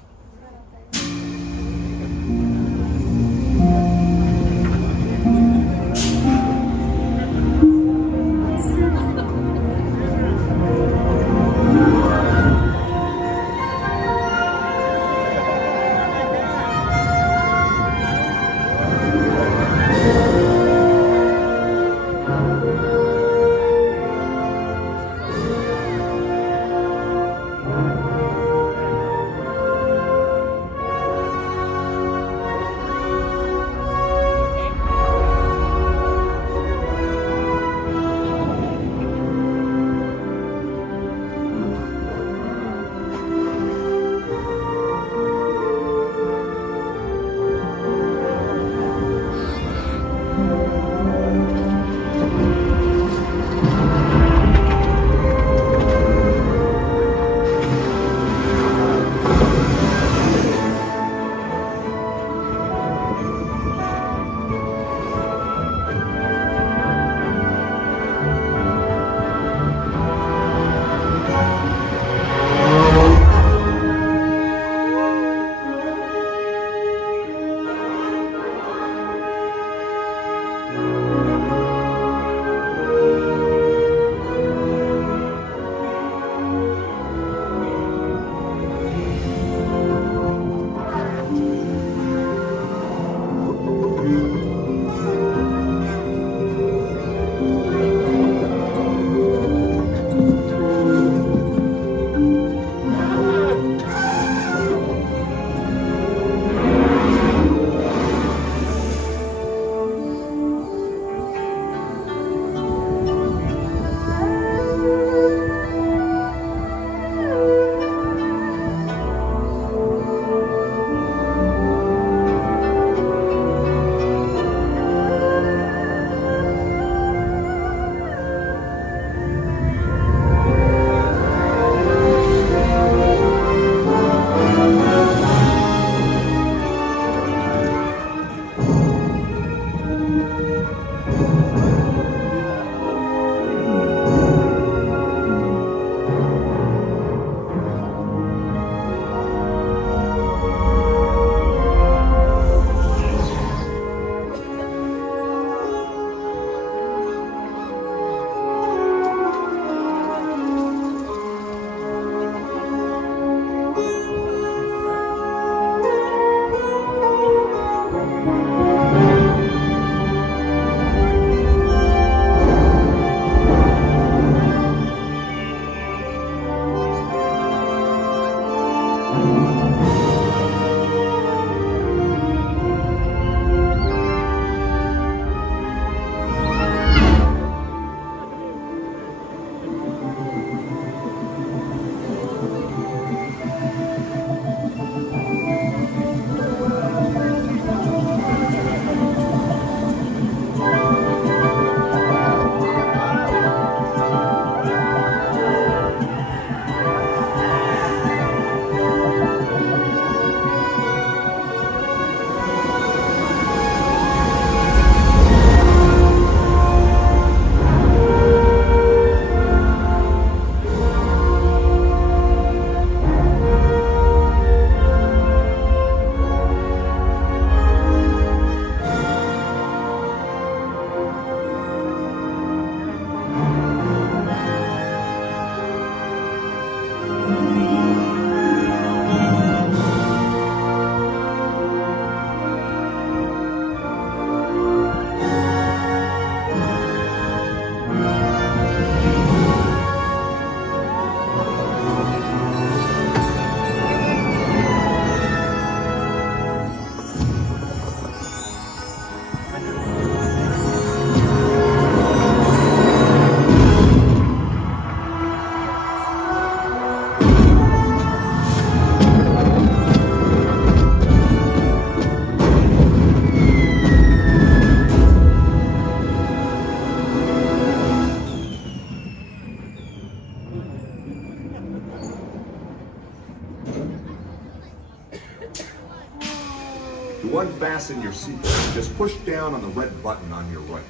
To unfasten your seat, just push down on the red button on your right.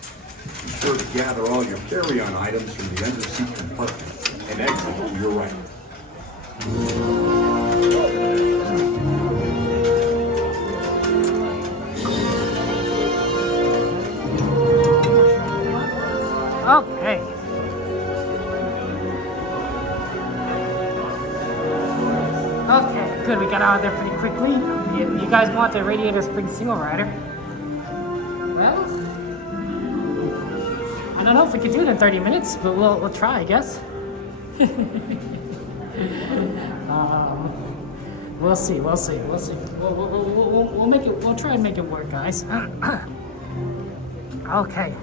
Be sure to gather all your carry-on items from the under-seat compartment and exit to your right. Okay. Okay, good. We got out of there pretty quickly. You guys want the Radiator Springs single rider? Well, I don't know if we can do it in 30 minutes, but we'll try, I guess. We'll see. We'll make it. We'll try and make it work, guys. Okay.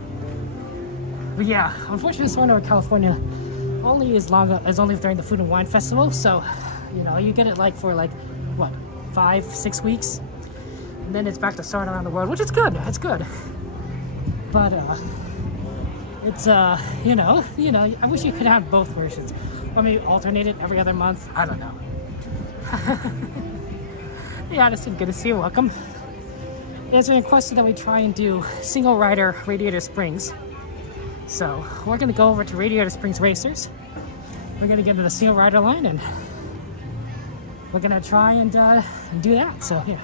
But yeah, unfortunately, Sorno, California, only as long as only during the Food and Wine Festival. So, you know, you get it like for like what, 5-6 weeks, and then it's back to starting around the world, which is good. It's good. But it's you know, I wish you could have both versions, or maybe alternate it every other month. I don't know. Yeah, it's good to see you. Welcome. It's been requested that we try and do single rider Radiator Springs. So we're gonna go over to Radiator Springs Racers. We're gonna get into the single rider line and we're gonna try and do that. So yeah.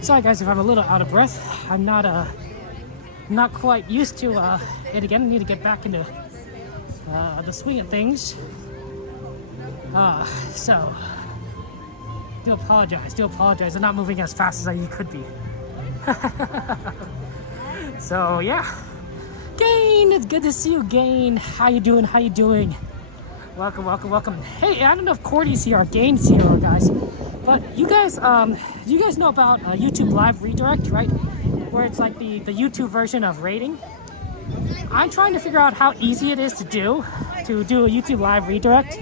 Sorry guys if I'm a little out of breath. I'm not quite used to it again. I need to get back into the swing of things. So do apologize. I'm not moving as fast as I could be. So yeah. Gain, it's good to see you, Gain. How you doing? Welcome. Hey, I don't know if Cordy's here or Gain's here, guys. But you guys know about YouTube Live Redirect, right? Where it's like the YouTube version of rating. I'm trying to figure out how easy it is to do a YouTube Live Redirect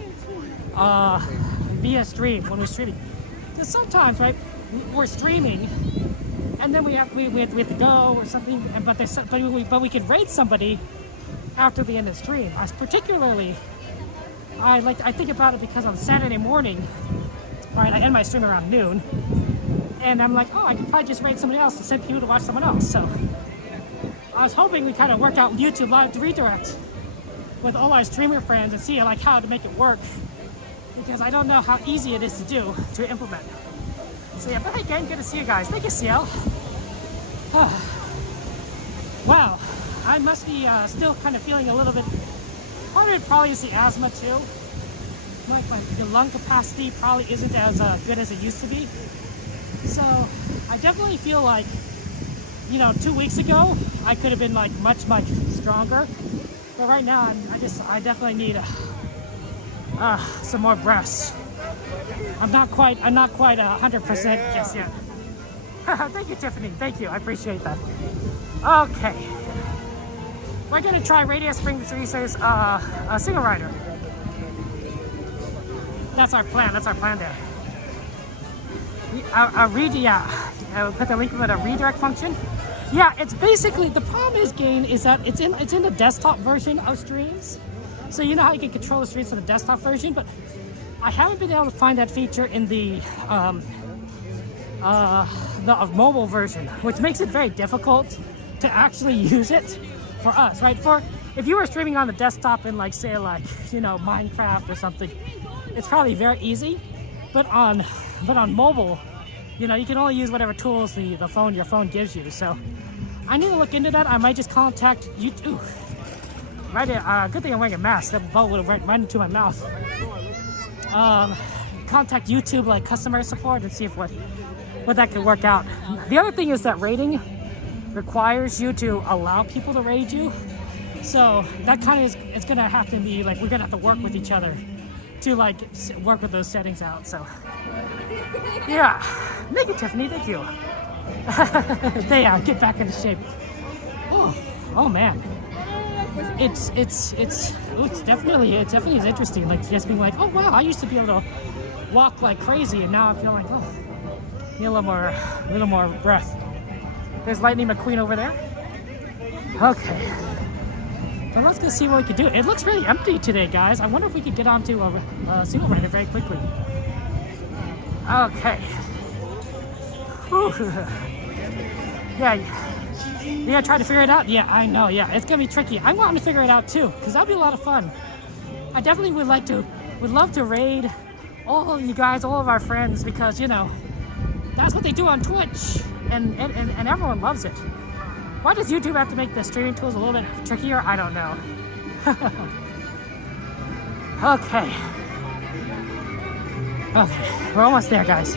via stream when we're streaming. Because sometimes, right, we're streaming. And then we have to go or something, but we can rate somebody after the end of the stream. Particularly, I think about it because on Saturday morning, right, I end my stream around noon, and I'm like, oh, I could probably just rate somebody else and send people to watch someone else. So I was hoping we kind of work out YouTube Live Redirect with all our streamer friends and see like how to make it work, because I don't know how easy it is to implement. So yeah, but hey, gang, good to see you guys. Thank you, CL. Wow, I must be still kind of feeling a little bit. Part of it probably is the asthma too. My lung capacity probably isn't as good as it used to be. So I definitely feel like, 2 weeks ago I could have been like much stronger. But right now I definitely need some more breaths. I'm not quite 100% just yet. Thank you, Tiffany. Thank you. I appreciate that. Okay. We're gonna try Radiator Springs Racers single rider. That's our plan there. We'll put the link with a redirect function. Yeah, it's basically, the problem is, Gain, is that it's in the desktop version of streams. So you know how you can control the streams from the desktop version, but I haven't been able to find that feature in the mobile version, which makes it very difficult to actually use it for us, right? If you were streaming on the desktop in say Minecraft or something, it's probably very easy. But on mobile, you can only use whatever tools your phone gives you. So I need to look into that. I might just contact YouTube. Right, good thing I'm wearing a mask. That ball would have went right into my mouth. Contact YouTube customer support and see if what that could work out. The other thing is that rating requires you to allow people to raid you. So that kind of it's gonna have to be we're gonna have to work with each other to work with those settings out. So yeah, thank you, Tiffany. Thank you. Get back into shape. Oh man. It's definitely is interesting. Just being oh wow, I used to be able to walk like crazy, and now I feel need a little more breath. There's Lightning McQueen over there. Okay, so let's go see what we can do. It looks really empty today, guys. I wonder if we could get onto a single rider very quickly. Okay. Whew. Yeah. Yeah, try to figure it out. Yeah, I know. Yeah, it's gonna be tricky. I want to figure it out too, because that'll be a lot of fun. I definitely would love to raid all of you guys, all of our friends, because you know that's what they do on Twitch, and everyone loves it. Why does YouTube have to make the streaming tools a little bit trickier? I don't know. Okay. Okay, we're almost there, guys.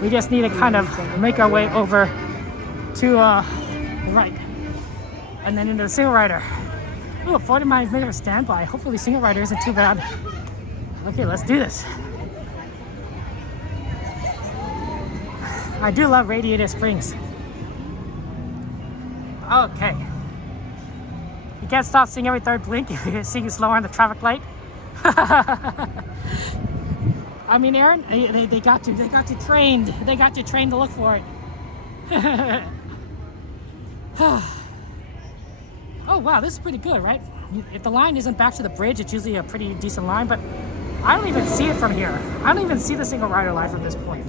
We just need to kind of make our way over to the right, and then into the single rider. Ooh, 40-minute standby. Hopefully single rider isn't too bad. Okay, let's do this. I do love Radiator Springs. Okay. You can't stop seeing every third blink if you're seeing slower on the traffic light. I mean, Aaron, they got you trained. They got you trained to look for it. Oh wow, this is pretty good, right? If the line isn't back to the bridge, it's usually a pretty decent line, but I don't even see it from here. I don't even see the single rider line from this point.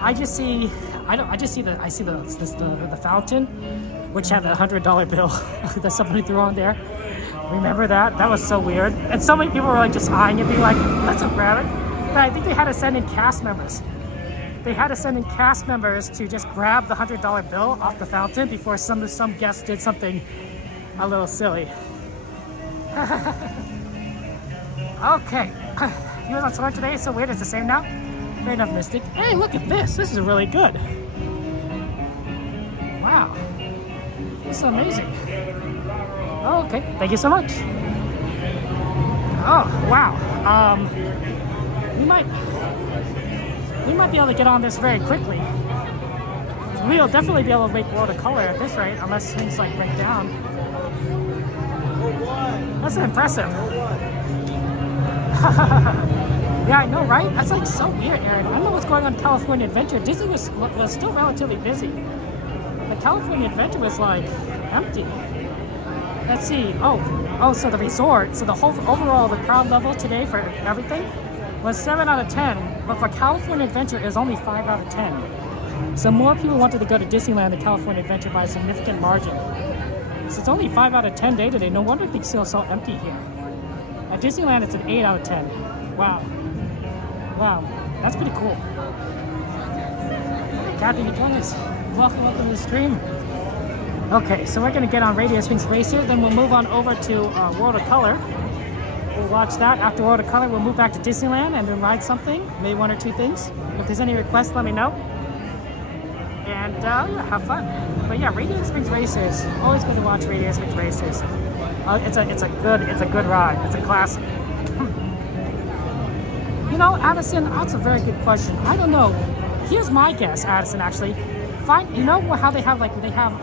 I just see the fountain, which had a $100 bill that somebody threw on there. Remember that? That was so weird. And so many people were like just eyeing it, being like, let's grab it. But I think they had to send in cast members. They had to send in cast members to just grab the $100 bill off the fountain before some guest did something a little silly. Okay. You was on tour today, so weird, it's the same now? Fair enough, Mystic. Hey, look at this. This is really good. Wow. This is amazing. Oh, okay. Thank you so much. Oh, wow. We might be able to get on this very quickly. We'll definitely be able to make World of Color at this rate, unless things like break down. That's impressive. Yeah, I know, right? That's like so weird, Aaron. I don't know what's going on in California Adventure. Disney was still relatively busy. The California Adventure was like empty. Let's see. Oh, so the resort. So the whole overall the crowd level today for everything was 7 out of 10, but for California Adventure is only 5 out of 10. So more people wanted to go to Disneyland than California Adventure by a significant margin. So it's only 5 out of 10 day today. No wonder things feel so empty here. At Disneyland, it's an 8 out of 10. Wow. Wow, that's pretty cool. Kathy, you join us. Welcome to the stream. Okay, so we're gonna get on Radiator Springs Racer, then we'll move on over to World of Color. We'll watch that. After World of Color, we'll move back to Disneyland and then ride something, maybe 1 or 2 things. If there's any requests, let me know. And yeah, have fun. But yeah, Radiator Springs Racers. Always good to watch Radiator Springs Racers. It's a good ride. It's a classic. You know, Addison, that's a very good question. I don't know. Here's my guess, Addison. Actually, you know how they have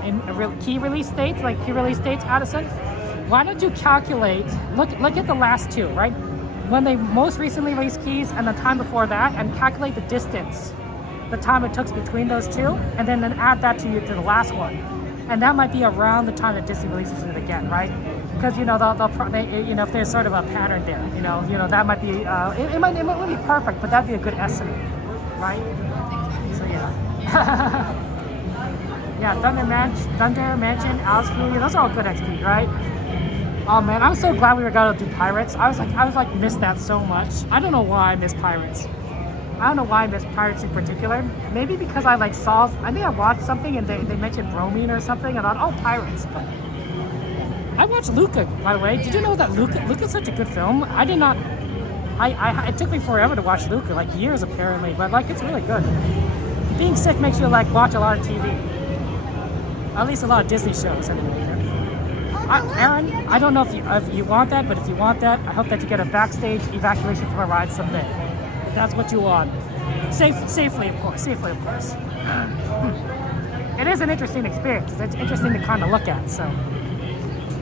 in key release dates, Addison. Why don't you calculate? Look at the last 2, right? When they most recently released keys and the time before that, and calculate the distance, the time it took between those 2, and then add that to the last one, and that might be around the time that Disney releases it again, right? Because you know if there's sort of a pattern there, you know that might be it might be perfect, but that'd be a good estimate, right? So yeah. Yeah, Thunder Mansion, Alice Community, those are all good XP, right? Oh man, I'm so glad we were going to do Pirates. I was like missed that so much. I don't know why I missed Pirates. I don't know why I missed Pirates in particular. Maybe because I think I watched something and they mentioned bromine or something, and I thought, oh, Pirates. But I watched Luca, by the way. Did you know that Luca's such a good film? I did not. It took me forever to watch Luca, like years apparently, but like it's really good. Being sick makes you like watch a lot of TV. At least a lot of Disney shows anyway. Aaron, I don't know if you want that, but if you want that, I hope that you get a backstage evacuation from a ride someday. If that's what you want. Safely, of course. It is an interesting experience. It's interesting to kind of look at, so.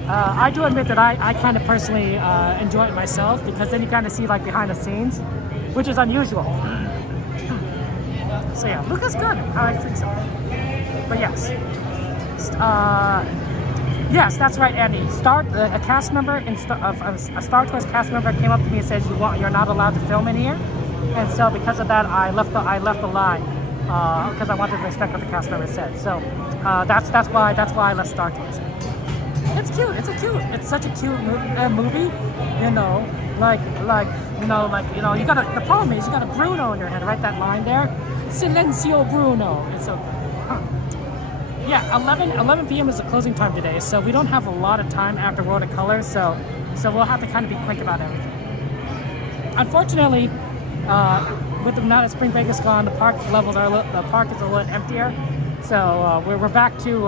I do admit that I kind of personally enjoy it myself, because then you kind of see like behind the scenes, which is unusual. So yeah, Luca's good. I think so. But yes. Yes, that's right, Andy. A cast member, a Star Tours cast member came up to me and said, you're not allowed to film in here. And so because of that, I left the line. because I wanted to respect what the cast member said. So that's why let's start this. It's cute. It's such a cute movie. You know, you got the problem is you got a Bruno in your head, right? That line there, Silencio Bruno. And so, yeah, 11 p.m. is the closing time today, so we don't have a lot of time after World of Color. So we'll have to kind of be quick about everything. Unfortunately, with the amount of spring break is gone, the park is a little emptier. So we're back to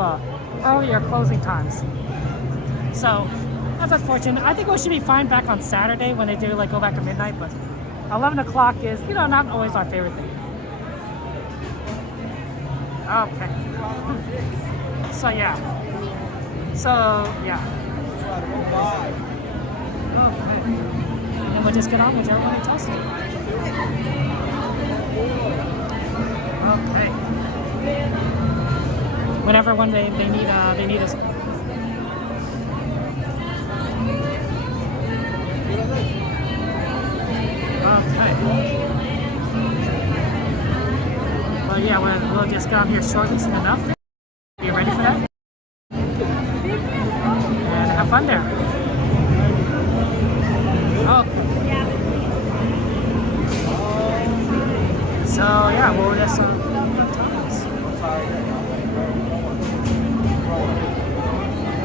earlier closing times. So that's unfortunate. I think we should be fine back on Saturday when they do go back to midnight, but 11 o'clock is, not always our favorite thing. Okay. So yeah. Okay. And then we'll just get on with everybody testing. Okay. Whenever when they need us. Okay. Well, yeah, we'll just get on here shortly soon enough. Are you ready for that? And have fun there. Oh. So, yeah, we'll just...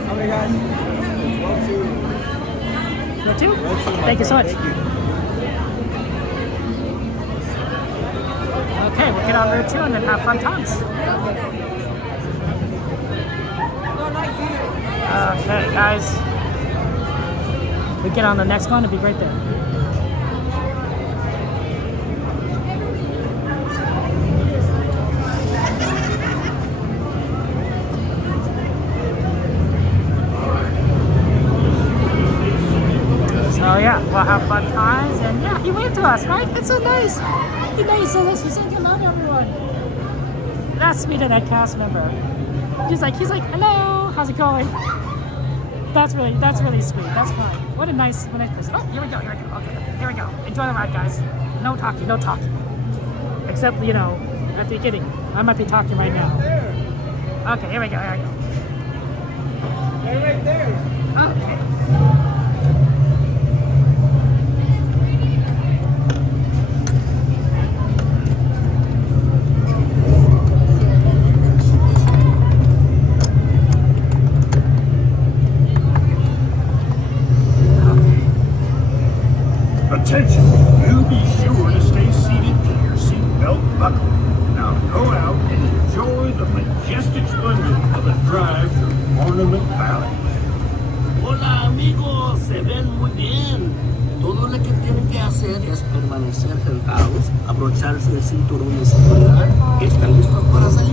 How many guys? Row 2? Thank you so much. Okay, we'll get on row 2 and then have fun times. Okay, guys. We get on the next one, it'll be right there. So yeah, we'll have fun times, and yeah, he waved to us, right? It's so nice. He said hello to everyone. That's sweet of that cast member. He's like, hello, how's it going? That's really sweet. That's fine. What a nice person. Oh, here we go. Okay, here we go. Enjoy the ride, guys. No talking. Except, at the beginning. I might be talking right now. Okay, here we go. They're right there. Okay. Attention! You be sure to stay seated with your seatbelt buckled. Now go out and enjoy the majestic splendor of the drive through Ornament Valley. Hola amigos, se ven muy bien. Todo lo que tienen que hacer es permanecer sentados, abrocharse el cinturón de seguridad y están listos para salir.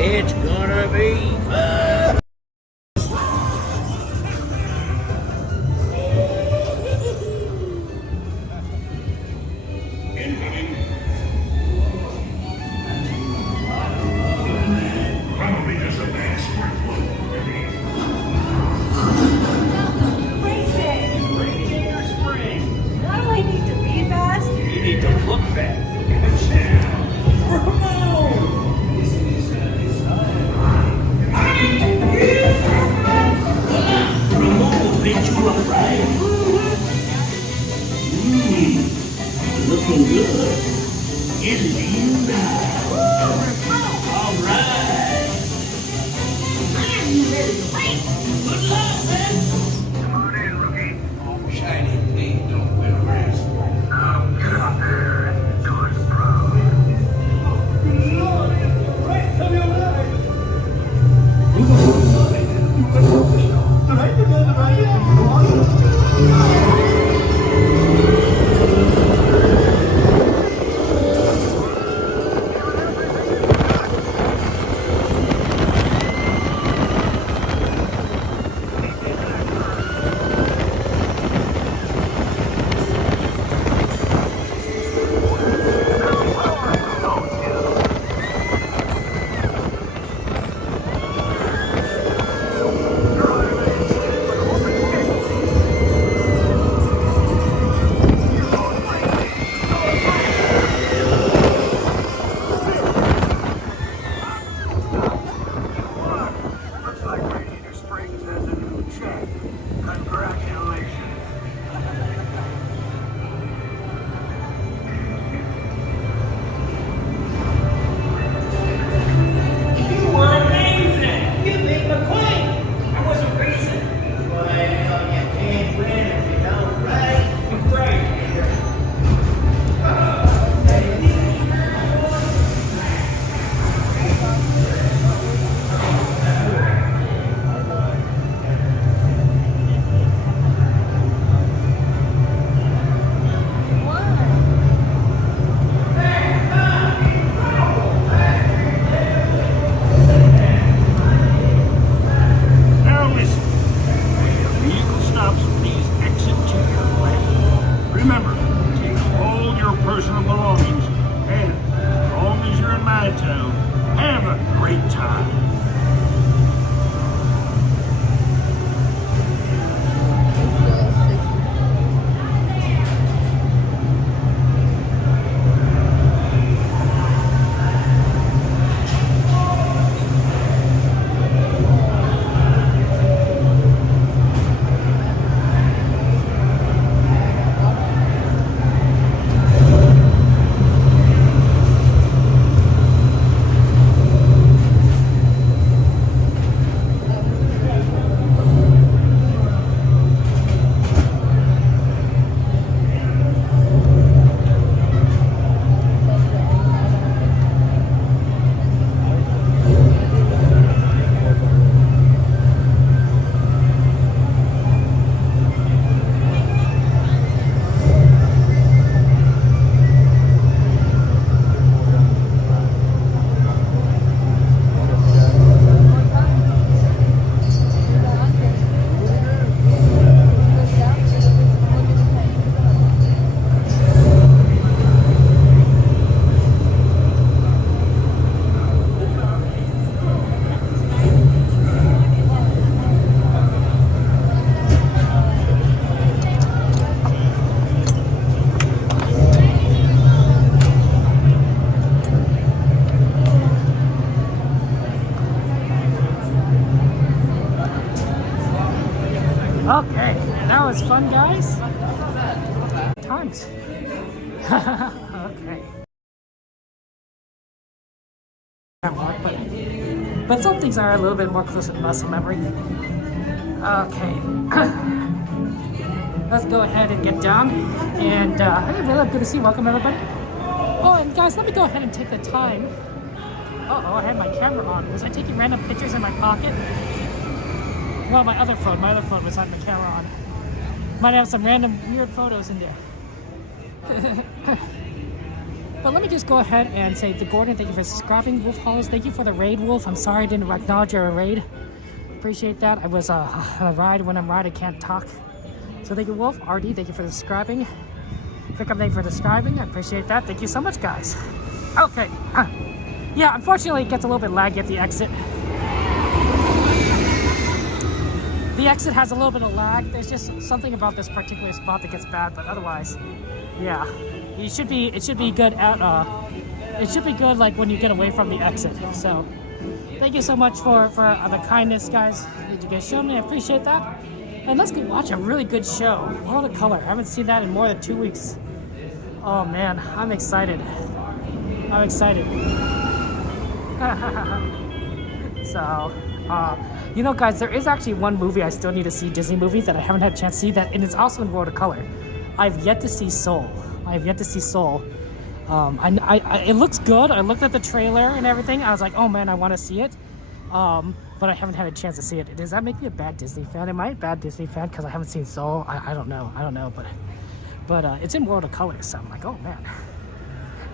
It's gonna be fun. Probably just a bad squirt. Race day. good. And lean back. All right. I'm ready to fight. Good luck, man. Come on in, rookie. Shiny paint don't win a race. I'm covered. George Pro. Now listen, when your vehicle stops with these exit checkpoint lights, remember, take all your personal belongings, and as long as you're in my town, have a great time. Okay, that was fun, guys. Times. Okay. But some things are a little bit more close to muscle memory. Okay. Let's go ahead and get down. And hey, really good to see you. Welcome, everybody. Oh, and guys, let me go ahead and take the time. Uh-oh, I had my camera on. Was I taking random pictures in my pocket? Well, my other phone was on my camera on. Might have some random weird photos in there. But let me just go ahead and say to Gordon, thank you for subscribing. Wolf Hollows, thank you for the raid, Wolf. I'm sorry I didn't acknowledge your raid. Appreciate that. I was a ride. When I'm ride, I can't talk. So thank you, Wolf. RD, thank you for subscribing. Vic, thank you for subscribing. I appreciate that. Thank you so much, guys. Okay. Yeah, unfortunately, it gets a little bit laggy at the exit. The exit has a little bit of lag. There's just something about this particular spot that gets bad, but otherwise, yeah, it should be good at it should be good like when you get away from the exit. So, thank you so much for the kindness, guys, that you guys showed me. I appreciate that. And let's go watch a really good show. World of Color. I haven't seen that in more than 2 weeks. Oh man, I'm excited. I'm excited. So, you know, guys, there is actually one movie I still need to see, Disney movie, that I haven't had a chance to see, and it's also in World of Color. I've yet to see Soul. I've yet to see Soul. It looks good. I looked at the trailer and everything. I was like, oh man, I want to see it. But I haven't had a chance to see it. Does that make me a bad Disney fan? Am I a bad Disney fan because I haven't seen Soul? I don't know. I don't know, but it's in World of Color, so I'm like, oh man.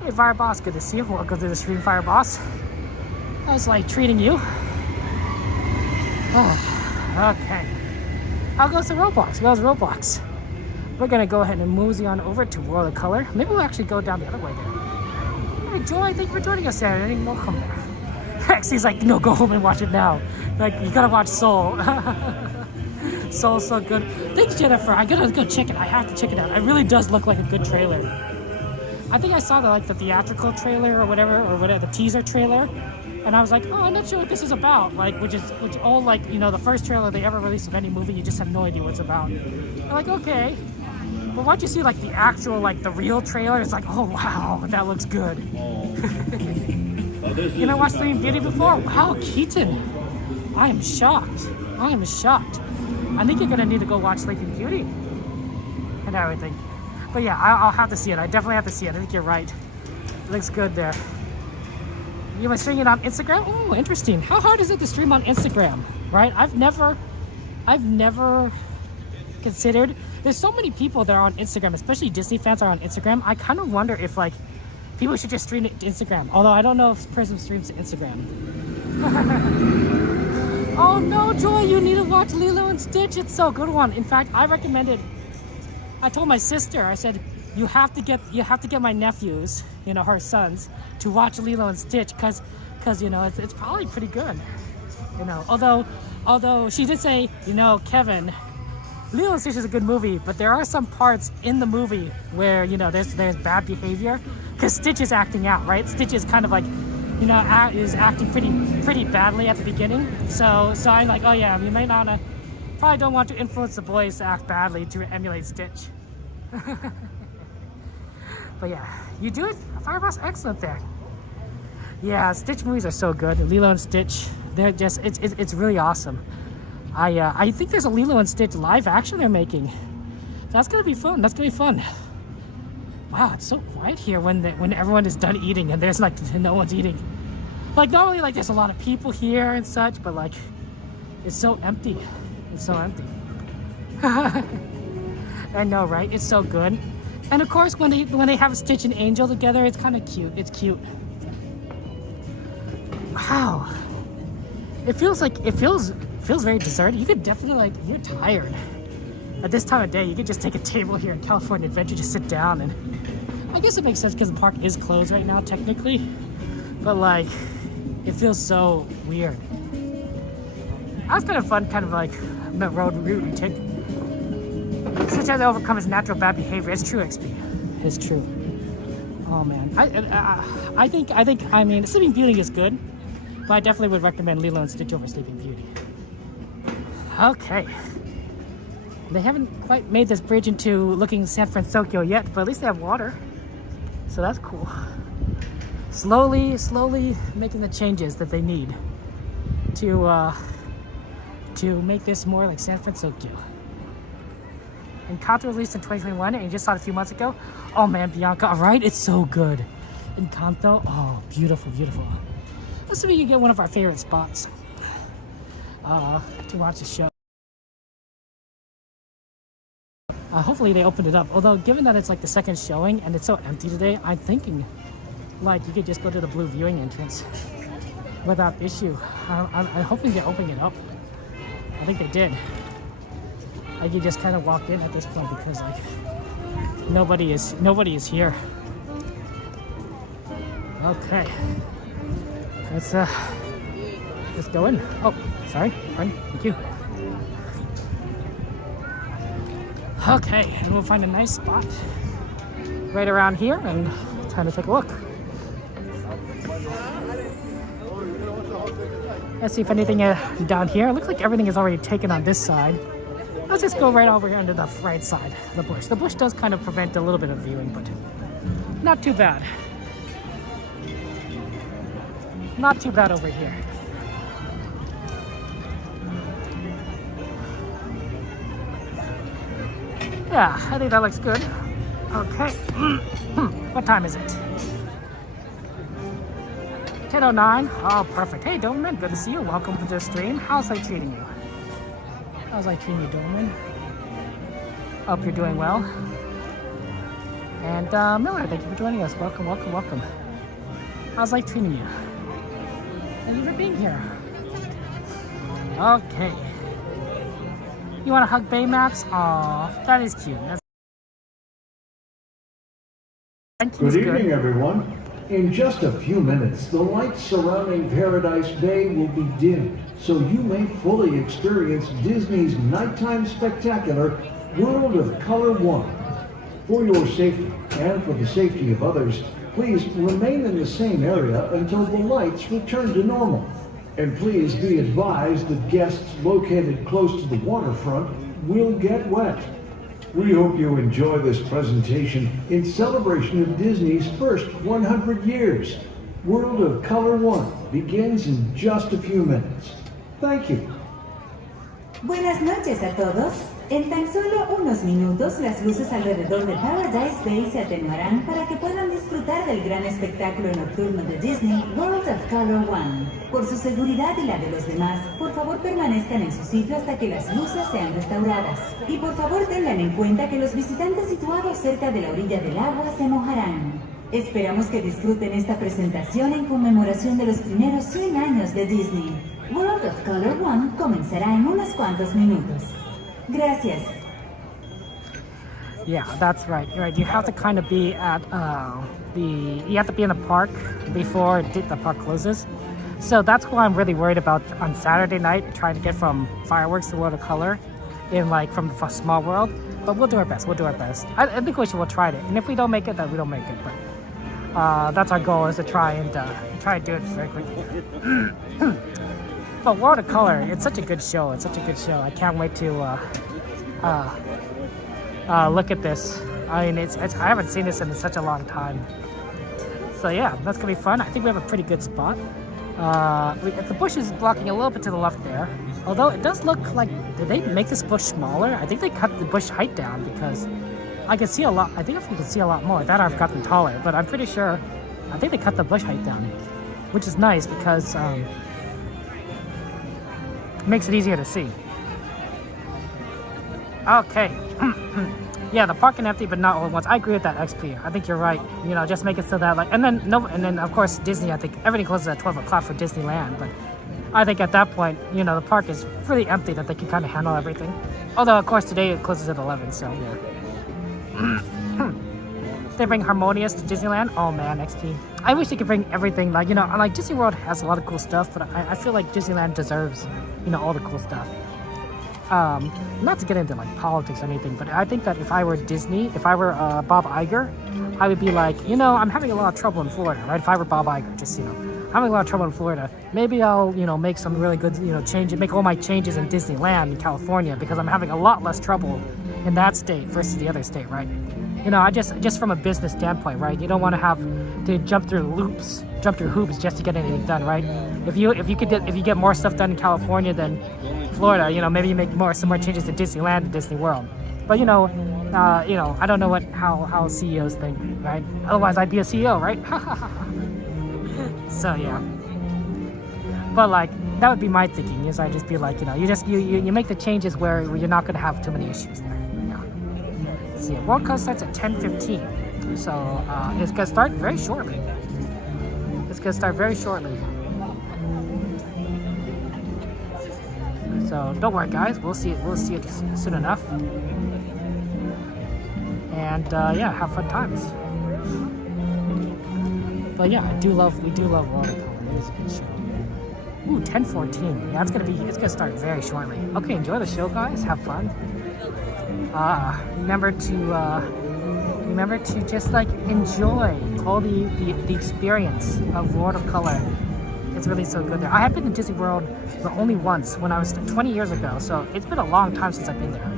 Hey, Fire Boss, good to see you. Welcome to the stream, Fire Boss. How's like treating you? Oh, okay. I'll go to Roblox. Goes Roblox. We're gonna go ahead and mosey on over to World of Color. Maybe we'll actually go down the other way there. Hey, Joy, thank you for joining us, Saturday. Welcome there. Rexy's like, no, go home and watch it now. Like, you gotta watch Soul. Soul's so good. Thanks, Jennifer. I gotta go check it. I have to check it out. It really does look like a good trailer. I think I saw the theatrical trailer or whatever, the teaser trailer, and I was like, oh, I'm not sure what this is about. Like, which all like, you know, the first trailer they ever released of any movie, you just have no idea what it's about. I'm like, okay. But once you see like the actual, like the real trailer, it's like, oh wow, that looks good. You know, watched Sleeping Beauty before? Wow, Keaton. I am shocked. I am shocked. I think you're gonna need to go watch Sleeping Beauty and everything. But yeah, I'll have to see it. I definitely have to see it. I think you're right. It looks good there. You were streaming it on Instagram? Oh, interesting. How hard is it to stream on Instagram? Right? I've never considered. There's so many people that are on Instagram, especially Disney fans are on Instagram. I kind of wonder if like people should just stream it to Instagram. Although I don't know if Prism streams to Instagram. Oh no, Joy, you need to watch Lilo and Stitch. It's so good one. In fact, I told my sister, I said, you have to get my nephews, you know, her sons, to watch Lilo and Stitch, cause you know it's probably pretty good, you know. Although she did say, you know, Kevin, Lilo and Stitch is a good movie, but there are some parts in the movie where, you know, there's bad behavior, cause Stitch is acting out, right? Stitch is kind of like, you know, is acting pretty badly at the beginning. So I'm like, oh yeah, you may not probably don't want to influence the boys to act badly to emulate Stitch. But yeah, you do it. Fireboss, excellent there. Yeah, Stitch movies are so good. Lilo and Stitch, they're just it's really awesome. I think there's a Lilo and Stitch live action they're making. That's gonna be fun. That's gonna be fun. Wow, it's so quiet here when everyone is done eating and there's like no one's eating. Like normally like there's a lot of people here and such, but like it's so empty. It's so empty. I know, right? It's so good. And of course, when they have Stitch and Angel together, it's kind of cute. It's cute. Wow. It feels very deserted. You could definitely like, you're tired. At this time of day, you could just take a table here in California Adventure, just sit down, and I guess it makes sense because the park is closed right now, technically. But like, it feels so weird. That's kind of fun, kind of like road route take. Stitch has to overcome his natural bad behavior. It's true, XP. It's true. Oh man, I mean, Sleeping Beauty is good, but I definitely would recommend Lilo and Stitch over Sleeping Beauty. Okay. They haven't quite made this bridge into looking San Francisco yet, but at least they have water, so that's cool. Slowly making the changes that they need to make this more like San Francisco. Encanto released in 2021, and you just saw it a few months ago. Oh man, Bianca, right? It's so good. Encanto, oh, beautiful, beautiful. Let's see if we can get one of our favorite spots to watch the show. Hopefully they opened it up. Although, given that it's like the second showing and it's so empty today, I'm thinking like you could just go to the blue viewing entrance without issue. I'm hoping they're opening it up. I think they did. Like you just kind of walk in at this point because like nobody is here. Okay, let's go in. Oh, sorry, friend. Thank you. Okay, and we'll find a nice spot right around here and time to take a look. Let's see if anything down here. It looks like everything is already taken on this side. Let's just go right over here into the right side of the bush. The bush does kind of prevent a little bit of viewing, but not too bad. Not too bad over here. Yeah, I think that looks good. Okay. What time is it? 10:09. Oh, perfect. Hey, Doberman, good to see you. Welcome to the stream. How's life treating you? How's life treating you, Doberman? Hope you're doing well. And Miller, thank you for joining us. Welcome, welcome, welcome. How's life treating you? Thank you for being here. Okay. You want to hug Baymax? Aw, that is cute. Good evening, everyone. In just a few minutes, the lights surrounding Paradise Bay will be dimmed, so you may fully experience Disney's nighttime spectacular World of Color 1. For your safety and for the safety of others, please remain in the same area until the lights return to normal. And please be advised that guests located close to the waterfront will get wet. We hope you enjoy this presentation in celebration of Disney's first 100 years. World of Color 1 begins in just a few minutes. Thank you. Buenas noches a todos. En tan solo unos minutos, las luces alrededor de Paradise Bay se atenuarán para que puedan disfrutar del gran espectáculo nocturno de Disney, World of Color 1. Por su seguridad y la de los demás, por favor permanezcan en su sitio hasta que las luces sean restauradas. Y por favor tengan en cuenta que los visitantes situados cerca de la orilla del agua se mojarán. Esperamos que disfruten esta presentación en conmemoración de los primeros 100 años de Disney. World of Color 1 comenzará en unos cuantos minutos. Gracias. Yeah, that's right. You're right. You have to kind of be at you have to be in the park before the park closes. So that's why I'm really worried about on Saturday night trying to get from fireworks to World of Color in like from the small world. But we'll do our best. We'll do our best. I think we'll try it. And if we don't make it, then we don't make it. But that's our goal, is to try and do it very quickly. But World of Color, it's such a good show. It's such a good show. I can't wait to look at this. I mean, I haven't seen this in such a long time. So yeah, that's gonna be fun. I think we have a pretty good spot. The bush is blocking a little bit to the left there. Although it does look like, did they make this bush smaller? I think they cut the bush height down because I can see a lot. I think if you can see a lot more, that I've gotten taller. But I'm pretty sure, I think they cut the bush height down, which is nice because makes it easier to see. Okay. Yeah, the park can empty, but not all at once. I agree with that, XP. I think you're right. You know, just make it so that like, and then of course Disney. I think everything closes at 12 o'clock for Disneyland. But I think at that point, you know, the park is really empty that they can kind of handle everything. Although of course today it closes at 11, so yeah. They bring Harmonious to Disneyland. Oh man, XP. I wish they could bring everything. Like, you know, like Disney World has a lot of cool stuff, but I feel like Disneyland deserves, you know, all the cool stuff. Not to get into like politics or anything, but I think that if I were Disney, if I were Bob Iger, I would be like, you know, I'm having a lot of trouble in Florida, right? If I were Bob Iger, just, you know, I'm having a lot of trouble in Florida. Maybe I'll, you know, make some really good, you know, make all my changes in Disneyland in California because I'm having a lot less trouble in that state versus the other state, right? You know, I just from a business standpoint, right? You don't want to have to jump through hoops just to get anything done, right? If you get more stuff done in California than Florida, you know, maybe you make some more changes to Disneyland and Disney World. But you know, I don't know how CEOs think, right? Otherwise, I'd be a CEO, right? So yeah. But like that would be my thinking. Is I'd just be like, you know, you make the changes where you're not going to have too many issues there. See, World Cup starts at 10:15, so it's gonna start very shortly. So don't worry, guys. We'll see it soon enough. And yeah, have fun times. But yeah, we do love World Cup. It is a good show. Ooh, 10:14. Yeah, it's gonna start very shortly. Okay, enjoy the show, guys. Have fun. Remember to just like enjoy all the experience of World of Color. It's really so good there. I have been to Disney World, but only once when I was 20 years ago. So it's been a long time since I've been there.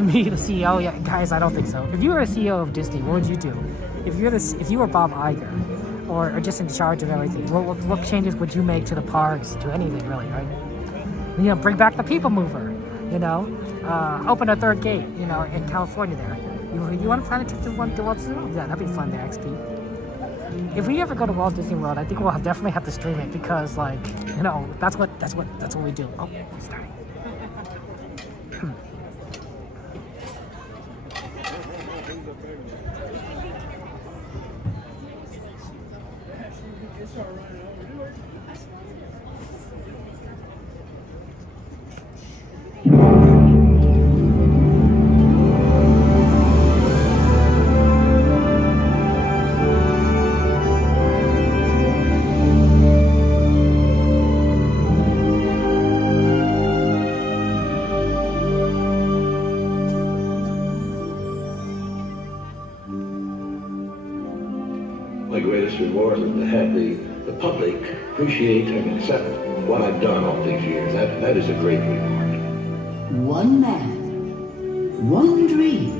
Me, the CEO? Yeah, guys, I don't think so. If you were a CEO of Disney, what would you do? If you were Bob Iger, or just in charge of everything, what changes would you make to the parks, to anything really, right? You know, bring back the people mover. You know, open a third gate. You know, in California there. You want to plan a trip to Walt Disney World? Yeah, that'd be fun there, XP. If we ever go to Walt Disney World, I think we'll definitely have to stream it because, like, you know, that's what we do. Oh, it's starting. My greatest reward is to have the public appreciate and accept what I've done all these years. That is a great reward. One man, one dream.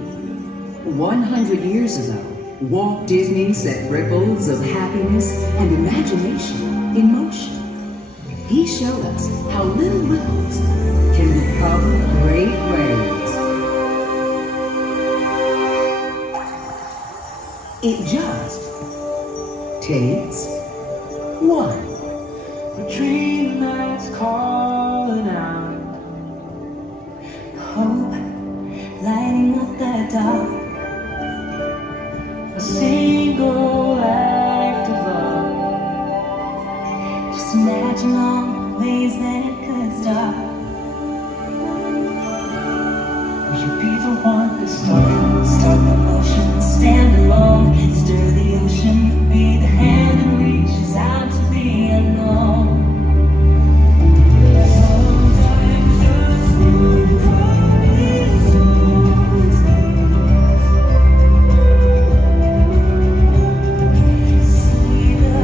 100 years ago, Walt Disney set ripples of happiness and imagination in motion. He showed us how little ripples can become great waves. It just takes one. A dream that's calling out, hope lighting up the dark. A single act of love. Just imagine all the ways that it could start. Would you be the one to start the motion, stand alone, stir the ocean, be the hand that reaches out to the unknown? Sometimes just look for these see the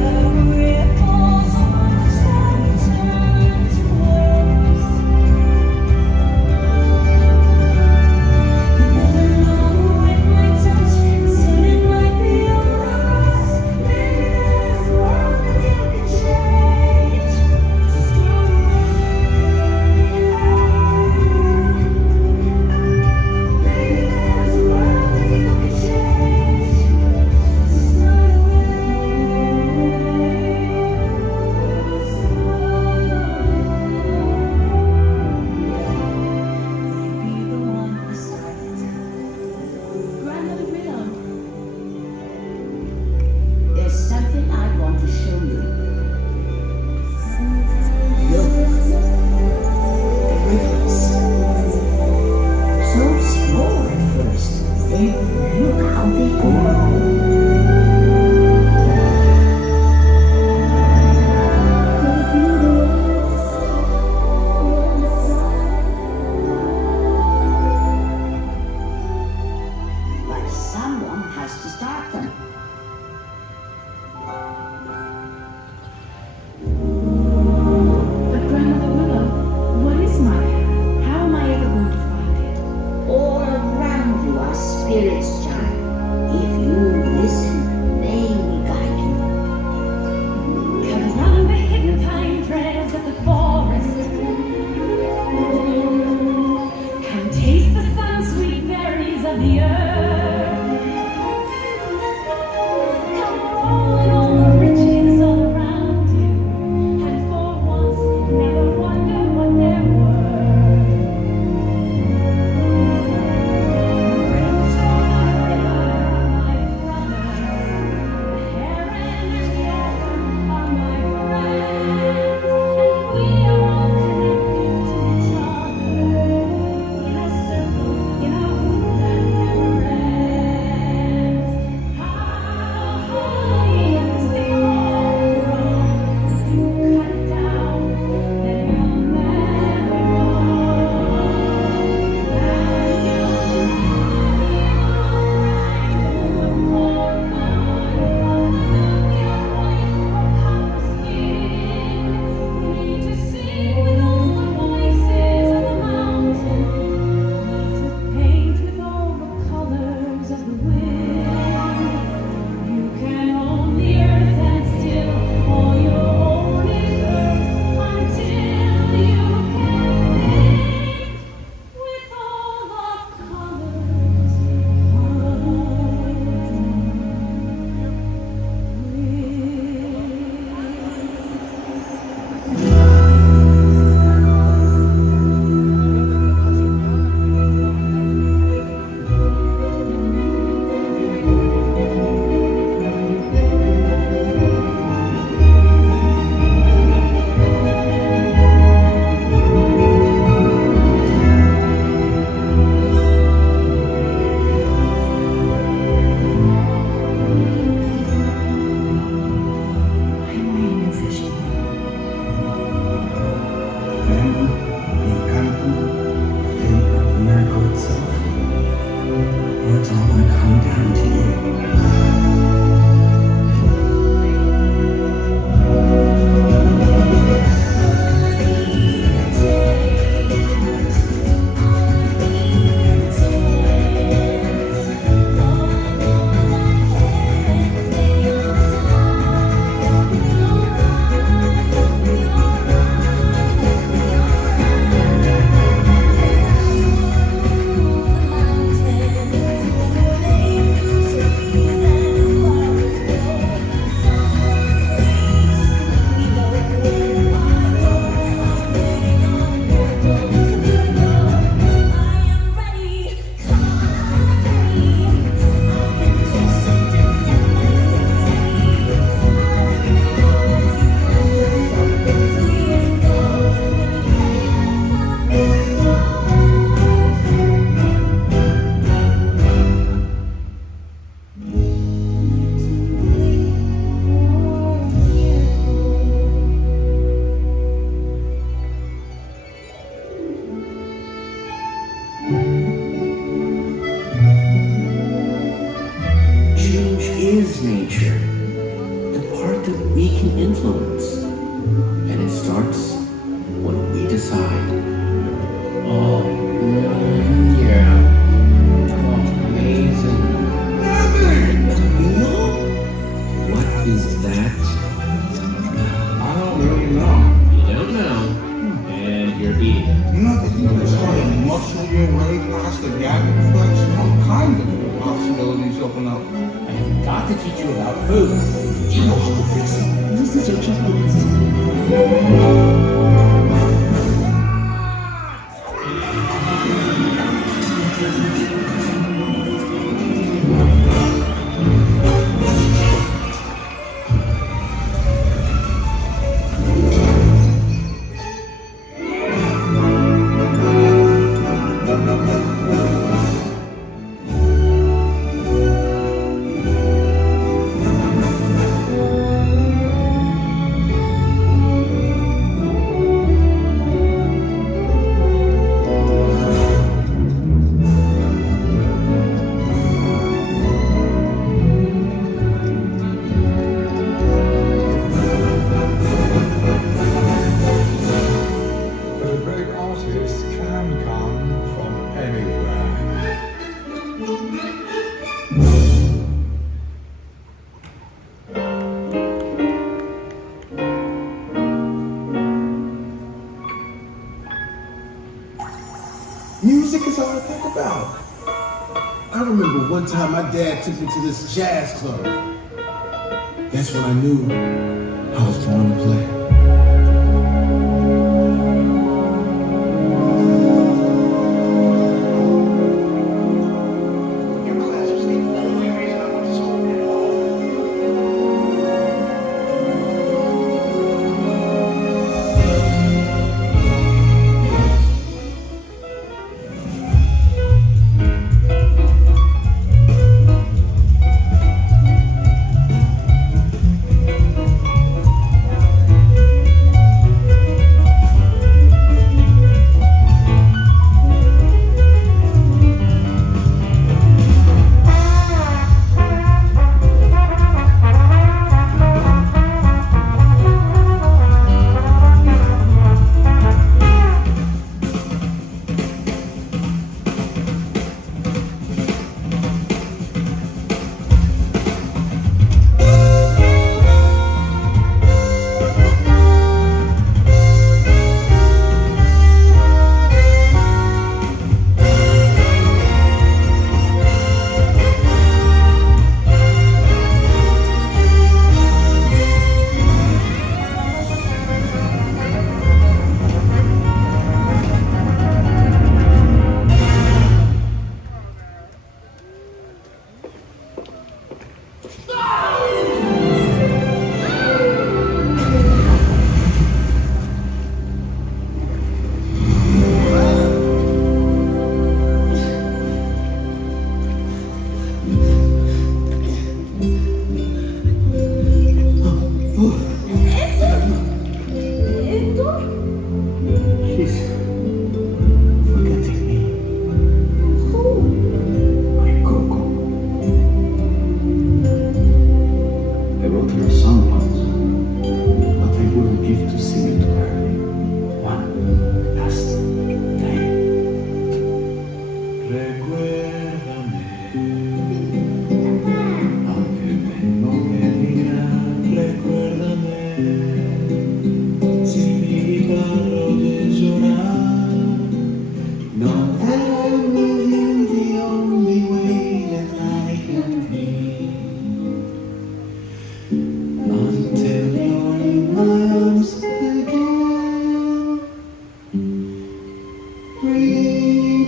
ripples on the sand turn to waves. You never know, it might touch, and soon it might be yours. Maybe there's a world that you can change. So start maybe there's a world that you can change. So start be the one who starts. Grandmother Willow, there's something I want to show you. Look, the ripples. So small at first, then look how they grow. But someone has to start them. But Grandmother Willow, what is my path? How am I ever going to find it? All around you are spirits, child. If you listen, they will guide you. Come around the hidden pine trails of the forest. Come taste the sun-sweet berries of the earth. Come rolling on the riches all around you, and for once never wonder what they're worth. Ripples on the is nature, the part that we can influence. And it starts when we decide. Oh, yeah. Oh, amazing. What is that? I don't really know. You don't know, and you're eating. Nothing. You just try to muscle your way past the gap reflex. All kinds of possibilities open up. I have got to teach you about food. You know how to fix it. This is your checklist. Music is all I think about. I remember one time my dad took me to this jazz club. That's when I knew I was born to play.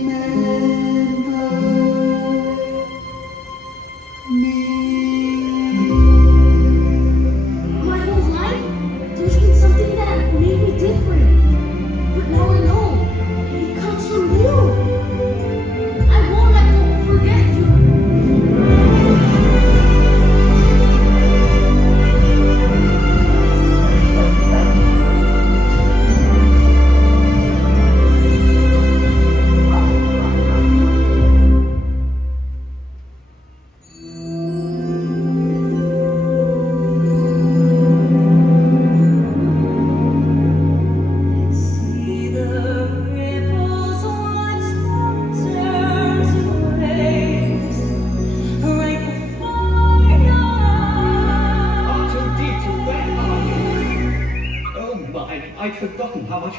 Remember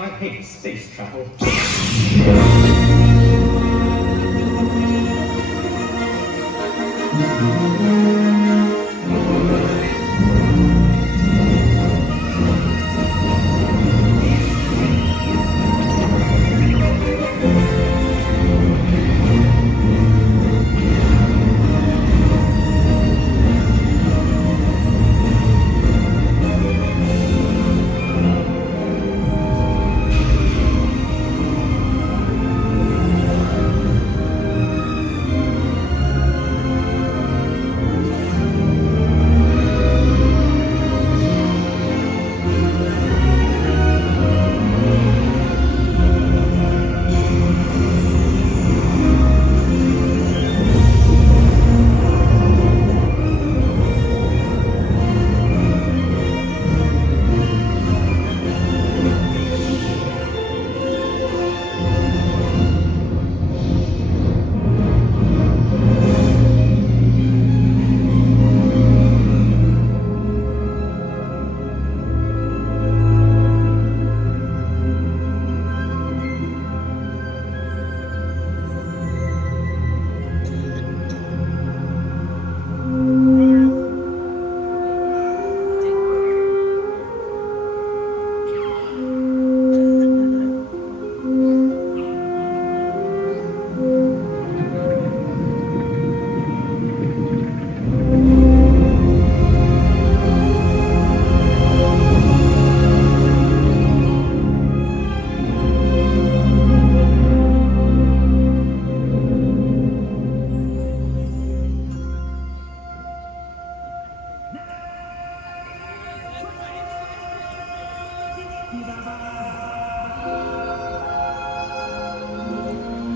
I hate space travel.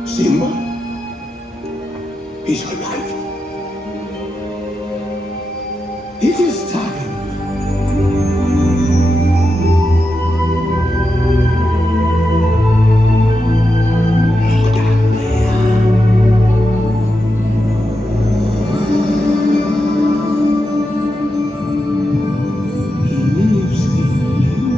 Simba is alive. It is time. He lives in you.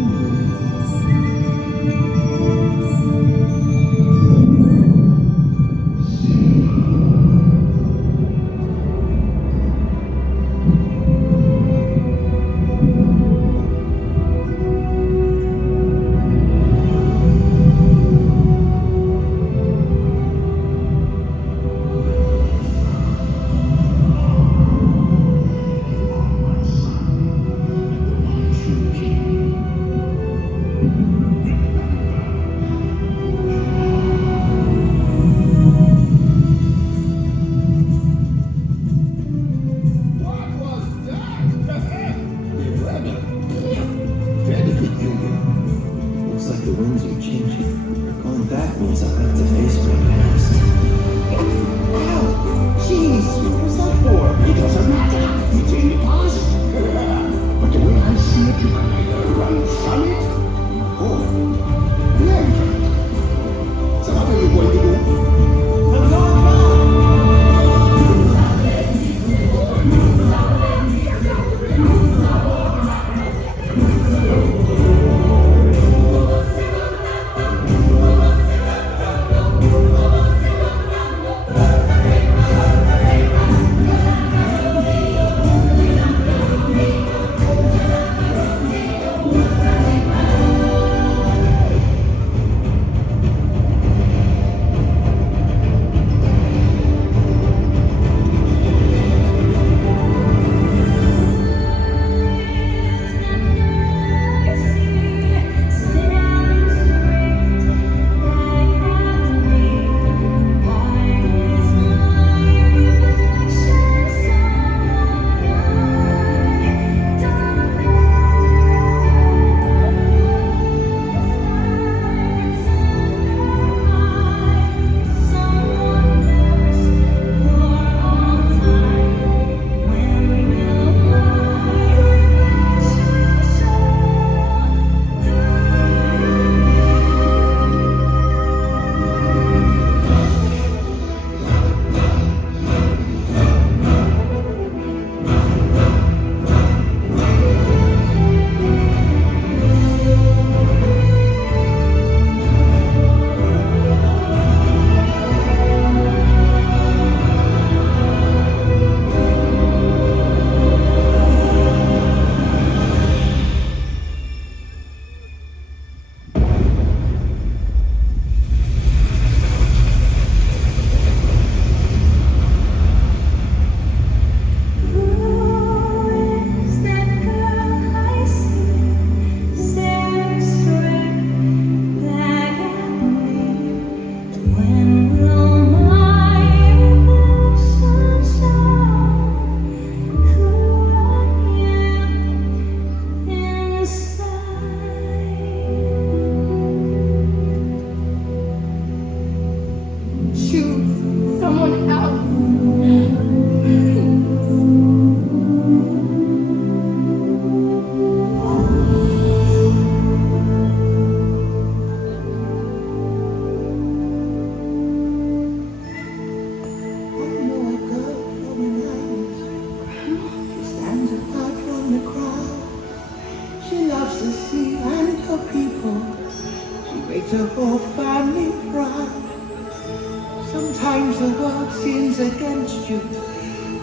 is against you,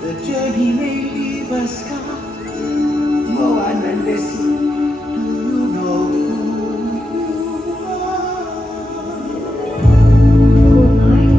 the journey may leave a scar. Moan and listen, do you know who you are? Who am I?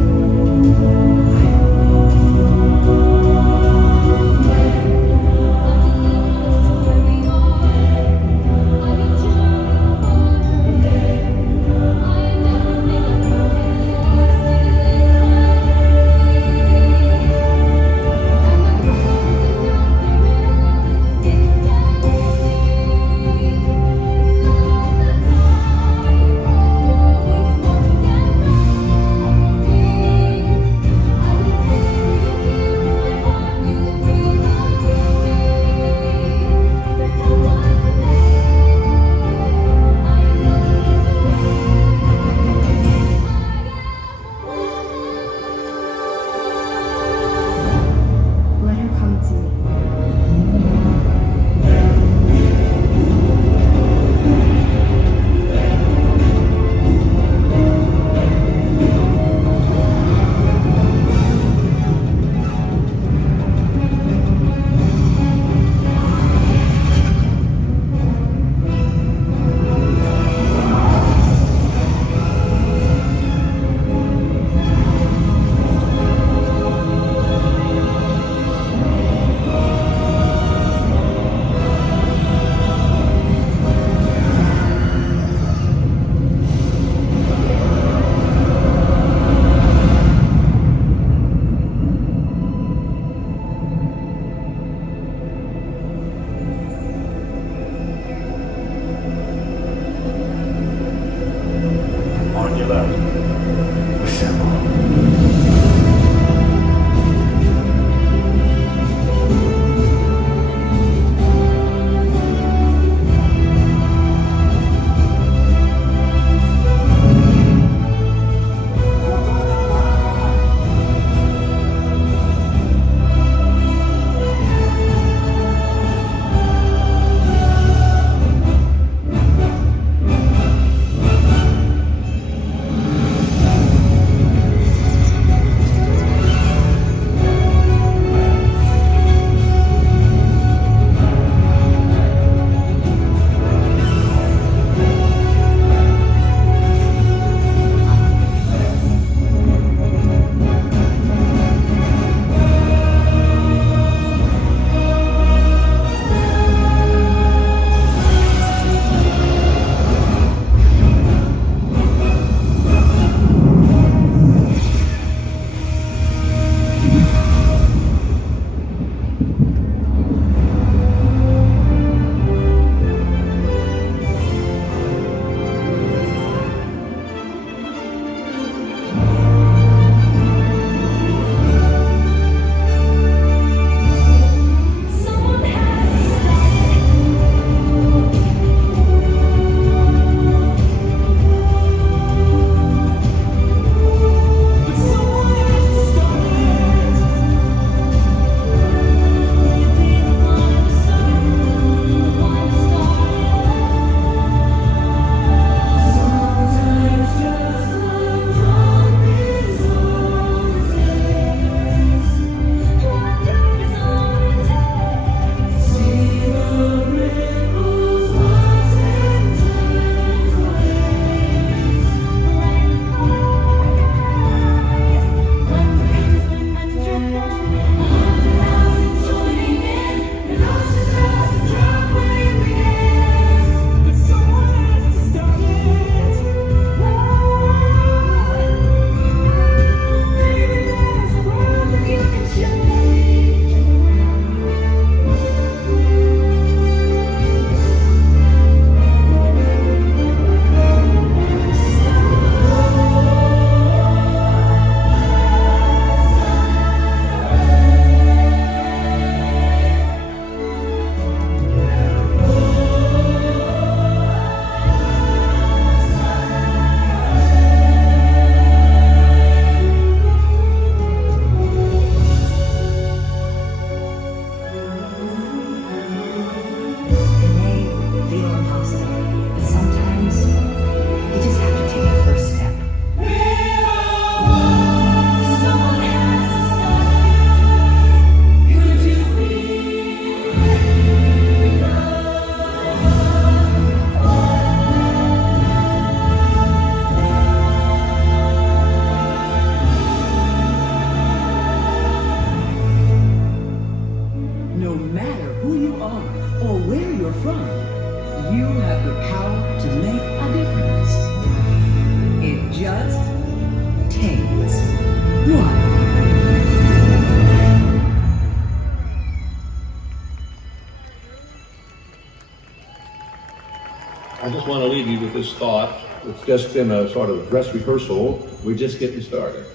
leave you with this thought. It's just been a sort of dress rehearsal. We're just getting started.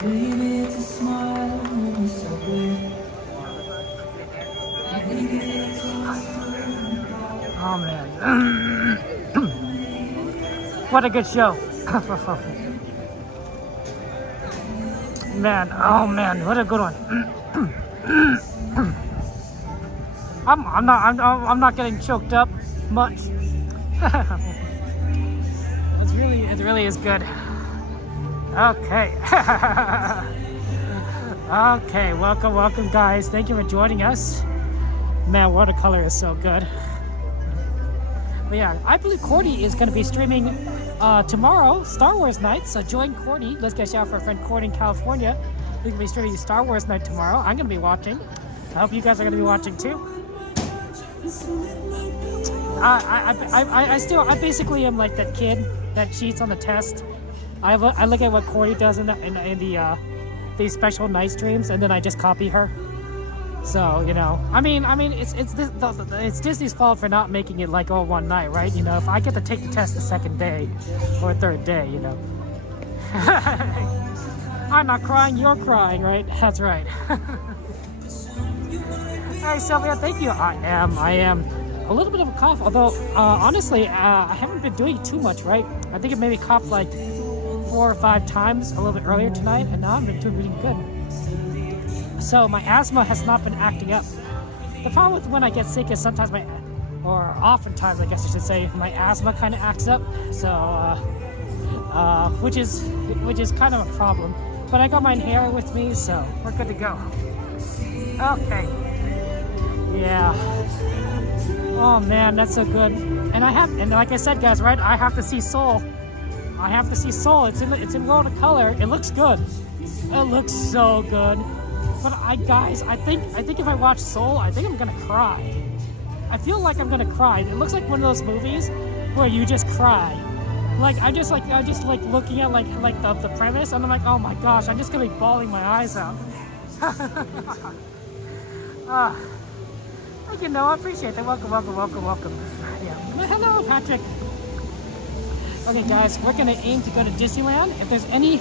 Baby, it's a smile on the subway. Oh man. What a good show. Man, oh man, what a good one. I'm not getting choked up much. It really is good. Okay. Okay, welcome guys. Thank you for joining us. Man, watercolor is so good. But yeah, I believe Cordy is going to be streaming tomorrow, Star Wars night. So join Cordy. Let's get a shout out for our friend Cordy in California. We're going to be streaming Star Wars night tomorrow. I'm going to be watching. I hope you guys are going to be watching too. I basically am like that kid that cheats on the test. I look at what Cordy does in these special night streams, and then I just copy her. So, you know, I mean, it's Disney's fault for not making it like all one night, right? You know, if I get to take the test the second day or third day, you know. I'm not crying, you're crying, right? That's right. Hey, Sylvia, thank you. I am. A little bit of a cough, although, honestly, I haven't been doing too much, right? I think it maybe coughed like 4 or 5 times a little bit earlier tonight, and now I've been doing really good. So my asthma has not been acting up. The problem with when I get sick is sometimes oftentimes I guess I should say, my asthma kind of acts up. So, which is kind of a problem. But I got my inhaler with me, so we're good to go. Okay. Yeah. Oh man, that's so good. And like I said, guys, right? I have to see Soul. I have to see Soul. It's in watercolor. It looks good. It looks so good. But I think if I watch Soul, I think I'm gonna cry. I feel like I'm gonna cry. It looks like one of those movies where you just cry. Like I just like looking at like the premise, and I'm like, oh my gosh, I'm just gonna be bawling my eyes out. Thank you, Noah. I appreciate that. Welcome. Yeah. Hello, Patrick. Okay, guys, we're gonna aim to go to Disneyland. If there's any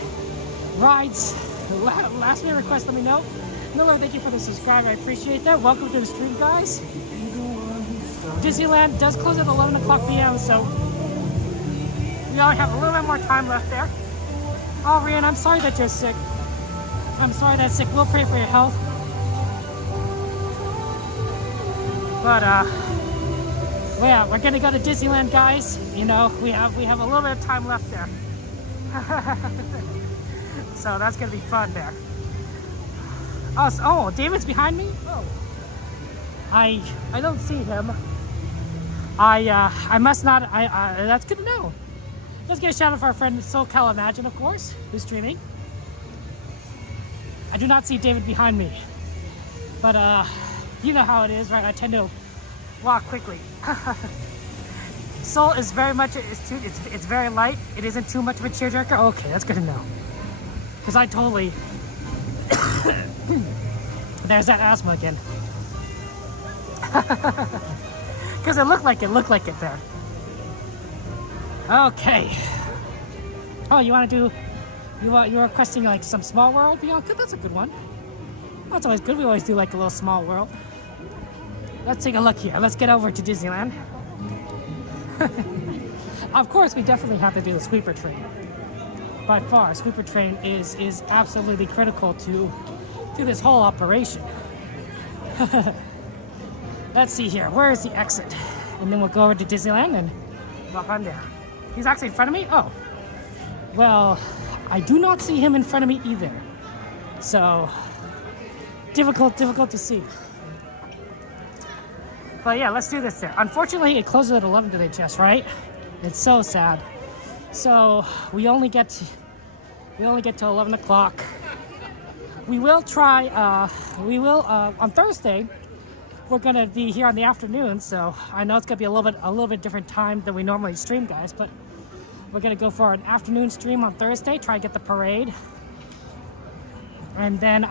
rides, last minute request, let me know. Miller, thank you for the subscribe. I appreciate that. Welcome to the stream, guys. Disneyland does close at 11 o'clock p.m., so we only have a little bit more time left there. Oh, Rian, I'm sorry that you're sick. I'm sorry that's sick. We'll pray for your health. But yeah, we're gonna go to Disneyland, guys. You know, we have a little bit of time left there. So that's gonna be fun there. Oh, David's behind me? Oh. I don't see him. I must not, that's good to know. Let's get a shout out for our friend SoCal Imagine, of course, who's streaming. I do not see David behind me. But, you know how it is, right? I tend to walk quickly. Soul is very much, it's very light. It isn't too much of a tearjerker. Okay, that's good to know. Because I totally, there's that asthma again. Because it looked like it there. Okay. Oh, you want to do, you're requesting like some Small World? Yeah, that's a good one. That's always good. We always do like a little Small World. Let's take a look here. Let's get over to Disneyland. Of course, we definitely have to do the sweeper train. By far, sweeper train is absolutely critical to this whole operation. Let's see here. Where is the exit? And then we'll go over to Disneyland and walk on there. He's actually in front of me? Oh. Well, I do not see him in front of me either. So, difficult to see. But yeah, let's do this there. Unfortunately, it closes at 11 today, Jess, right? It's so sad. So, we only get to 11 o'clock. We will try, on Thursday, we're gonna be here in the afternoon, so I know it's gonna be a little bit different time than we normally stream, guys, but We're gonna go for an afternoon stream on Thursday, try to get the parade. And then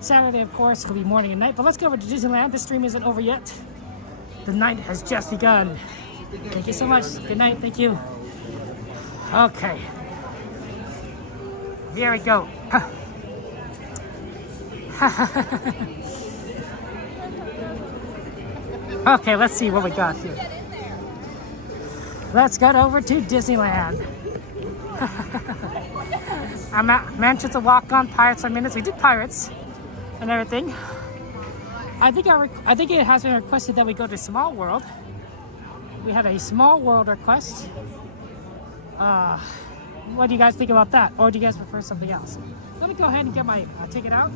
Saturday, of course, will be morning and night. But let's go over to Disneyland. This stream isn't over yet. The night has just begun. Thank you so much. Good night. Thank you. Okay. Here we go. Okay, let's see what we got here. Let's get over to Disneyland. I'm at Mansions of Walk-On, Pirates on Minutes. We did Pirates and everything. I think it has been requested that we go to Small World. We had a Small World request. What do you guys think about that? Or do you guys prefer something else? Let me go ahead and get my ticket out.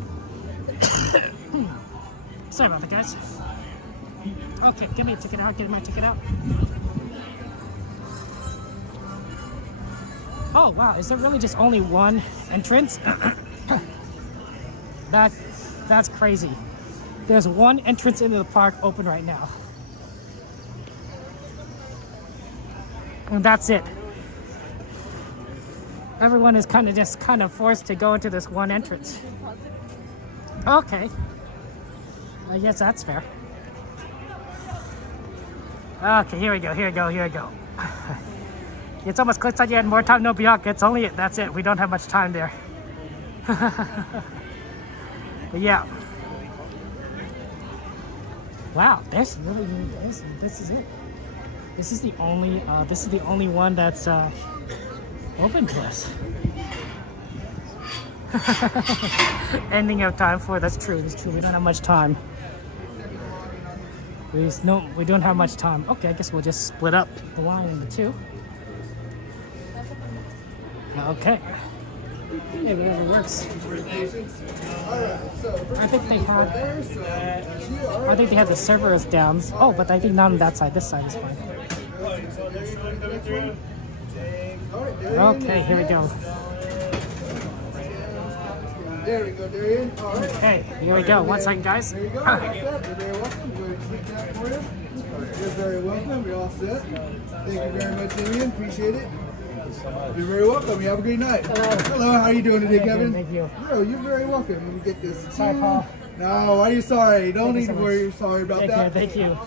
Sorry about that, guys. Okay, get me a ticket out. Get my ticket out. Oh wow, is there really just only one entrance? That's crazy. There's one entrance into the park open right now. And that's it. Everyone is kind of forced to go into this one entrance. Okay. I guess that's fair. Okay, here we go. It's almost clicks on you had more time, no Bianca. It's only it. That's it. We don't have much time there. But yeah. Wow, this is it. This is the only one that's open to us. Ending of time for that's true. We don't have much time. We don't have much time. Okay, I guess we'll just split up the line into two. Okay. Hey, whatever works. I think they had the servers down. Oh, but I think not on that side. This side is fine. Okay, here we go. There we go, Darian. All right. Okay, here we go. 1 second, guys. There you go. All set. You're very welcome. Go ahead and take that for you. You're very welcome. You're all set. Thank you very much, Darian. Appreciate it. You're very welcome. You have a great night. Hello. How are you doing today, Kevin? Thank you. No, you're very welcome. Let me get this. Sorry, Paul. No, why are you sorry? Don't need to worry. You're sorry about that. Thank you.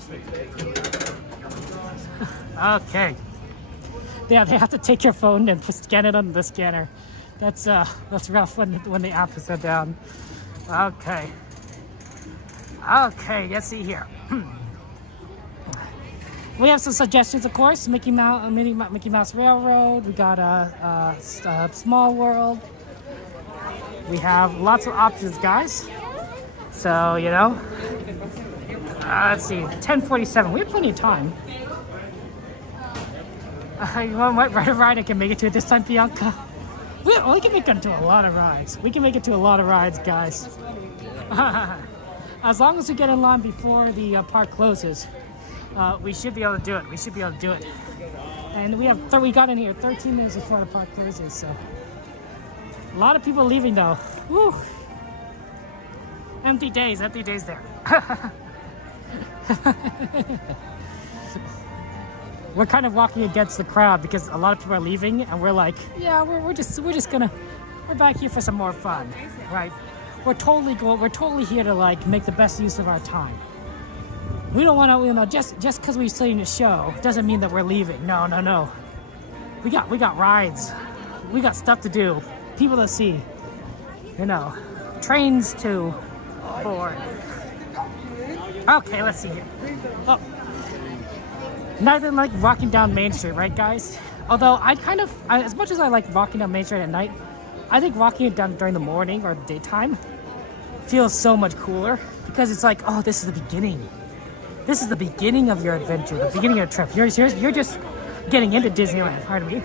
Okay. Yeah, they have to take your phone and scan it on the scanner. That's rough when the app is down. Okay. Okay, let's see here. We have some suggestions, of course. Mickey Mouse Railroad. We got a Small World. We have lots of options, guys. So you know, let's see. 10:47. We have plenty of time. You want what ride I can make it to this time, Bianca? We can make it to a lot of rides. We can make it to a lot of rides, guys. As long as we get in line before the park closes, we should be able to do it. And we got in here 13 minutes before the park closes, so a lot of people leaving though. Woo! Empty days there. We're kind of walking against the crowd because a lot of people are leaving, and we're like, yeah, we're back here for some more fun, right? We're totally here to like make the best use of our time. We don't want to, just because we've seen the show doesn't mean that we're leaving. No. We got rides, we got stuff to do, people to see, trains to board. Okay, let's see here. Oh. Nothing like walking down Main Street, right, guys? Although as much as I like walking down Main Street at night, I think walking it down during the morning or the daytime feels so much cooler because it's like, oh, this is the beginning. This is the beginning of your adventure, the beginning of your trip. You're just getting into Disneyland, pardon me.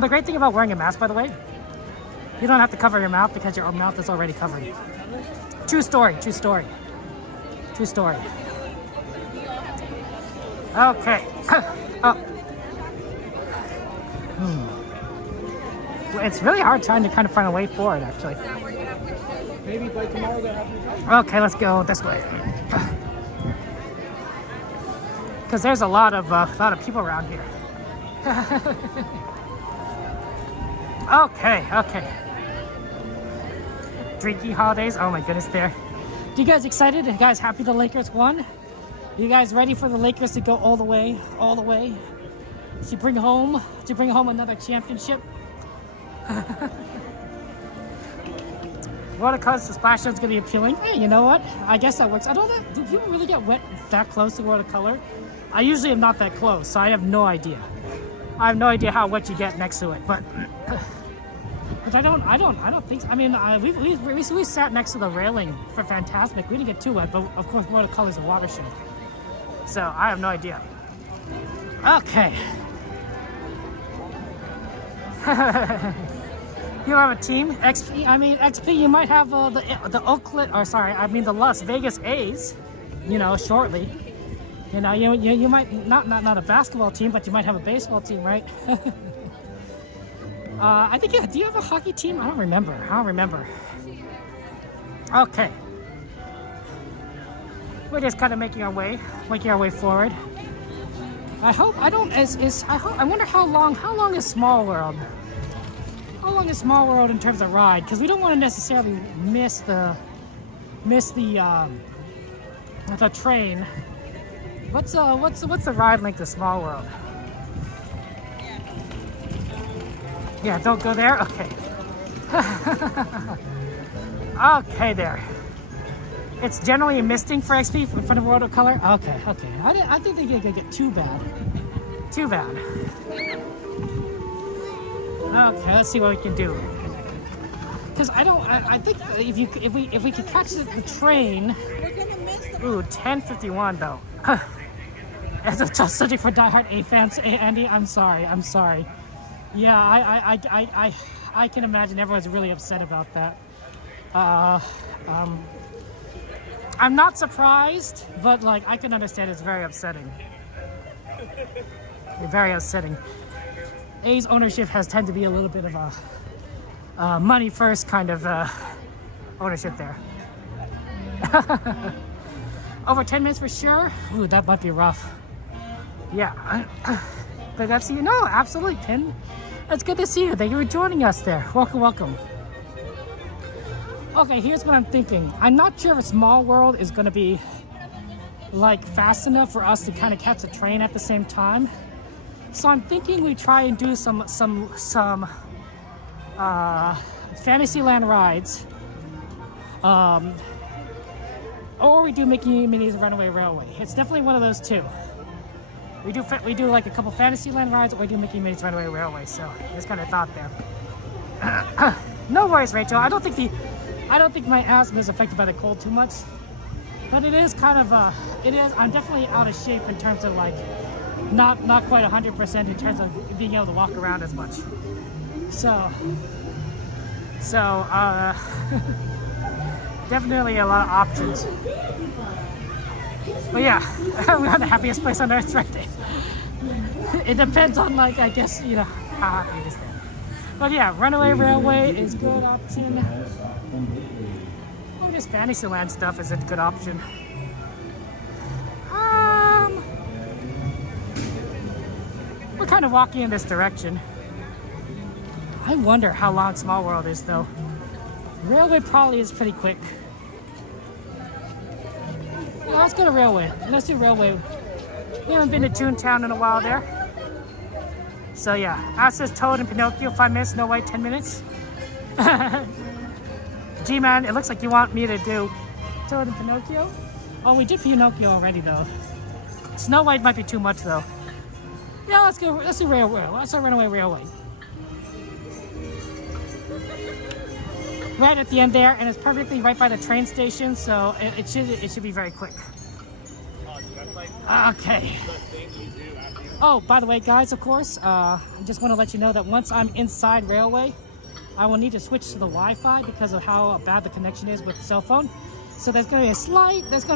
The great thing about wearing a mask, by the way, you don't have to cover your mouth because your mouth is already covered. True story. Okay. It's really hard trying to kind of find a way forward, actually. Maybe by tomorrow they'll have you. Okay, let's go this way. because there's a lot of people around here. Okay. Drinking holidays. Oh my goodness, there. You guys excited? You guys happy the Lakers won? You guys ready for the Lakers to go all the way to bring home another championship? Watercolors to splash is gonna be appealing. Hey, you know what? I guess that works. I don't know. Do people really get wet that close to watercolor? I usually am not that close, so I have no idea. I have no idea how wet you get next to it, but I don't think so. I mean, we sat next to the railing for Fantasmic. We didn't get too wet, but of course watercolors are watershed. So I have no idea. Okay. You have a team? XP? I mean, XP, you might have the Oakland, or sorry, I mean the Las Vegas A's, you know, shortly. You know, you might, not a basketball team, but you might have a baseball team, right? I think, do you have a hockey team? I don't remember. Okay. We're just kind of making our way forward. I wonder how long is Small World? How long is Small World in terms of ride? Because we don't want to necessarily miss the train. What's the ride length of Small World? Yeah, don't go there? Okay. Okay, there. It's generally a misting for XP in front of watercolor? Okay. I didn't think it could get too bad. Okay, let's see what we can do. Because I think if we could catch the train. Ooh, 10:51 though. As I'm just searching for diehard A fans, Andy, I'm sorry. Yeah, I can imagine everyone's really upset about that. I'm not surprised, but like I can understand it's very upsetting. Very upsetting. A's ownership has tended to be a little bit of a money first kind of ownership there. Over 10 minutes for sure. Ooh, that might be rough. Yeah, but that's you. No, absolutely, Pin. It's good to see you. Thank you for joining us there. Welcome. Okay, here's what I'm thinking. I'm not sure if Small World is going to be like fast enough for us to kind of catch a train at the same time. So I'm thinking we try and do some Fantasyland rides, or we do Mickey and Minnie's Runaway Railway. It's definitely one of those two. We do like a couple Fantasyland rides, or we do Mickey and Minnie's Runaway Railway. So just kind of thought there. No worries, Rachel. I don't think my asthma is affected by the cold too much, but it is kind of I'm definitely out of shape in terms of like not quite 100% in terms of being able to walk around as much. So definitely a lot of options. But yeah, we're the happiest place on earth right there. It depends on like, I guess, you know, how happy it is there. But yeah, Runaway Railway is a good option. Oh, just Fantasyland stuff is a good option. We're kind of walking in this direction. I wonder how long Small World is though. Railway probably is pretty quick. Well, let's go to Railway. Let's do Railway. We haven't been to Toontown in a while there. So yeah, Ash says Toad and Pinocchio, 5 minutes, no wait, 10 minutes. G-Man, it looks like you want me to do Toad and Pinocchio. Oh, we did Pinocchio already though. Snow White might be too much though. Yeah, let's do Railway. Let's do Runaway Railway. Right at the end there, and it's perfectly right by the train station, so it should be very quick. Okay. Oh, by the way, guys, of course, I just want to let you know that once I'm inside Railway, I will need to switch to the Wi-Fi because of how bad the connection is with the cell phone. So there's going to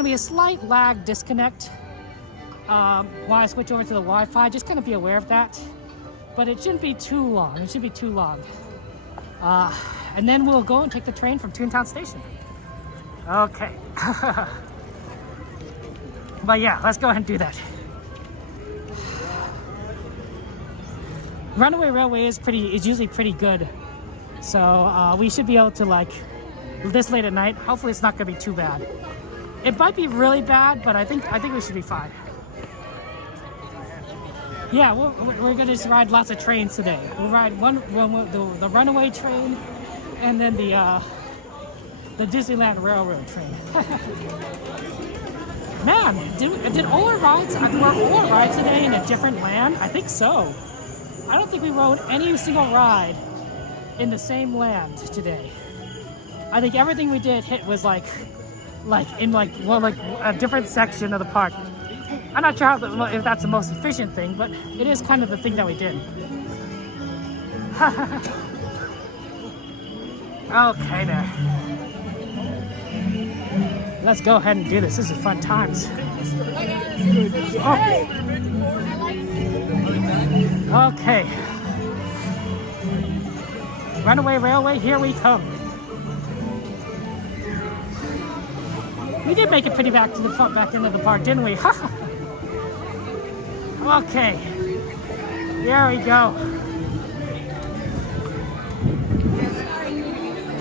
be a slight lag disconnect while I switch over to the Wi-Fi. Just kind of be aware of that. But it shouldn't be too long. And then we'll go and take the train from Toontown Station. Okay. But yeah, let's go ahead and do that. Runaway Railway is usually pretty good. So we should be able to, like, this late at night, hopefully it's not gonna be too bad. It might be really bad, but I think we should be fine. Yeah, we're gonna just ride lots of trains today. We'll ride the Runaway train, and then the Disneyland Railroad train. Man, did all our rides? Were all our rides today in a different land? I think so. I don't think we rode any single ride in the same land today. I think everything we did was like a different section of the park. I'm not sure if that's the most efficient thing, but it is kind of the thing that we did. Okay then. Let's go ahead and do this. This is fun times. Okay. Runaway Railway, here we come. We did make it pretty back into the park, didn't we? Okay. There we go.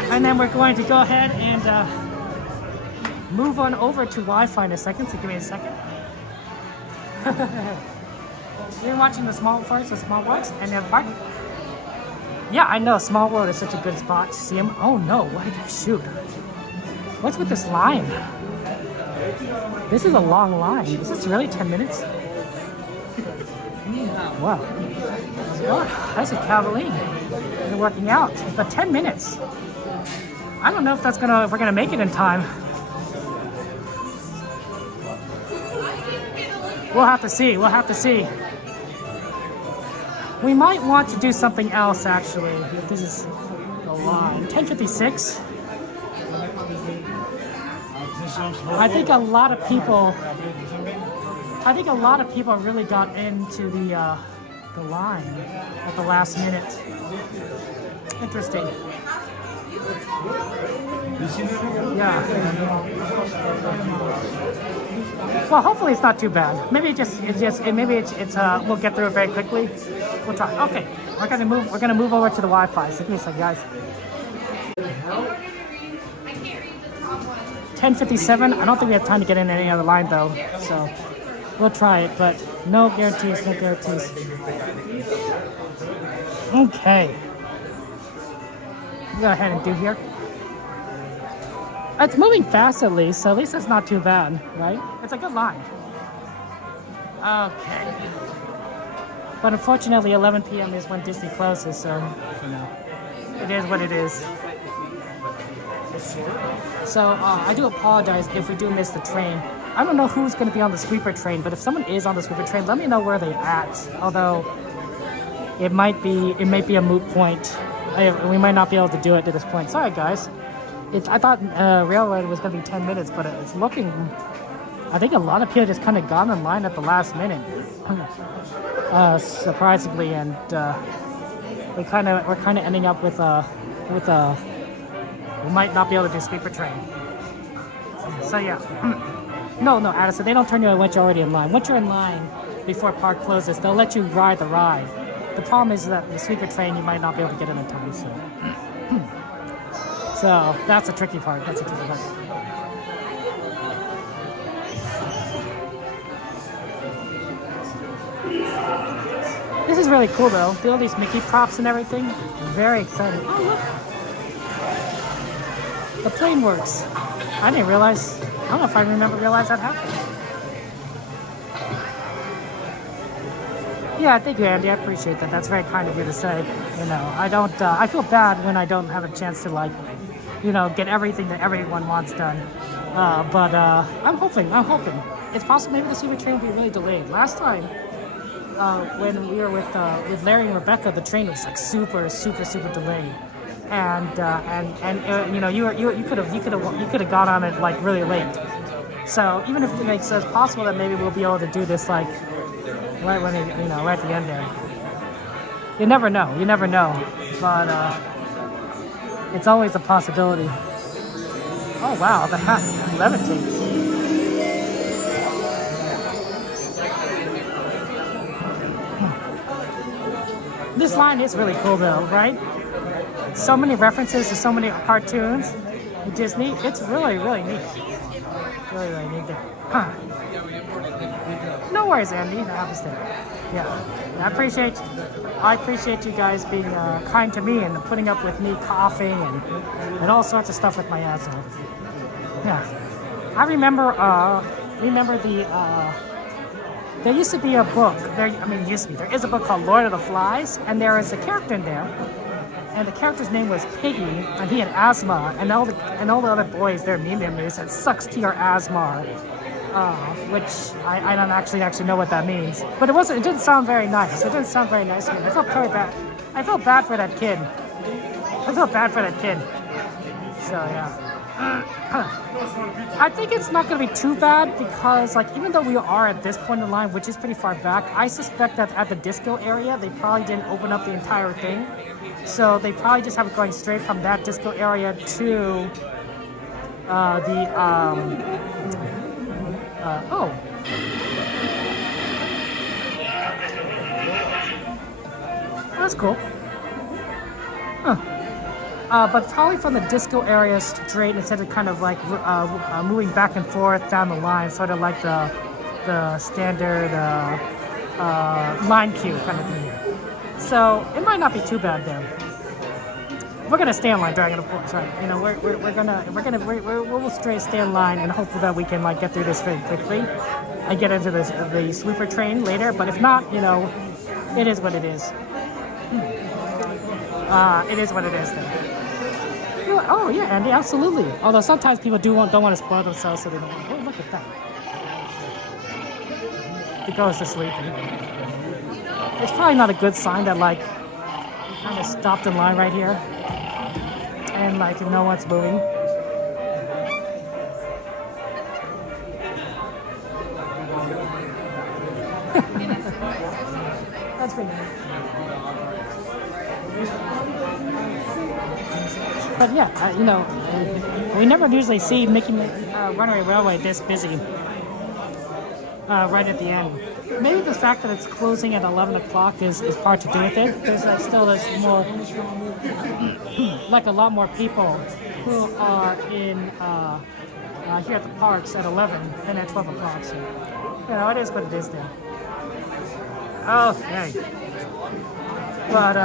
And then we're going to go ahead and move on over to Wi-Fi in a second, so give me a second. You're watching the Small Works, and then park. Yeah, I know, Small World is such a good spot to see them. Oh no, what? Shoot. What's with this line? This is a long line. Is this really 10 minutes? Wow. Oh, that's a Cavalier. They're working out. But 10 minutes. I don't know if we're gonna make it in time. We'll have to see. We might want to do something else actually. This is the line. 10:56. I think a lot of people really got into the line at the last minute. Interesting. Yeah. Well, hopefully it's not too bad. Maybe we'll get through it very quickly. We'll try. Okay, we're gonna move over to the Wi-Fi. So give me a second, guys. 10:57. I don't think we have time to get in any other line though, so we'll try it, but no guarantees. Okay. Go ahead and do here. It's moving fast at least, so at least it's not too bad, right? It's a good line. Okay. But unfortunately, 11 p.m. is when Disney closes, so, you know, it is what it is. So, I do apologize if we do miss the train. I don't know who's going to be on the sweeper train, but if someone is on the sweeper train, let me know where they're at. Although, it might be a moot point. We might not be able to do it at this point. Sorry, guys. I thought Railroad was going to be 10 minutes, but it's looking... I think a lot of people just kind of got in line at the last minute. Surprisingly, and we're kind of ending up with we might not be able to do sweeper train. So yeah. No, Addison, they don't turn you away once you're already in line. Once you're in line before park closes, they'll let you ride the ride. The problem is that the sweeper train, you might not be able to get in time, so... So, that's a tricky part. This is really cool, though. All these Mickey props and everything. Very exciting. Oh, look! The plane works. I didn't realize... I don't know if I realize that happened. Yeah, thank you, Andy. I appreciate that. That's very kind of you to say. You know, I don't... I feel bad when I don't have a chance to, like... you know, get everything that everyone wants done. But I'm hoping. It's possible maybe the sweeper train will be really delayed. Last time, when we were with Larry and Rebecca, the train was like super delayed. And you know, you could have gone on it like really late. So even if it makes sense, possible that maybe we'll be able to do this like right when right at the end there. You never know. But it's always a possibility. Oh wow, the hat levitates. This line is really cool though, right? So many references to so many cartoons, Disney. It's really, really neat. Really, really neat. Huh. No worries, Andy. That happens there. Yeah. I appreciate you guys being kind to me and putting up with me coughing and all sorts of stuff with my asthma. Yeah. I remember there used to be a book. There is a book called Lord of the Flies, and there is a character in there, and the character's name was Piggy, and he had asthma, and all the other boys, their meme memories said "sucks to your asthma," which I don't actually know what that means. But it didn't sound very nice. It didn't sound very nice to me. I felt very bad. I felt bad for that kid. So yeah. I think it's not going to be too bad because, like, even though we are at this point in the line, which is pretty far back, I suspect that at the disco area, they probably didn't open up the entire thing. So they probably just have it going straight from that disco area to that's cool. Huh. But probably from the disco area straight instead of kind of like moving back and forth down the line, sort of like the standard line queue kind of thing. So it might not be too bad there. We're gonna stay in line, Dragon, of course, right? You know, we'll straight stay in line and hope that we can like get through this very quickly and get into the sweeper train later. But if not, you know, it is what it is. It is what it is then. Oh yeah, Andy, absolutely. Although sometimes people don't want to spoil themselves, so they don't. Oh, look at that. It goes to sleep. It's probably not a good sign that like kind of stopped in line right here, and like no one's moving. That's pretty nice. But yeah, you know, we never usually see Mickey Runaway Railway this busy right at the end. Maybe the fact that it's closing at 11 o'clock is part to do with it. There's more, like a lot more people who are in here at the parks at 11 than at 12 o'clock. So, you know, it is what it is there. Okay. But,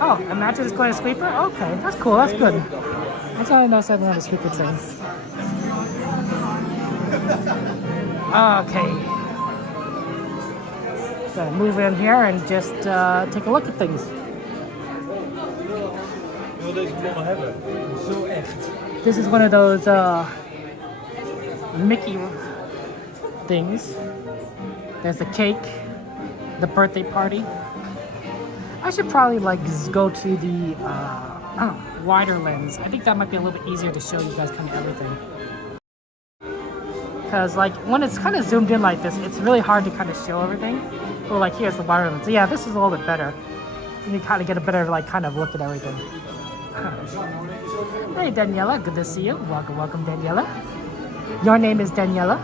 oh, imagine it's going to sweeper? Okay, that's cool, that's good. That's how I know something on the sweeper train. Okay. So move in here and just take a look at things. This is one of those Mickey things. There's the cake, the birthday party. I should probably like go to the wider lens. I think that might be a little bit easier to show you guys kind of everything. Because like when it's kind of zoomed in like this, it's really hard to kind of show everything. Well, like here's the wider lens. So yeah, this is a little bit better. You kind of get a better like kind of look at everything. Hey Daniela, good to see you. Welcome Daniela. Your name is Daniela.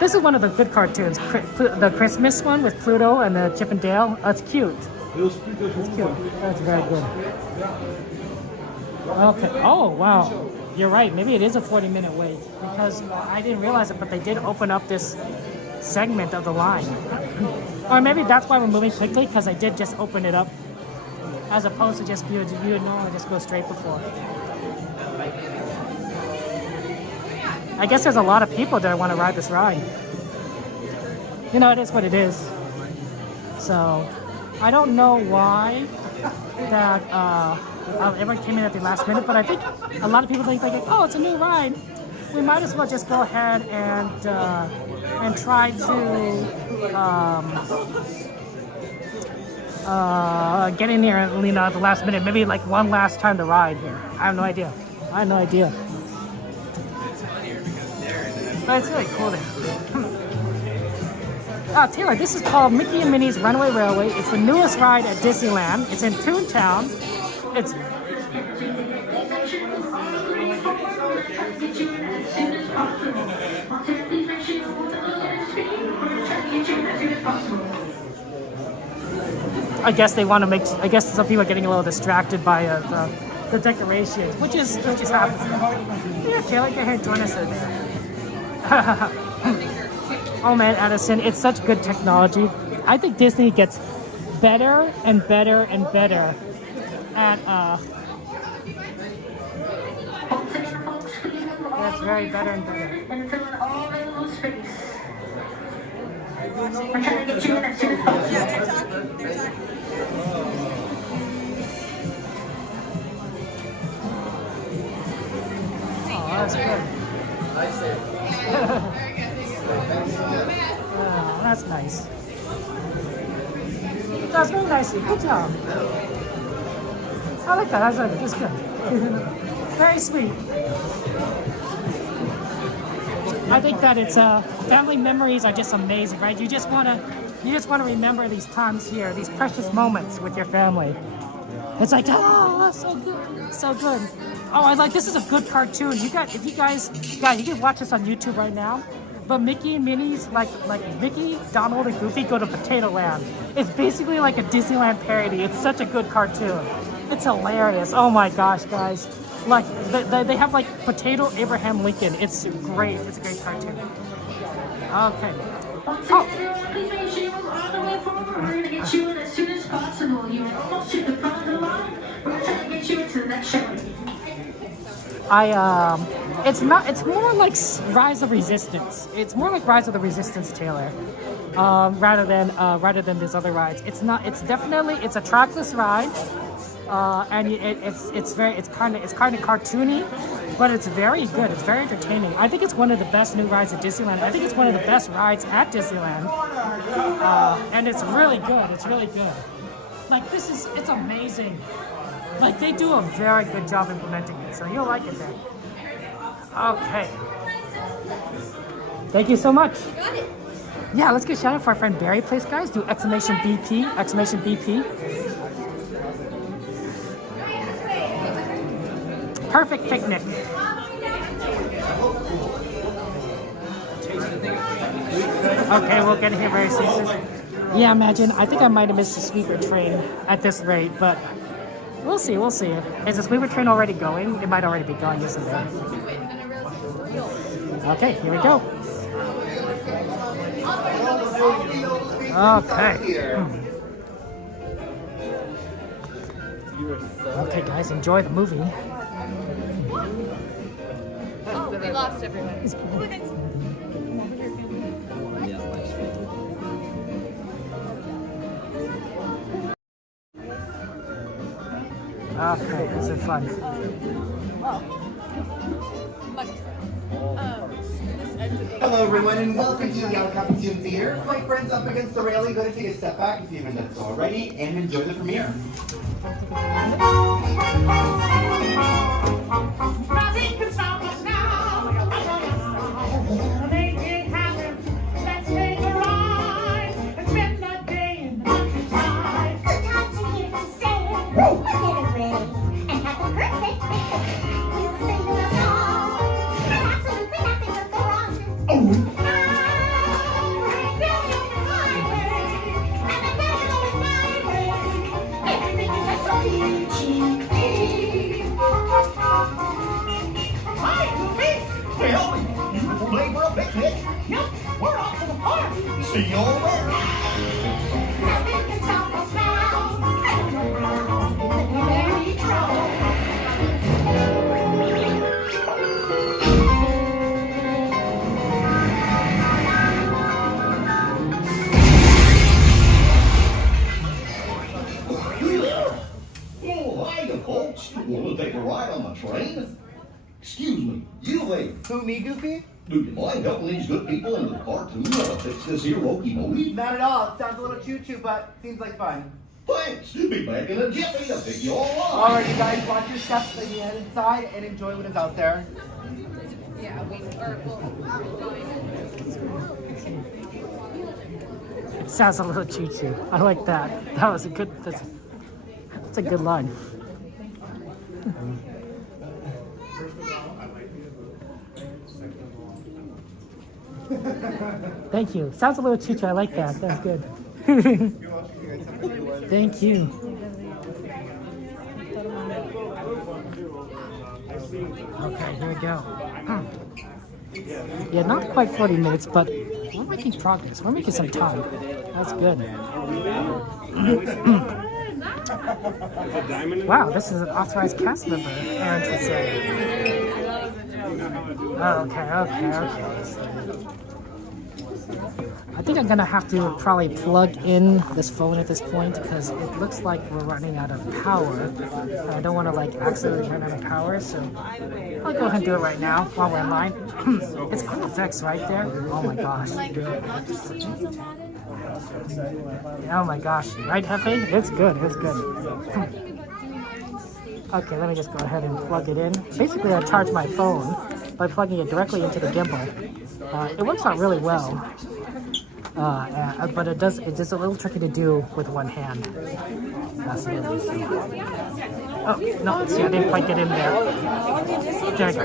This is one of the good cartoons, the Christmas one with Pluto and the Chip and Dale. It's cute. It's cute. That's very good. Okay. Oh, wow. You're right. Maybe it is a 40-minute wait because I didn't realize it, but they did open up this segment of the line. Or maybe that's why we're moving quickly because I did just open it up as opposed to just view it normal and just go straight before. I guess there's a lot of people that want to ride this ride. You know, it is what it is. So, I don't know why that everyone came in at the last minute, but I think a lot of people think like, oh, it's a new ride. We might as well just go ahead and try to get in here and lean out at the last minute. Maybe like one last time to ride here. I have no idea. But it's really cool there. Taylor, this is called Mickey and Minnie's Runaway Railway. It's the newest ride at Disneyland. It's in Toontown. It's... I guess they want to make. I guess some people are getting a little distracted by the decorations, which is happens. Yeah, Taylor, get here and join us in there. Oh man, Addison, it's such good technology. I think Disney gets better and better and better at it's very better and better. I'm trying to get you in as soon as possible. Yeah, they're talking. Oh, that's good. Oh, that's nice. That's very nice. Good job. I like that. That's good. Very sweet. I think that it's family memories are just amazing, right? You just wanna remember these times here, these precious moments with your family. It's like, oh, that's so good, so good. Oh, I like this is a good cartoon. You can watch this on YouTube right now. But Mickey and Minnie's like Mickey, Donald, and Goofy go to Potato Land. It's basically like a Disneyland parody. It's such a good cartoon. It's hilarious. Oh my gosh, guys. Like they have like Potato Abraham Lincoln. It's great. It's a great cartoon. Okay. Oh. Please make sure you move all the way forward. We're going to get you in as soon as possible. You're almost to the front of the line. We're trying to get you into the next show. It's more like Rise of Resistance. It's more like Rise of the Resistance, Taylor, rather than these other rides. It's definitely a trackless ride, and it's kind of cartoony, but it's very good. It's very entertaining. I think it's one of the best new rides at Disneyland. I think it's one of the best rides at Disneyland, and it's really good. It's really good. Like it's amazing. Like they do a very good job implementing it, so you'll like it then. Okay. Thank you so much. Got it. Yeah, let's get shout out for our friend Barry, please, guys. Do exclamation BP, exclamation BP. Perfect picnic. Okay, we'll get here very soon. Yeah, imagine. I think I might have missed the sweeper train at this rate, but we'll see. We'll see. Is the sweeper train already going? It might already be going, isn't it? Okay, here we go. Okay. Okay, guys, enjoy the movie. Oh, we lost everyone. Okay, this is fun. Hello everyone and welcome to the El Capitan Theater. My friends up against the railing, go to take a step back if you haven't done so already and enjoy the premiere. Nothing can stop us now. Make it happen. Let's take a ride and spend the day in the countryside. The times are here to stay. We'll get it ready and have a perfect day. We'll sing a song and absolutely nothing will go wrong. Everything is just so peachy. Hi, Goofy. Well, you late for a picnic? Yep, we're off to the park. See you over there. Nothing can stop us now. Merry trouble. Oh, hiya, folks. Want to take a ride on the train? Excuse me, you lady. Who, me, Goofy? Do you mind helping these good people into the park too? Fix this here locomotive? Not at all. It sounds a little choo-choo, but seems like fun. Thanks. Be back in a jiffy to pick you all up. Alrighty guys, watch your steps as you head inside and enjoy what is out there. Yeah, It sounds a little choo-choo. I like that. That was a good. That's a good line. Thank you. Sounds a little chicha. I like that. That's good. Thank you. Okay, here we go. Yeah, not quite 40 minutes, but we're making progress. We're making some time. That's good. Wow, this is an authorized cast member, Aaron should say. Okay. I think I'm gonna have to probably plug in this phone at this point because it looks like we're running out of power. And I don't want to like accidentally run out of power, so I'll go ahead and do it right now while we're in line. It's cool effects right there. Oh my gosh. Oh my gosh. Right, Hefe? It's good. It's good. Okay, let me just go ahead and plug it in. Basically, I charge my phone by plugging it directly into the gimbal. It works out really well. But it's a little tricky to do with one hand. Absolutely. Oh, no, see, I didn't quite get in there. There we go.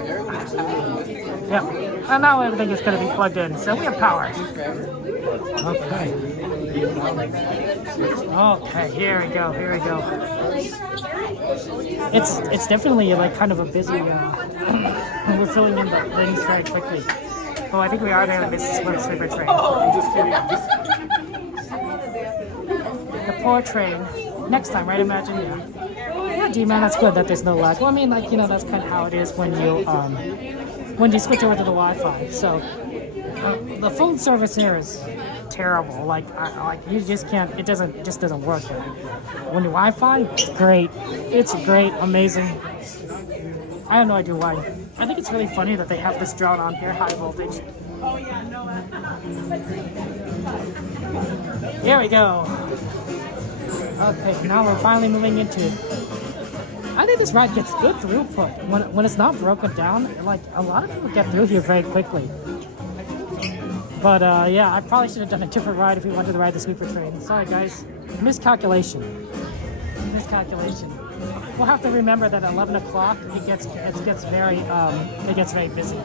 Yep. And now everything is going to be plugged in, so we have power. Okay. Okay, here we go. It's definitely like kind of a busy, we're filling in the things very quickly. Oh, I think we are there to miss Swift's favorite train. The poor train. Next time, right? Imagine, yeah. G-Man, that's good that there's no lag. Well, I mean, like, you know, that's kind of how it is when you switch over to the Wi-Fi. So, the phone service here is terrible. Like you just can't. It just doesn't work. When the Wi-Fi, it's great. It's great, amazing. I have no idea why. I think it's really funny that they have this drone on here, high voltage. Oh yeah, no. Here we go. Okay, now we're finally moving into it. I think this ride gets good throughput. When it's not broken down, like a lot of people get through here very quickly. But yeah, I probably should have done a different ride if we wanted to ride the sleeper train. Sorry guys, miscalculation. We'll have to remember that at 11 o'clock it gets very busy.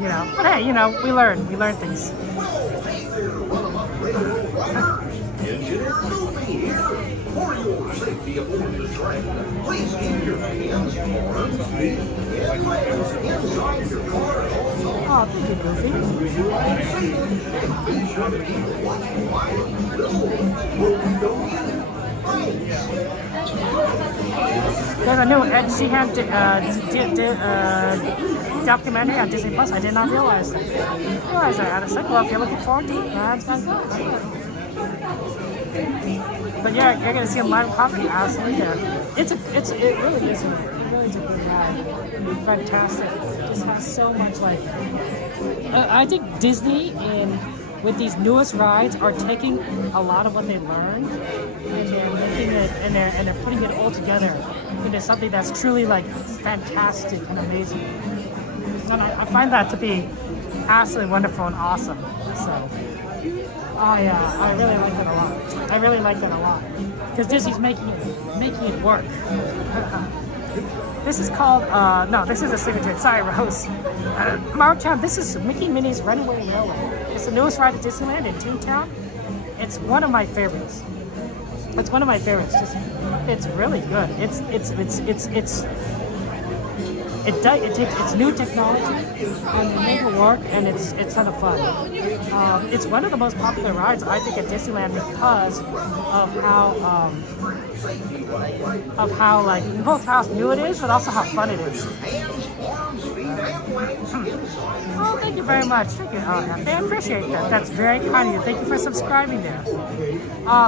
You know, but hey, you know, we learn things. Engineer moving here. For your safety aboard the train, please keep your hands, arms, feet, and legs inside your car at all times. Oh, thank you, Goofy. Be sure to keep the watching wire will be going. There's a new Ed Sheehan documentary on Disney Plus. I did not realize that. I was like, well, if you're looking forward to it, that's good. But yeah, you're gonna see a live comedy absolutely there. It really is a good ride. Fantastic. It just has so much like. I think Disney with these newest rides are taking a lot of what they learned and they're making it and they're putting it all together into something that's truly like fantastic and amazing. And I find that to be absolutely wonderful and awesome. So, oh yeah, I really like that a lot. Because Disney's making it work. This is called, no, this is a signature. Sorry, Rose. Maru-chan, this is Mickey Minnie's Runaway Railway. It's the newest ride at Disneyland in Toontown. It's one of my favorites. It's it's really good. It's new technology and they make it work, and it's ton of fun. It's one of the most popular rides I think at Disneyland because of how like both how new it is, but also how fun it is. Oh, thank you very much. Thank you. I appreciate that. That's very kind of you. Thank you for subscribing there.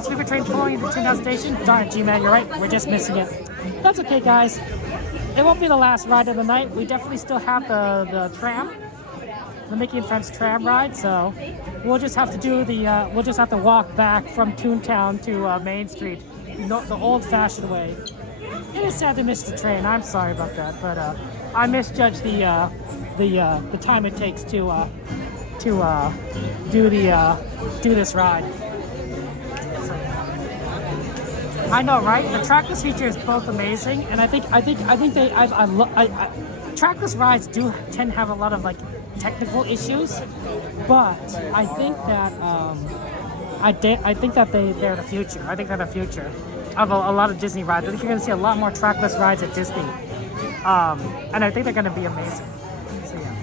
Sleeper train pulling into Toontown Station. Darn, G-Man, you're right. We're just missing it. That's okay, guys. It won't be the last ride of the night. We definitely still have the tram, the Mickey and Friends tram ride. So we'll just have to do we'll just have to walk back from Toontown to Main Street, the old-fashioned way. It is sad to miss the train. I'm sorry about that, but I misjudged the time it takes to do this ride. I know, right? The trackless feature is both amazing, and I think trackless rides do tend to have a lot of like technical issues, but I think that I think that they're the future. I think they're the future of a lot of Disney rides. I think you're gonna see a lot more trackless rides at Disney, and I think they're gonna be amazing. So yeah.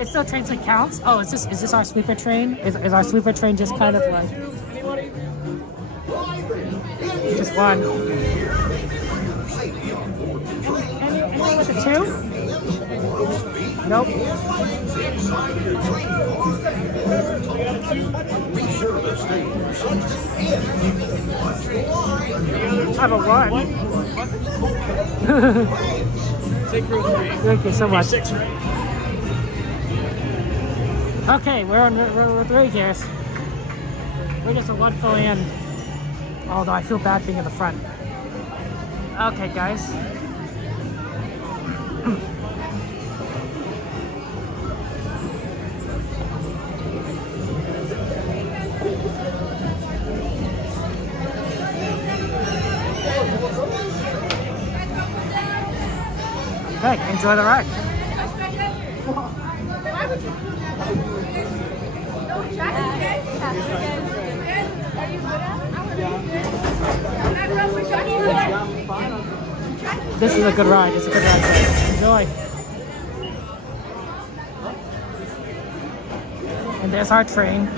It still trains like counts. Oh, is this our sleeper train? Is our sleeper train just kind of like just one? Anything with a 2? Nope. I have a 1. Take row 3. Thank you so much. 6, right? Okay, we're on row 3, guys. We're just a 1 full in. Although I feel bad being in the front. Okay, guys. Okay, enjoy the ride. This is a good ride. It's a good ride. Enjoy. And there's our train.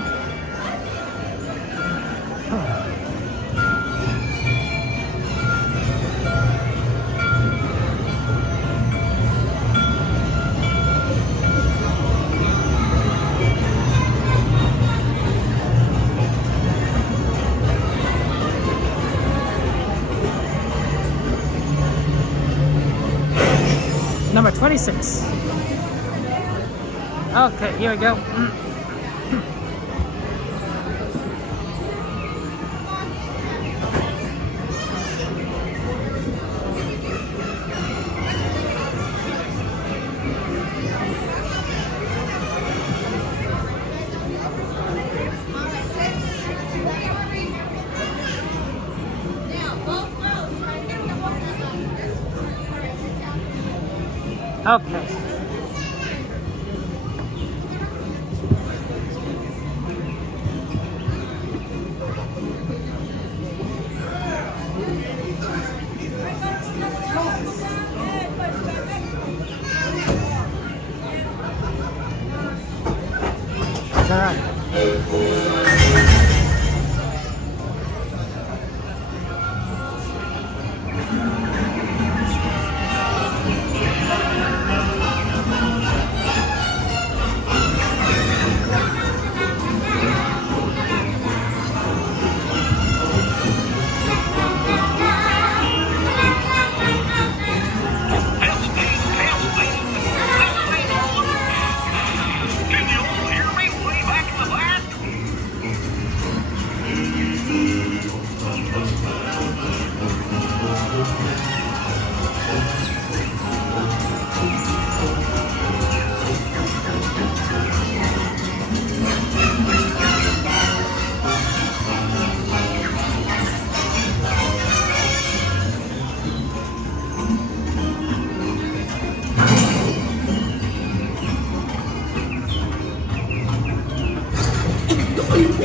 Number 26. Okay, here we go. Okay. All right.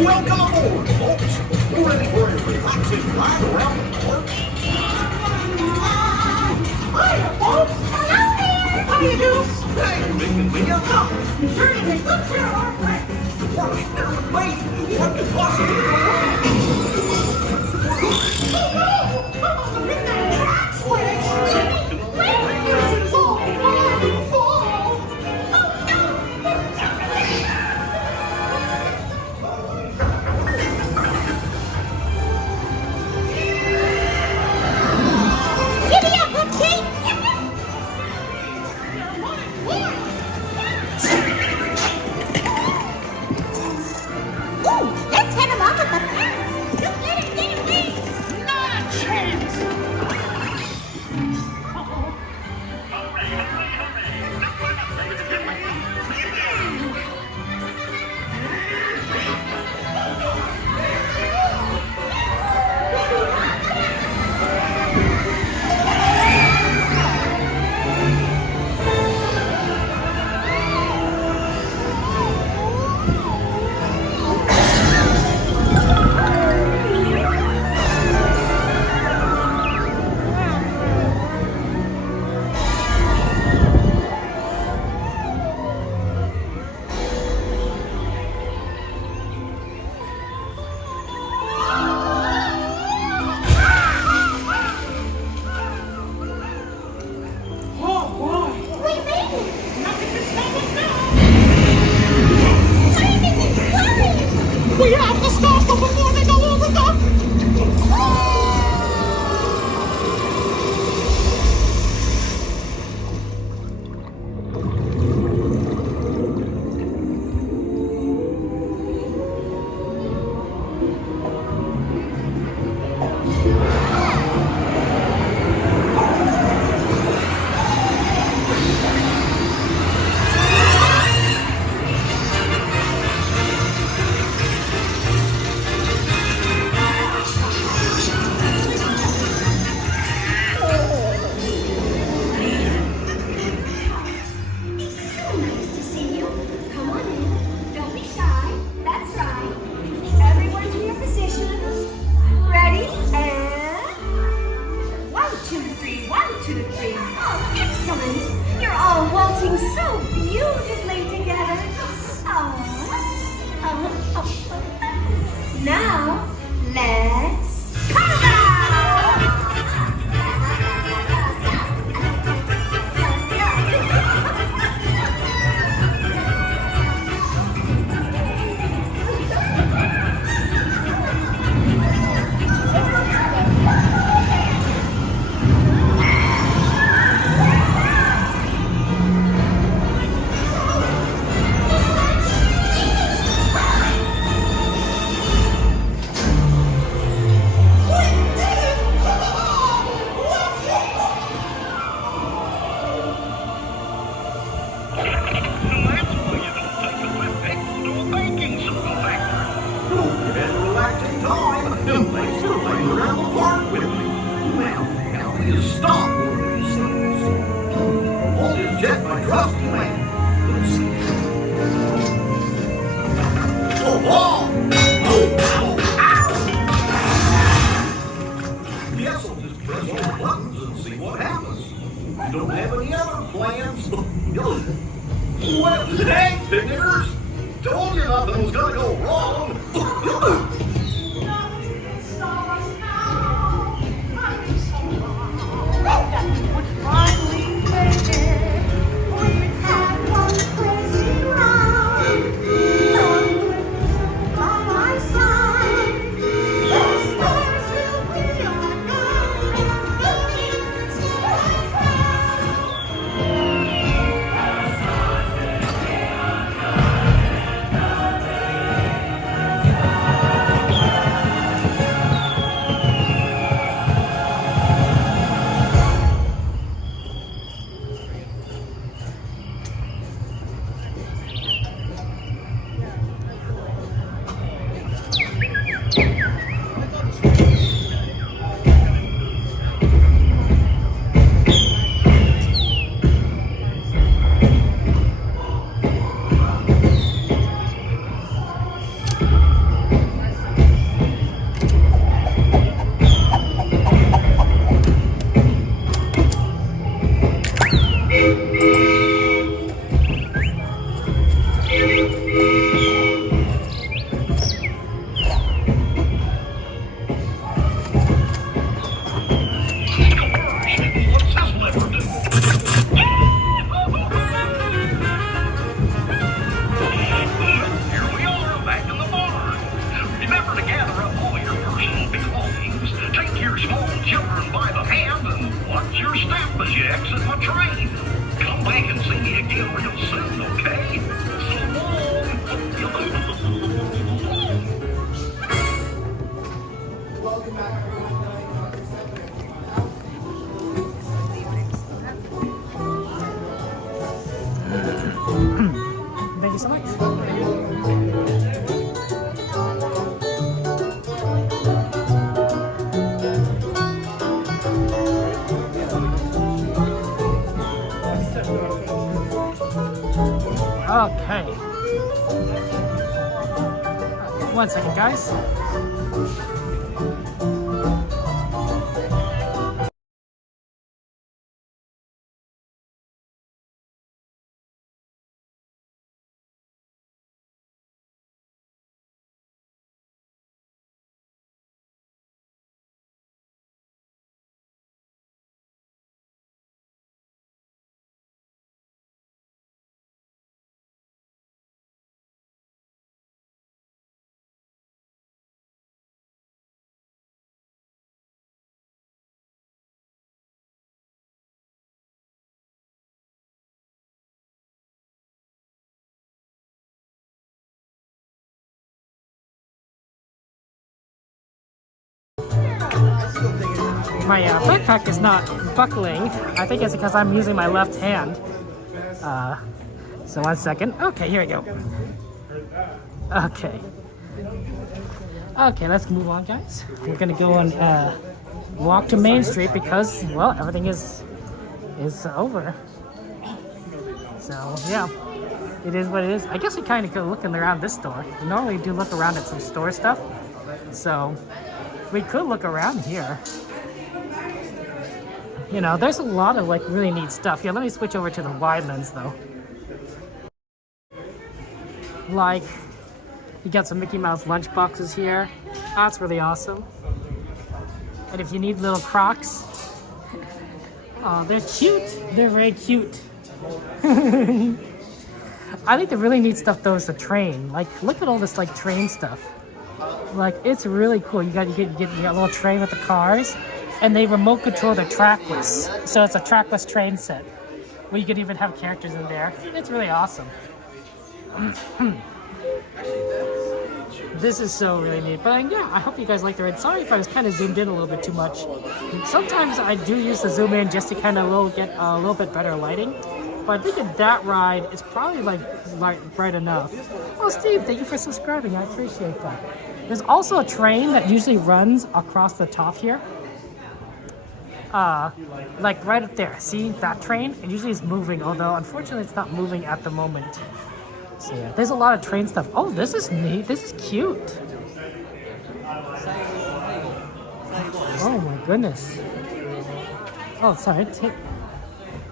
Welcome aboard, folks. We're ready for a relaxing ride around the park. Hiya, folks. Hello there. How do you do? Hey, making me a cup. You're turning a good share of our plans. The park is better with me. What could possibly go wrong? Oh, no! I'm on the midnight track switch. Where is it all? Oh, no! Giddy up, Upkeep! Ooh, let's head him off at the 3, 1, 2, 3. Oh, excellent. You're all waltzing so beautifully together. Now, let's carnival! Well, thanks, picnickers. Told you nothing was gonna go wrong. Thank you so much. Okay. One second, guys. My backpack is not buckling. I think it's because I'm using my left hand. So 1 second. Okay, here we go. Okay. Okay, let's move on, guys. We're gonna go and walk to Main Street because, well, everything is over. So yeah, it is what it is. I guess we kind of go looking around this store. We normally do look around at some store stuff, so we could look around here. You know, there's a lot of like really neat stuff. Yeah, let me switch over to the wide lens though. Like, you got some Mickey Mouse lunch boxes here. That's really awesome. And if you need little Crocs, oh, they're cute. They're very cute. I think the really neat stuff though is the train. Like, look at all this like train stuff. Like, it's really cool. You got a little train with the cars, and they remote control the trackless. So it's a trackless train set where you could even have characters in there. It's really awesome. This is so really neat. But yeah, I hope you guys liked the ride. Sorry if I was kind of zoomed in a little bit too much. Sometimes I do use the zoom in just to kind of get a little bit better lighting. But I think in that ride, it's probably like bright enough. Oh, Steve, thank you for subscribing. I appreciate that. There's also a train that usually runs across the top here. Like right up there. See that train? It usually is moving, although unfortunately it's not moving at the moment. So yeah, there's a lot of train stuff. Oh, this is neat. This is cute. Oh my goodness. Oh, sorry.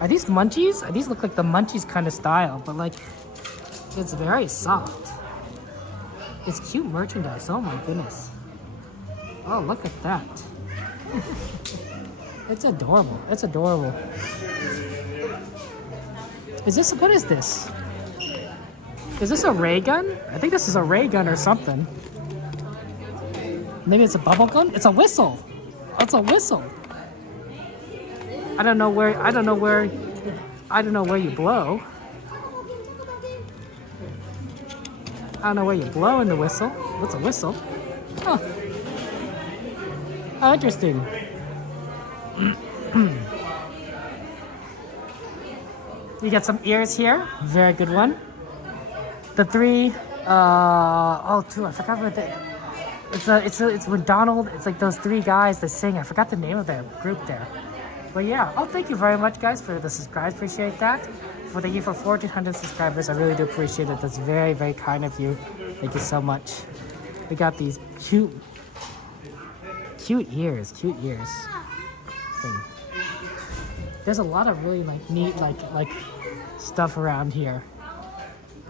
Are these munchies? These look like the munchies kind of style, but like, it's very soft. It's cute merchandise. Oh my goodness. Oh, look at that. It's adorable. It's adorable. What is this? Is this a ray gun? I think this is a ray gun or something. Maybe it's a bubble gun? It's a whistle. It's a whistle. I don't know where you blow. I don't know where you blow in the whistle. What's a whistle? Huh. Oh, interesting. You got some ears here. Very good one. The three, I forgot what it's when Donald, it's like those three guys that sing. I forgot the name of their group there. But yeah, thank you very much guys for the subscribe, appreciate that. Thank you for 1,400 subscribers, I really do appreciate it. That's very, very kind of you. Thank you so much. We got these cute ears. There's a lot of really like neat like stuff around here.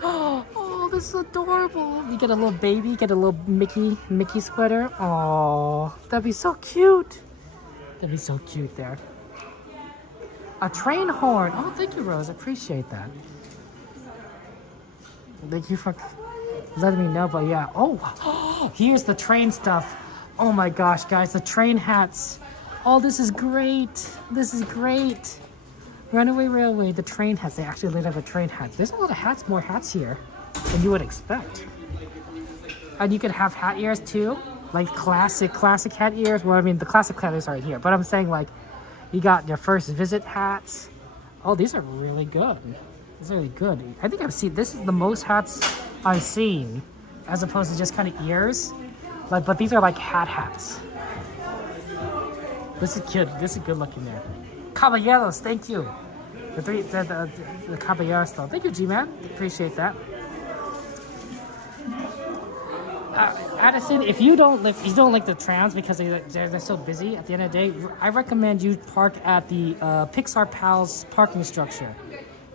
Oh, this is adorable. You get a little baby, get a little Mickey sweater. Oh, that'd be so cute. That'd be so cute there. A train horn. Oh, thank you, Rose. I appreciate that. Thank you for letting me know. But yeah. Oh, here's the train stuff. Oh my gosh, guys, the train hats. Oh, this is great. This is great. Runaway Railway, the train hats. They actually lit up a train hat. There's a lot of hats, more hats here than you would expect. And you could have hat ears too, like classic hat ears. Well, I mean, the classic hat ears aren't here, but I'm saying like, you got your first visit hats. Oh, these are really good. These are really good. I think this is the most hats I've seen, as opposed to just kind of ears. Like, but these are like hats. This is good looking there. Caballeros, thank you. The Caballeros though. Thank you, G-Man. Appreciate that. Addison, if you don't like the trams because they're so busy at the end of the day, I recommend you park at the Pixar Pals parking structure.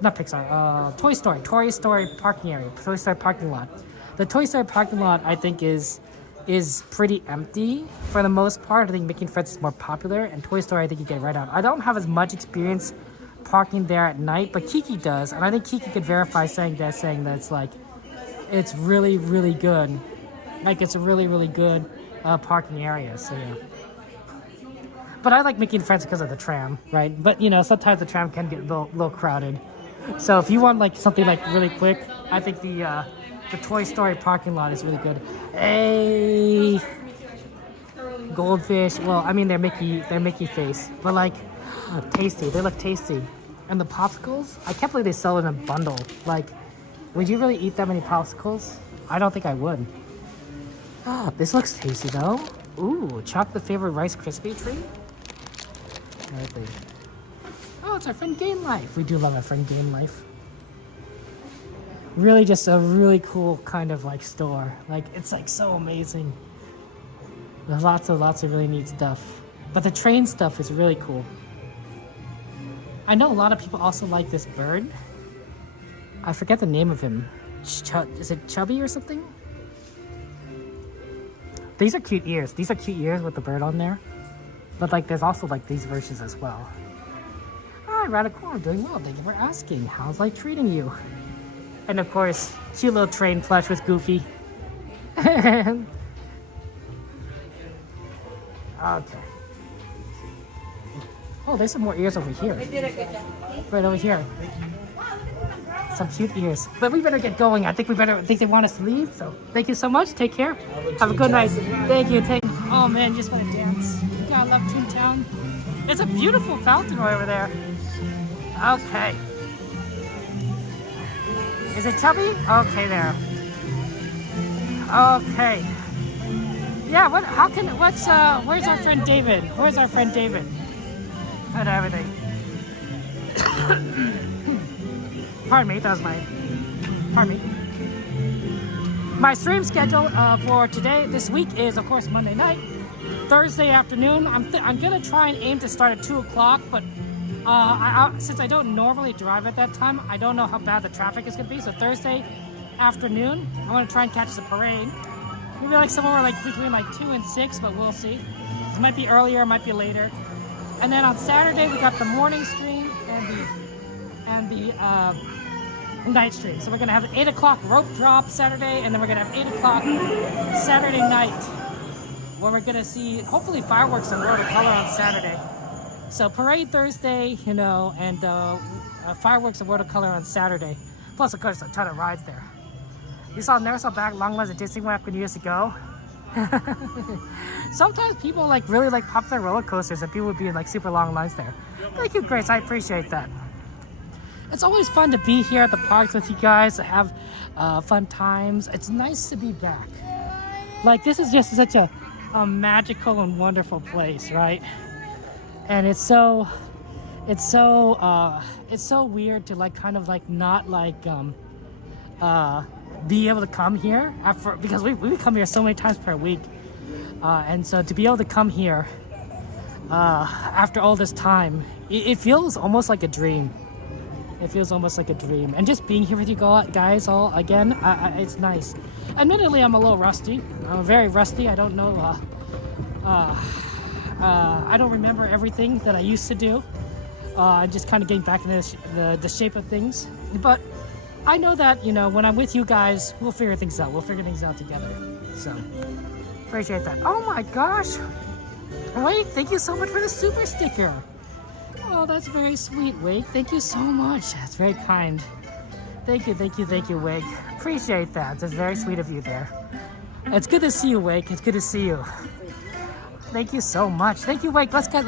Not Pixar, Toy Story parking area, Toy Story parking lot. The Toy Story parking lot, I think, is pretty empty for the most part. I think Mickey and Friends is more popular, and Toy Story, I think you get right out. I don't have as much experience parking there at night, but Kiki does, and I think Kiki could verify saying that it's like, it's really, really good. Like, it's a really, really good parking area, so yeah. But I like Mickey and Friends because of the tram, right? But, you know, sometimes the tram can get a little crowded. So if you want, like, something, like, really quick, I think the Toy Story parking lot is really good. Hey! Goldfish. Well, I mean, they're Mickey face. But, like, tasty. They look tasty. And the popsicles, I can't believe they sell it in a bundle. Like, would you really eat that many popsicles? I don't think I would. Oh, this looks tasty though. Ooh, chocolate favorite Rice Krispie treat. Oh, it's our friend Game Life. We do love our friend Game Life. Really, just a really cool kind of like store. Like, it's like so amazing. There's lots of really neat stuff. But the train stuff is really cool. I know a lot of people also like this bird. I forget the name of him. Is it Chubby or something? These are cute ears. These are cute ears with the bird on there. But like there's also like these versions as well. Hi, Radical, I'm doing well. Thank you for asking. How's life treating you? And of course, cute little train plush with Goofy. Okay. Oh, there's some more ears over here. Right over here. Some cute ears. But we better get going. I think they want us to leave. So thank you so much. Take care. Have a good night. Thank you. Oh man, just want to dance. God, I love Toontown. It's a beautiful fountain right over there. Okay. Is it Chubby? Okay, there. Okay. Yeah, where's our friend David? Where's our friend David? And everything. Pardon me, pardon me. My stream schedule for this week is, of course, Monday night. Thursday afternoon, I'm gonna try and aim to start at 2 o'clock, but since I don't normally drive at that time, I don't know how bad the traffic is gonna be. So Thursday afternoon, I want to try and catch the parade. Maybe like somewhere like between like 2 and 6, but we'll see. It might be earlier, it might be later. And then on Saturday, we got the morning stream and the night stream. So we're gonna have an 8 o'clock rope drop Saturday, and then we're gonna have 8 o'clock Saturday night, where we're gonna see hopefully fireworks and World of Color on Saturday. So parade Thursday, you know, and fireworks and World of Color on Saturday. Plus, of course, a ton of rides there. Never saw back long lines at Disneyland when years ago. Sometimes people like really like popular roller coasters, and people would be in like super long lines there. Thank you, Grace. I appreciate that. It's always fun to be here at the parks with you guys, to have fun times. It's nice to be back. Like this is just such a magical and wonderful place, right? And it's so weird to like kind of like not like be able to come here because we come here so many times per week, and so to be able to come here after all this time, it feels almost like a dream. It feels almost like a dream, and just being here with you guys all again, it's nice. Admittedly, I'm a little rusty. I'm very rusty. I don't know. I don't remember everything that I used to do. I'm just kind of getting back into the shape of things. But I know that, you know, when I'm with you guys, we'll figure things out. We'll figure things out together. So, appreciate that. Oh my gosh. Wait, thank you so much for the super sticker. Oh, that's very sweet, Wig. Thank you so much. That's very kind. Thank you, Wig. Appreciate that. That's very sweet of you there. It's good to see you, Wig. It's good to see you. Thank you so much. Thank you, Wake. Let's get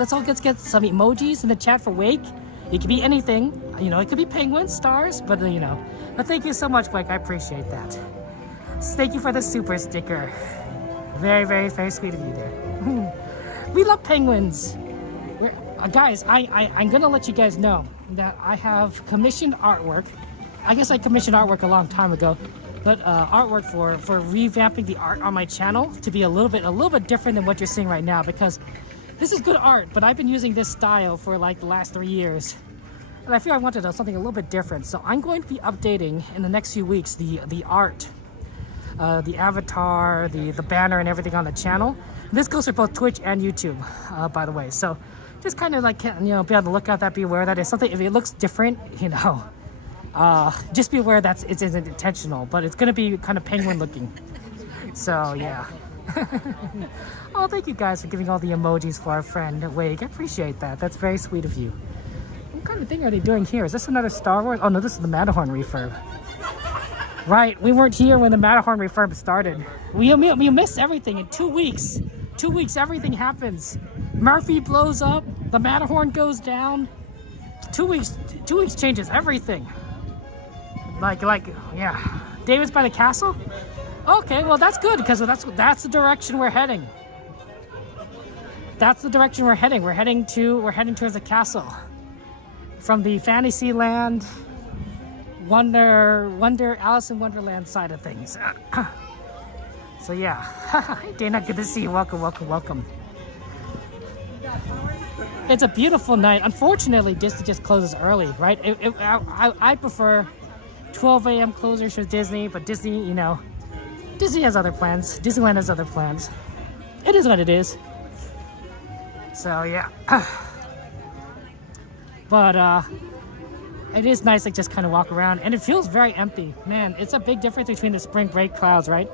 some emojis in the chat for Wake. It could be anything. You know, it could be penguins, stars, but you know. But thank you so much, Wake. I appreciate that. Thank you for the super sticker. Very, very, very sweet of you there. We love penguins. Guys, I'm gonna let you guys know that I have commissioned artwork. I guess I commissioned artwork a long time ago. But artwork for revamping the art on my channel to be a little bit different than what you're seeing right now, because this is good art, but I've been using this style for like the last 3 years, and I feel I wanted something a little bit different. So I'm going to be updating in the next few weeks the art, the avatar, the banner, and everything on the channel. This goes for both Twitch and YouTube, by the way. So just kind of like, you know, be able to look at that, be aware that it's something. If it looks different, you know. Just be aware that it's intentional, but it's gonna be kind of penguin looking. So yeah. Oh, thank you guys for giving all the emojis for our friend Wake. I appreciate that. That's very sweet of you. What kind of thing are they doing here? Is this another Star Wars? Oh no, this is the Matterhorn refurb. Right, we weren't here when the Matterhorn refurb started. We missed everything in 2 weeks. 2 weeks, everything happens. Murphy blows up, the Matterhorn goes down. 2 weeks changes everything. Like, yeah. David's by the castle? Okay, well that's good, because that's the direction we're heading. That's the direction we're heading. We're heading towards the castle. From the Fantasyland, Wonder Alice in Wonderland side of things. So yeah. Hey Dana, good to see you. Welcome. It's a beautiful night. Unfortunately, Disney just closes early, right? I prefer 12 a.m. closures for Disney, but Disney, you know, Disney has other plans. Disneyland has other plans. It is what it is. So yeah. But it is nice to just kind of walk around, and it feels very empty. Man, it's a big difference between the spring break crowds, right?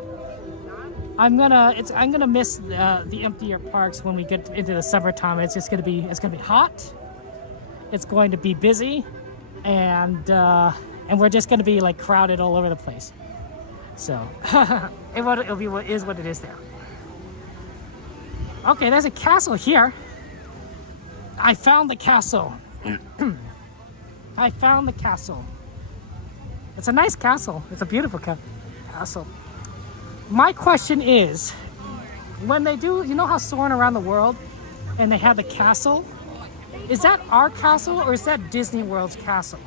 I'm gonna miss the emptier parks when we get into the summertime. It's gonna be hot. It's going to be busy, and we're just gonna be like crowded all over the place. So it'll be what is what it is there. Okay, there's a castle here. I found the castle. I found the castle. It's a nice castle. It's a beautiful castle. My question is, when they do, you know how Soarin' Around the World and they have the castle? Is that our castle or is that Disney World's castle?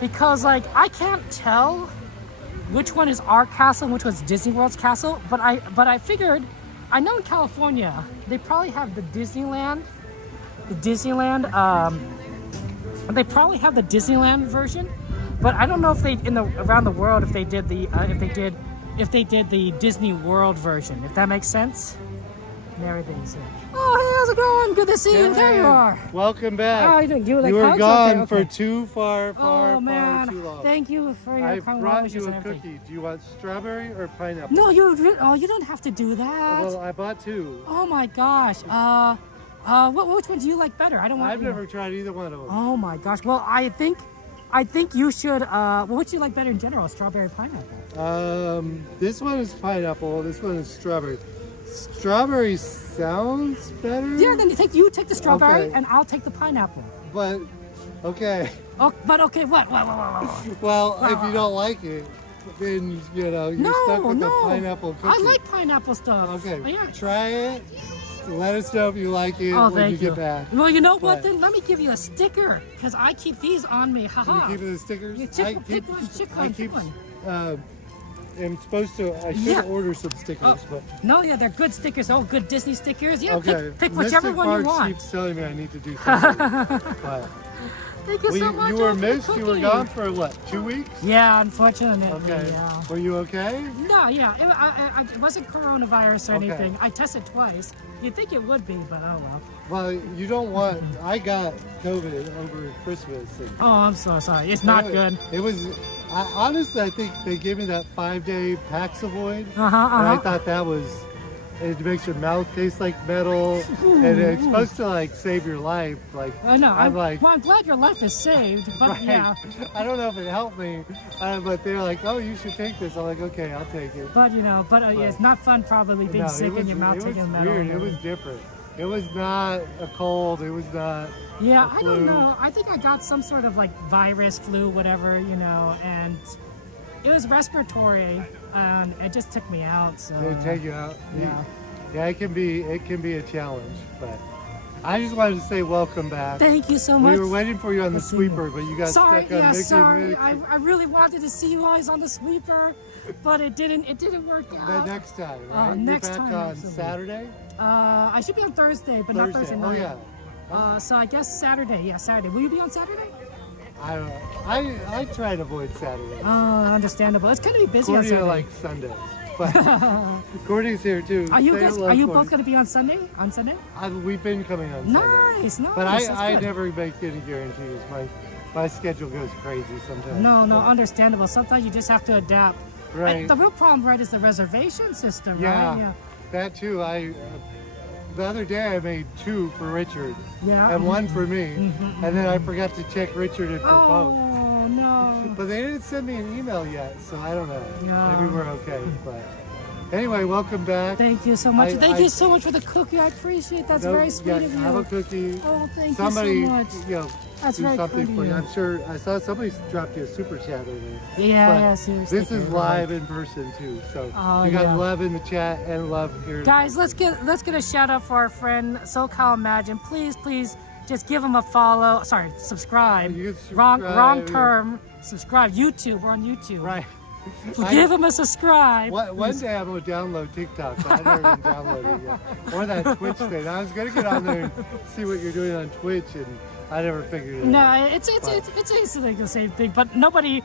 Because like, I can't tell which one is our castle and which one's Disney World's castle, but I figured, I know in California, they probably have the Disneyland, they probably have the Disneyland version, but I don't know if they around the world if they did the the Disney World version. If that makes sense. And everything's here. Oh, hey, how's it going? Good to see you. There you are. Welcome back. How are you doing? You were gone okay. for too far too long. Thank you for your I kind brought wishes you a and everything. cookie. Do you want strawberry or pineapple? No, you don't have to do that. Well, I bought two. Oh my gosh. Which one do you like better? I don't want. I've never tried either one of them. Oh my gosh. Well, I think you should. What do you like better in general? Strawberry, pineapple. This one is pineapple. This one is strawberry. Strawberry sounds better. Yeah, then you take the strawberry Okay. and I'll take the pineapple. But okay. Oh, but okay. What? Well, if you don't like it, then you know you're stuck with the pineapple cookie. I like pineapple stuff. Okay. Yeah. Try it. Let us know if you like it Oh, when you thank get back. Well, you know what? But- Then let me give you a sticker because I keep these on me. Haha. You keep the stickers? Yeah, pick one. I'm supposed to. I should Yeah. order some stickers, but No, yeah, they're good stickers. Oh, good Disney stickers. Yeah, okay. pick whichever Mr. one Parks you want. keeps telling me I need to do something. But Thank you so much. You were for the missed. You were cookie. gone for what? 2 weeks? Yeah, unfortunately. Okay. Yeah. Were you okay? No, yeah, it wasn't coronavirus or Okay. anything. I tested twice. You'd think it would be, but oh well. Well, you don't want. I got COVID over Christmas. And Oh, I'm so sorry. It's not good. It was. Honestly, I think they gave me that 5-day Paxavoid, and I Uh-huh. thought that was. It makes your mouth taste like metal, and it's supposed to like save your life. Like I know. I'm like, well, I'm glad your life is saved, but right. yeah. I don't know if it helped me, but they're like, oh, you should take this. I'm like, okay, I'll take it. But yeah, it's not fun probably being sick in your mouth, it was taking metal. weird. It was different. It was not a cold. It was not. Yeah, a I flu. don't know. I think I got some sort of like virus, flu, whatever, and it was respiratory, and it just took me out. So They take you out. Yeah. Yeah, it can be a challenge, but I just wanted to say welcome back. Thank you so much. We were waiting for you on the sweeper, but you got Sorry, stuck on yeah, Mickey sorry. Minnie. I really wanted to see you guys on the sweeper, but it didn't work out. The next time, right? Next You're back time, on absolutely. Saturday? I should be on Thursday, but not Thursday Oh, night. yeah. So I guess Saturday. Yeah, Saturday. Will you be on Saturday? I don't know. I try to avoid Saturday. Oh, understandable. It's gonna be busy on Courtney Saturday. like Sundays. But Courtney's here too. Are you Say guys? hello, Are you Courtney. both gonna be on Sunday? On Sunday? We've been coming on Nice, Sundays. nice. But That's I good. never make any guarantees. My schedule goes crazy sometimes. No, But- understandable. Sometimes you just have to adapt. Right. And the real problem, right, is the reservation system, Yeah, right? Yeah. that too. The other day I made 2 for Richard. Yeah. And 1 for me. Mhm, And then I forgot to check Richard in for both. Oh no. But they didn't send me an email yet, so I don't know. No. Maybe we're okay. But anyway, welcome back. Thank you so much. Thank I- you so much for the cookie. I appreciate that's No, very sweet yeah, of you. Have a cookie. Oh, thank Somebody, you so much. you know, That's do very something kind for of you. you. I'm sure I saw somebody dropped you a super chat over there. Yeah, But yeah, seriously. This is live in person too, so Oh, you got yeah. love in the chat and love here. Guys, let's get a shout out for our friend SoCal Imagine. Please, just give him a follow. Sorry, subscribe. You can Wrong subscribe, term. Subscribe. YouTube. We're on YouTube. Right. Give him a subscribe. One day I'm going to download TikTok, but I never even downloaded it yet. Or that Twitch thing. I was going to get on there and see what you're doing on Twitch, and I never figured it out. No, it's basically the same thing, but nobody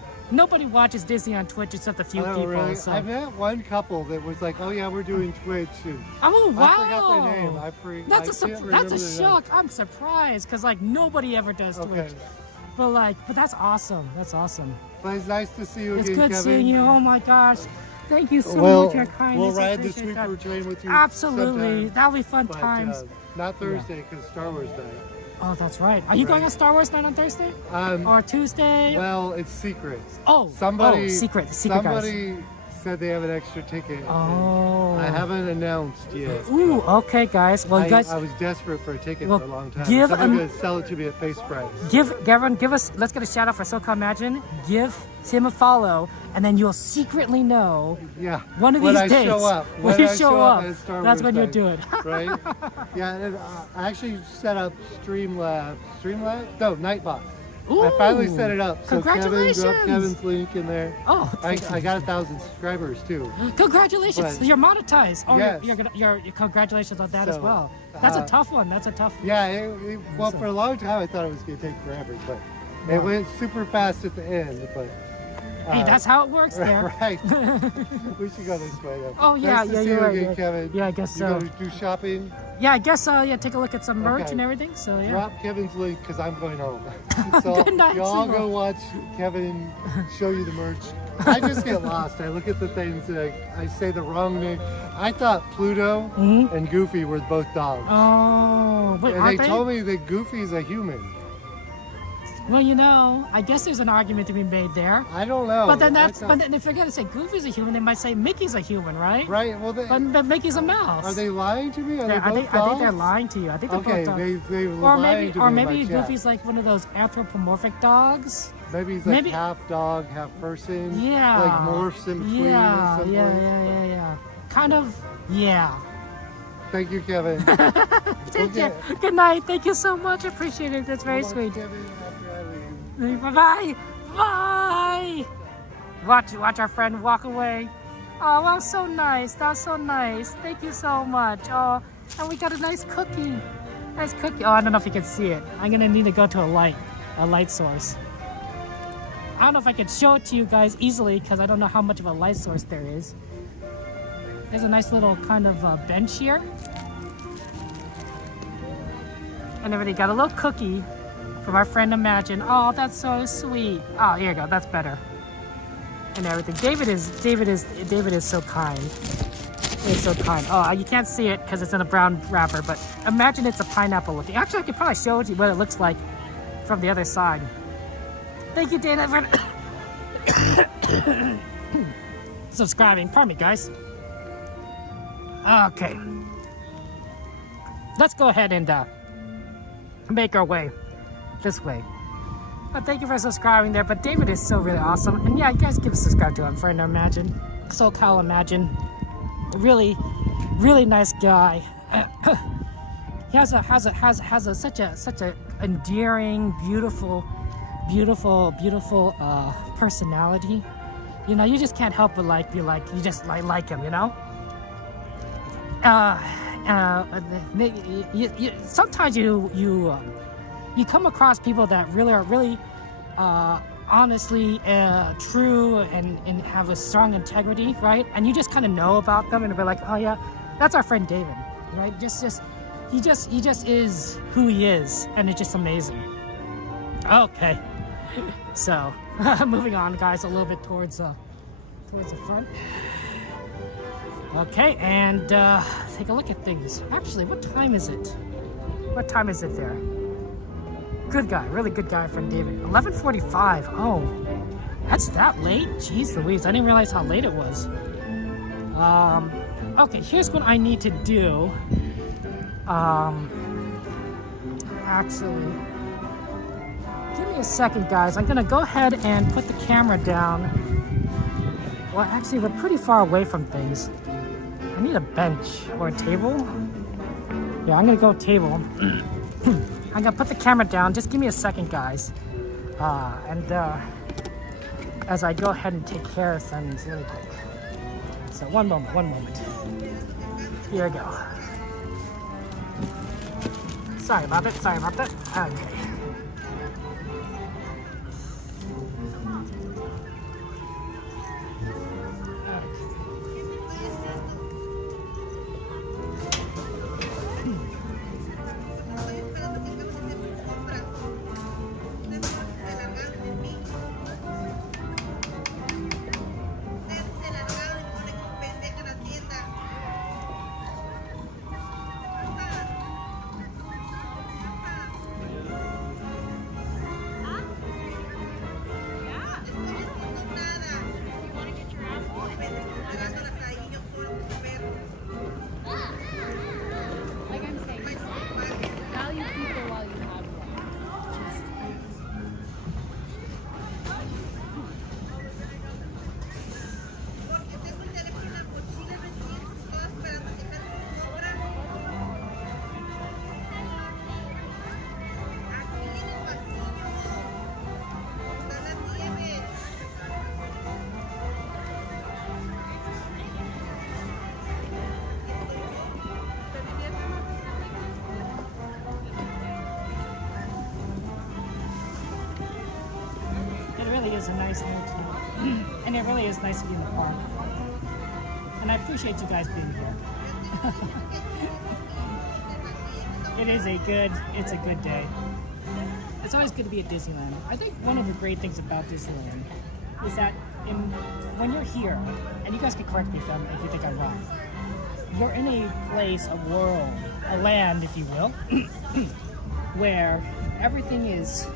watches Disney on Twitch except a few people. Really? So. I met one couple that was like, "Oh yeah, we're doing Twitch." And oh wow! I forgot their name. That's a shock. I'm surprised because like nobody ever does Twitch. But that's awesome. That's awesome. But it's nice to see you it's again, good Kevin. seeing you. Oh my gosh. Thank you so much for your kindness. We'll ride the sweeper train with you. Absolutely. sometime. That'll be fun But, times. Not Thursday because Star Wars night. Oh, that's right. Are you going on Star Wars night on Thursday? Or Tuesday? Well, it's secret. Oh, secret Somebody guys. said they have an extra ticket. Oh. I haven't announced yet. Ooh, okay, guys. Well, I was desperate for a ticket for a long time. Give Somebody's going to sell it to me at face price. Let's get a shout out for SoCal Imagine. Give him a follow, and then you'll secretly know. Yeah. One of these days. When you I show up, at Star that's Wars when you night, do it. Right? Yeah, and I actually set up Streamlabs? No, Nightbot. Ooh, I finally set it up. So congratulations. Kevin, drop Kevin's link in there. Oh, I got 1,000 subscribers too. Congratulations, But- you're monetized. Oh, Yes. you're congratulations on that as So, well. That's a tough one. That's a tough one. Yeah, well, for a long time I thought it was going to take forever, but it went super fast at the end. But Hey, that's how it works there. Right. We should go this way though. Oh yeah, nice to see you're you right. again, Kevin. Yeah, I guess You so. go do shopping. Yeah, I guess take a look at some merch Okay. and everything. So yeah. Drop Kevin's link because I'm going home. So Good night, y'all sweetheart. go watch Kevin show you the merch. I just get lost. I look at the things and I say the wrong name. I thought Pluto and Goofy were both dogs. Oh, wait, and aren't they told me that Goofy's a human. Well, you know, I guess there's an argument to be made there. I don't know. But then if they're gonna say Goofy's a human, they might say Mickey's a human, right? Right. Well, but Mickey's a mouse. Are they lying to me? Are they I both think dogs? they're lying to you. I think they're Okay, both dogs. they were lying to me in my chat. Goofy's like one of those anthropomorphic dogs. Maybe he's like half dog, half person. Yeah. Like morphs in between at some point. Yeah. Kind of. Yeah. Thank you, Kevin. Take care. Good night. Thank you so much. I appreciate it. That's very sweet. Bye-bye. Bye. Watch our friend walk away. Oh, that was so nice. That was so nice. Thank you so much. Oh, and we got a nice cookie. Nice cookie. Oh, I don't know if you can see it. I'm gonna need to go to a light source. I don't know if I can show it to you guys easily because I don't know how much of a light source there is. There's a nice little kind of bench here. And everybody got a little cookie from our friend Imagine. Oh, that's so sweet. Oh, here you go. That's better. And everything. David is so kind. He's so kind. Oh, you can't see it because it's in a brown wrapper, but imagine it's a pineapple looking. Actually, I could probably show you what it looks like from the other side. Thank you, Dana, for subscribing. Pardon me, guys. Okay. Let's go ahead and make our way this way. But thank you for subscribing there. But David is so really awesome. And yeah, you guys give a subscribe to him, friend Imagine. SoCal Imagine. Really, really nice guy. He has such a endearing, beautiful personality. You know, you just can't help but you just like him, you know? Sometimes you come across people that really are really honestly true and have a strong integrity, right? And you just kind of know about them and be like, oh yeah, that's our friend David, right? He just is who he is, and it's just amazing. Okay, so moving on, guys, a little bit towards the front. Okay, and take a look at things. Actually, what time is it? What time is it there? Good guy, really good guy, friend David. 11:45. Oh, that's that late? Jeez Louise, I didn't realize how late it was. Okay, here's what I need to do. Actually, give me a second, guys. I'm gonna go ahead and put the camera down. Well, actually, we're pretty far away from things. I need a bench or a table. Yeah, I'm gonna go table. I'm gonna put the camera down. Just give me a second, guys. as I go ahead and take care of things really quick. So one moment. Here we go. Sorry about that. Okay. Is a nice mood tonight. And it really is nice to be in the park. And I appreciate you guys being here. It's a good day. It's always good to be at Disneyland. I think one of the great things about Disneyland is that when you're here, and you guys can correct me if you think I'm wrong, you're in a place, a world, a land, if you will, where everything is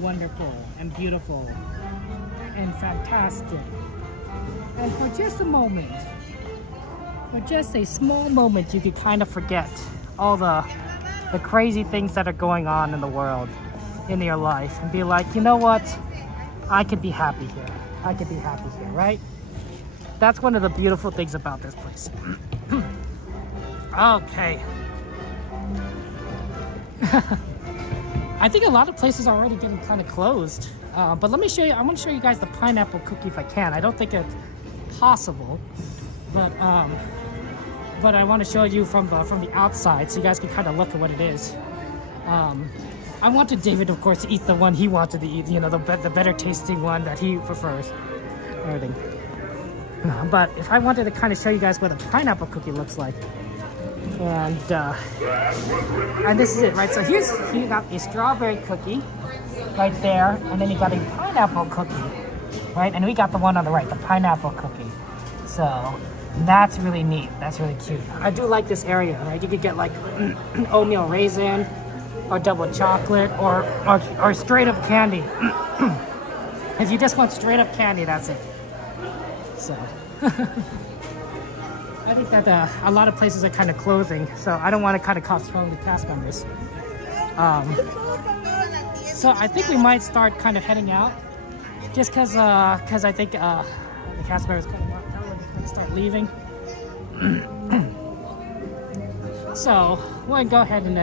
wonderful and beautiful and fantastic. And for just a moment, for just a small moment, you could kind of forget all the crazy things that are going on in the world, in your life, and be like, you know what? I could be happy here. I could be happy here, right? That's one of the beautiful things about this place. Okay. I think a lot of places are already getting kind of closed. But let me show you, I want to show you guys the pineapple cookie if I can. I don't think it's possible, but I want to show you from the outside so you guys can kind of look at what it is. I wanted David, of course, to eat the one he wanted to eat, you know, the better tasting one that he prefers. Everything. But if I wanted to kind of show you guys what a pineapple cookie looks like, and this is it, right? So you got a strawberry cookie right there, and then you got a pineapple cookie, right? And we got the one on the right, the pineapple cookie. So that's really neat. That's really cute. I do like this area, right? You could get like oatmeal raisin, or double chocolate, or straight up candy. If you just want straight up candy, that's it. So I think that a lot of places are kind of closing, so I don't want to kind of cause trouble to cast members. So I think we might start kind of heading out, just because I think the cast members kind of want to start leaving. So we're gonna go ahead and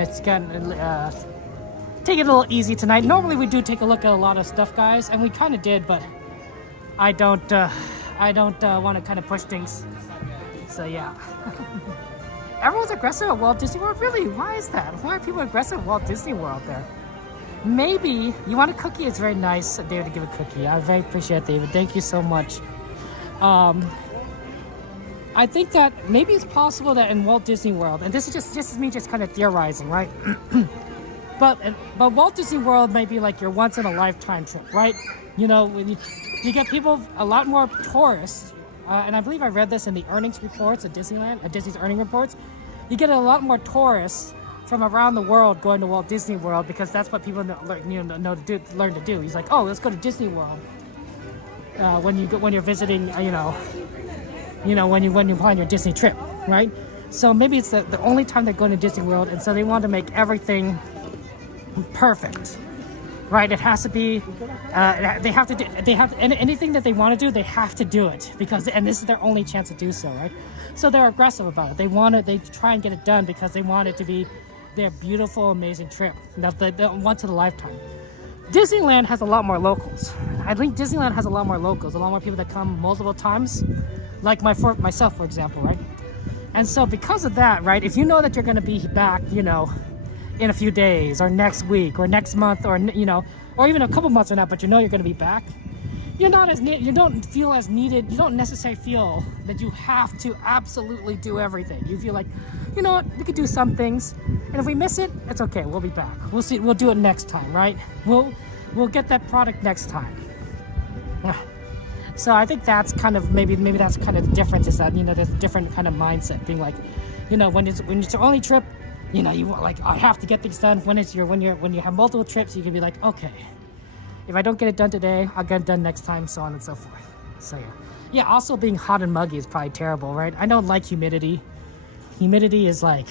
take it a little easy tonight. Normally we do take a look at a lot of stuff, guys, and we kind of did, but I don't want to kind of push things. So yeah. Everyone's aggressive at Walt Disney World? Really? Why is that? Why are people aggressive at Walt Disney World there? Maybe you want a cookie. It's very nice, David, to give a cookie. I very appreciate it, David. Thank you so much. I think that maybe it's possible that in Walt Disney World, and this is just me just kind of theorizing, right? but Walt Disney World may be like your once in a lifetime trip, right? You know, when you get people, a lot more tourists, and I believe I read this in the earnings reports at Disneyland, at Disney's earning reports. You get a lot more tourists from around the world going to Walt Disney World because that's what people learn to do. He's like, oh, let's go to Disney World. When you're visiting, when you plan your Disney trip, right? So maybe it's the only time they're going to Disney World, and so they want to make everything perfect, right? It has to be. They have anything that they want to do, they have to do it and this is their only chance to do so, right? So they're aggressive about it. They try and get it done because they want it to be their beautiful, amazing trip, the once in a lifetime. Disneyland has a lot more locals. I think Disneyland has a lot more locals, a lot more people that come multiple times, like myself, for example, right? And so because of that, right, if you know that you're going to be back, you know, in a few days or next week or next month or, you know, or even a couple months or not, but you know you're going to be back, you don't feel as needed. You don't necessarily feel that you have to absolutely do everything. You feel like, you know what, we could do some things, and if we miss it, it's okay. We'll be back. We'll see. We'll do it next time, right? We'll get that product next time. So I think that's kind of maybe that's kind of the difference, is that, you know, there's a different kind of mindset, being like, you know, when it's your only trip, you know, you like, I have to get things done. When you have multiple trips, you can be like, okay, if I don't get it done today, I'll get it done next time, so on and so forth. So yeah. Also being hot and muggy is probably terrible, right? I don't like humidity. Humidity is like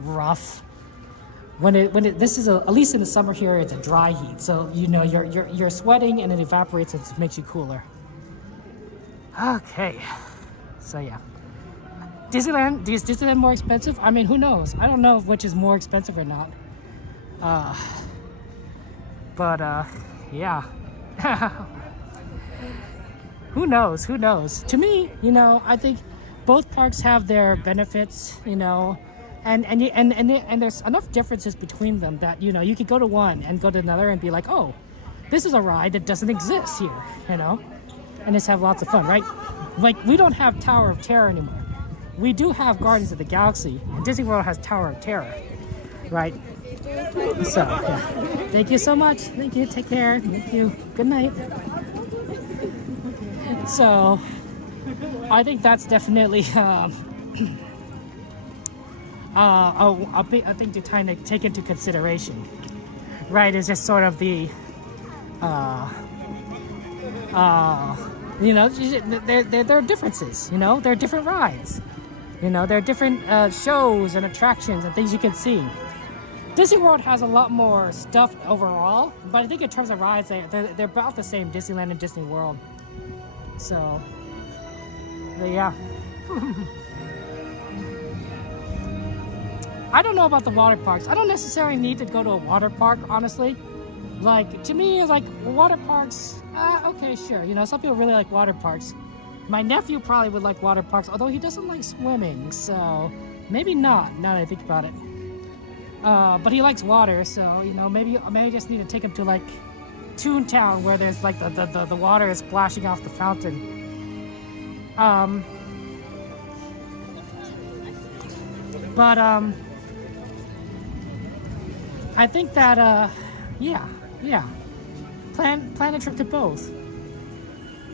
rough. This is at least in the summer here, it's a dry heat, so you know you're sweating and it evaporates and it makes you cooler. Okay, so yeah. Disneyland, is Disneyland more expensive? I mean, who knows? I don't know which is more expensive or not. Yeah. Who knows? To me, you know, I think both parks have their benefits, you know, and there's enough differences between them that, you know, you could go to one and go to another and be like, oh, this is a ride that doesn't exist here, you know, and just have lots of fun, right? Like, we don't have Tower of Terror anymore. We do have Guardians of the Galaxy, and Disney World has Tower of Terror, right? So, yeah. Thank you so much. Thank you. Take care. Thank you. Good night. So, I think that's definitely a thing to kind of take into consideration, right? Is just sort of the, you know, there are differences. You know, there are different rides. You know, there are different shows and attractions and things you can see. Disney World has a lot more stuff overall, but I think in terms of rides, they're about the same, Disneyland and Disney World. So, but yeah. I don't know about the water parks. I don't necessarily need to go to a water park, honestly. Like, to me, like, water parks, okay, sure. You know, some people really like water parks. My nephew probably would like water parks, although he doesn't like swimming, so maybe not, now that I think about it. But he likes water, so, you know, maybe I just need to take him to, like, Toontown, where there's, like, the water is splashing off the fountain. I think that, yeah. Plan a trip to both.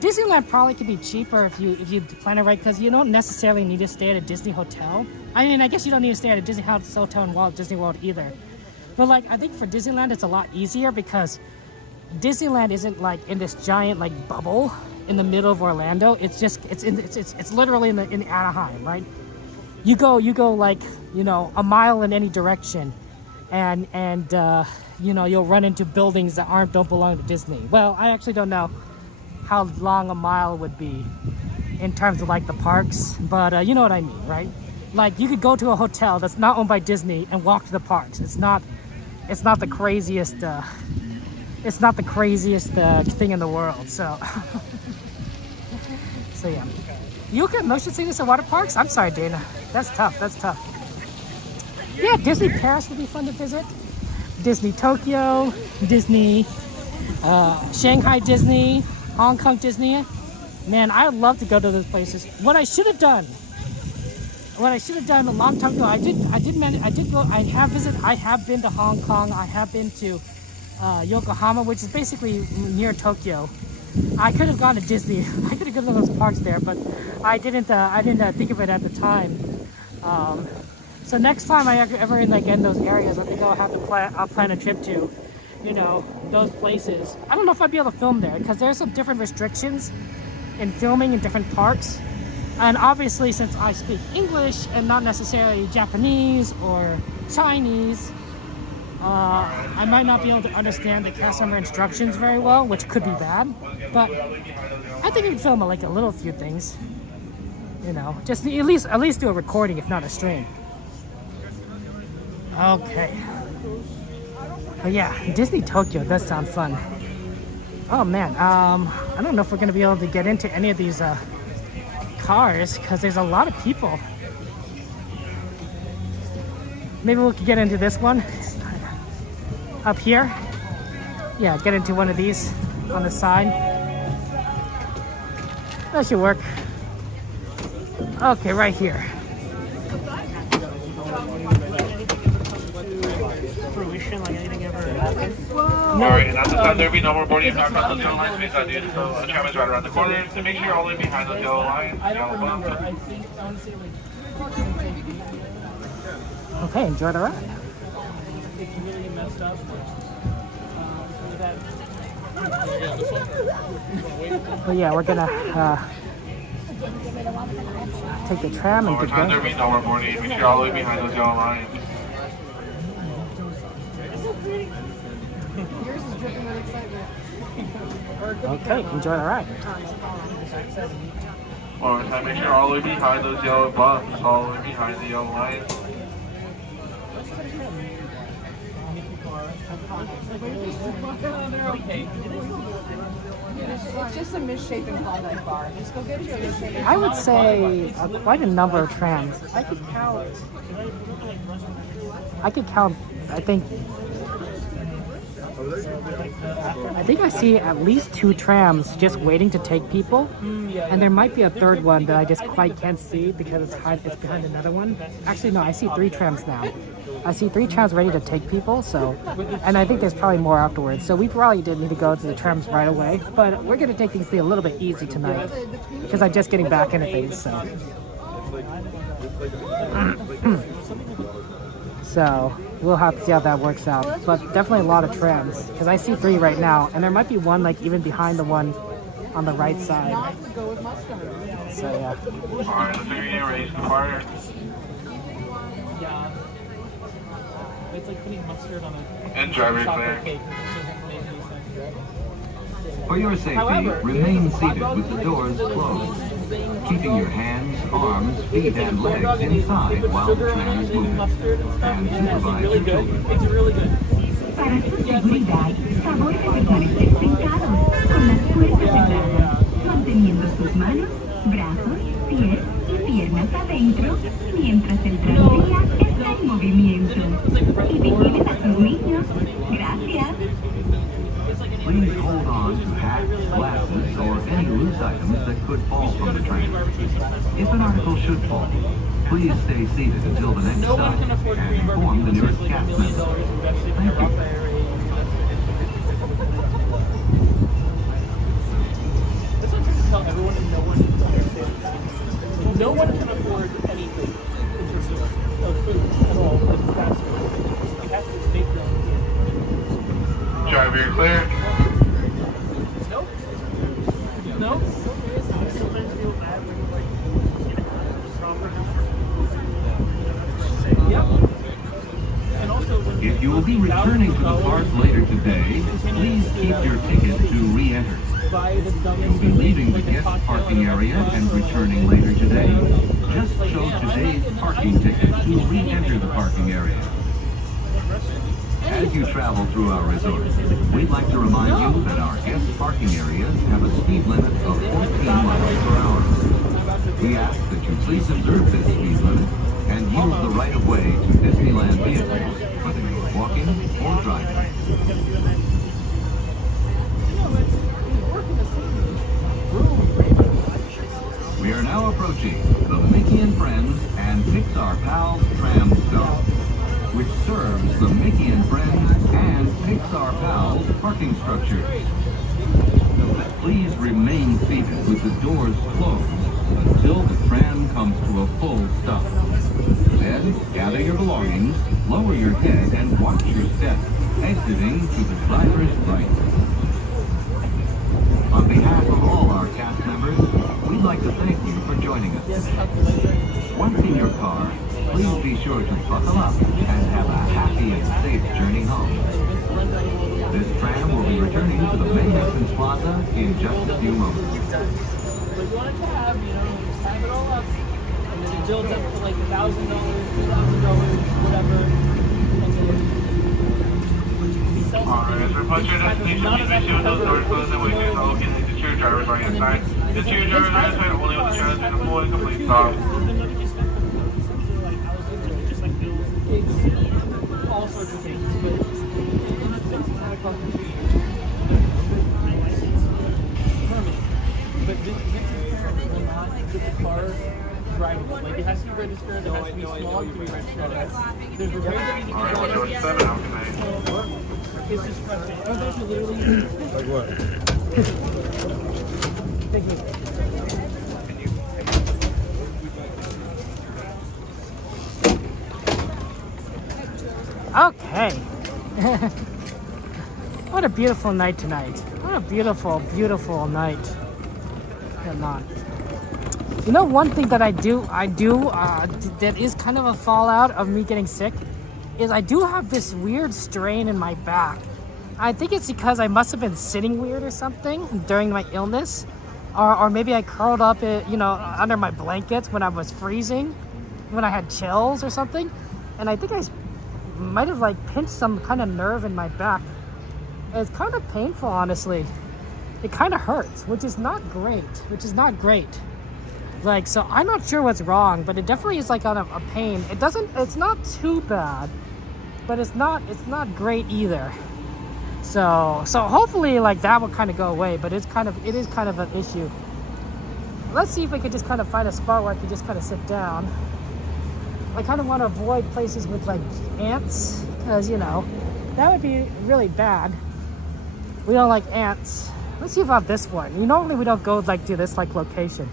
Disneyland probably could be cheaper if you plan it right, because you don't necessarily need to stay at a Disney hotel. I mean, I guess you don't need to stay at a Disney hotel in Walt Disney World either. But like, I think for Disneyland, it's a lot easier because Disneyland isn't like in this giant like bubble in the middle of Orlando. It's just it's literally in Anaheim, right? You go like, you know, a mile in any direction, and you know, you'll run into buildings that don't belong to Disney. Well, I actually don't know how long a mile would be in terms of like the parks, but you know what I mean, right? Like, you could go to a hotel that's not owned by Disney and walk to the parks. It's not the craziest thing in the world. So so yeah, you get motion sickness at water parks? I'm sorry, Dana, that's tough. Yeah, Disney Paris would be fun to visit. Disney Tokyo, Disney Shanghai Disney, Hong Kong Disney. Man, I would love to go to those places. What I should have done a long time ago, I have been to Hong Kong. I have been to Yokohama, which is basically near Tokyo. I could have gone to Disney. I could have gone to those parks there, but I didn't think of it at the time. So next time I ever in those areas, I think I'll plan a trip to, you know, those places. I don't know if I'd be able to film there because there's some different restrictions in filming in different parks. And obviously, since I speak English and not necessarily Japanese or Chinese, I might not be able to understand the cast member instructions very well, which could be bad. But I think we can film like a little few things. You know, just at least do a recording, if not a stream. Okay. But yeah, Disney Tokyo does sound fun. Oh man, I don't know if we're gonna be able to get into any of these cars because there's a lot of people. Maybe we could get into this one up here. Yeah, get into one of these on the side. That should work. Okay, right here. Fruition, like anything ever happens? Alright, and at this time there'll be no more boarding cars on those yellow lines based on dude, so a tram is right around the corner to make sure you're all the way behind those yellow lines. I don't remember. I think I want to say like. Okay, enjoy the ride. It's really messed up. But yeah, we're gonna take the tram and get There'll be no more boarding. Make sure you're all the way behind those yellow lines. Okay, enjoy the ride. One more time, make sure you're all the way behind those yellow bumps, all the way behind the yellow lines. It's just a misshapen Klondike bar. Just go get you a misshapen. I would say quite a number of trams. I could count, I think I see at least 2 trams just waiting to take people, and there might be a third one that I just quite can't see because it's behind another one. Actually, no, I see 3 trams now. I see 3 trams ready to take people, so, and I think there's probably more afterwards. So we probably didn't need to go to the trams right away, but we're gonna take things a little bit easy tonight because I'm just getting back into things. So we'll have to see how that works out, but definitely a lot of trams because I see 3 right now, and there might be one like even behind the one on the right side. So yeah. Alright, let's get ready to fire. Yeah. It's like putting mustard on a and driver clear. For your safety, remain seated with the doors closed, keeping your hands, arms, feet, and legs inside while the tram is moving, and supervise your children. It's really good. Para su seguridad, favor de permanecer sentados con las puertas cerradas, manteniendo sus manos, brazos, pies y piernas adentro mientras el tranvía está en movimiento. Y vigilen a sus niños. Gracias. Please hold on to hats, glasses, or any loose items that could fall from the tram. If an article should fall, please stay seated until the next stop and inform the nearest cast member. Thank you. That's what I'm trying to tell everyone and no one understands. No one can afford anything in terms of food at all with fast food. You have to just make them. Driver, you're clear. Nope. Nope. I sometimes feel bad when you're like stronger. Yep. And also If you will be returning to the park later today, please keep your ticket to re-enter. You'll be leaving the guest parking area and returning later today. Just show today's parking ticket to re-enter the parking area. As you travel through our resort, we'd like to remind you that our guest parking areas have a speed limit of 14 miles per hour. We ask that you please observe this speed limit and use the right-of-way to Disneyland vehicles, whether you're walking or driving. We are now approaching the Mickey and Friends and Pixar Pals Tram Stop, which serves the Mickey and Friends and Pixar Pals parking structures. Please remain seated with the doors closed until the tram comes to a full stop. Then, gather your belongings, lower your head, and watch your step, exiting to the driver's right. On behalf of all our cast members, we'd like to thank you for joining us today. Once in your car, please be sure to buckle up and have a happy and safe journey home. This tram will be returning to the main entrance plaza in just a few moments. But you want it to have, just have it all up, and then it builds up to like $1,000, $2,000, whatever, and then Alright, so put your destination, please make sure those doors closed and windows are open and secure drivers on your side. The two drivers on your side only with the chairs being a full and complete stop. All sorts of things, but the car drivable. Like it has to be registered, it has to be small to be registered. There's a way that you can go. It's just frustrating. Oh, those are literally. Like what? Okay. What a beautiful night tonight. What a beautiful, beautiful night. Not. You know, one thing that I do that is kind of a fallout of me getting sick is I do have this weird strain in my back. I think it's because I must have been sitting weird or something during my illness, or maybe I curled up, you know, under my blankets when I was freezing, when I had chills or something, and I think I might have like pinched some kind of nerve in my back. It's kind of painful, honestly. It kind of hurts, which is not great. Like, so I'm not sure what's wrong, but it definitely is like on a pain. It's not too bad, but it's not great either. So hopefully like that will kind of go away, but it is kind of an issue. Let's see if we could just kind of find a spot where I could just kind of sit down. I kind of want to avoid places with like ants, because, you know, that would be really bad. We don't like ants. Let's see about this one. Normally we don't go like to this like location,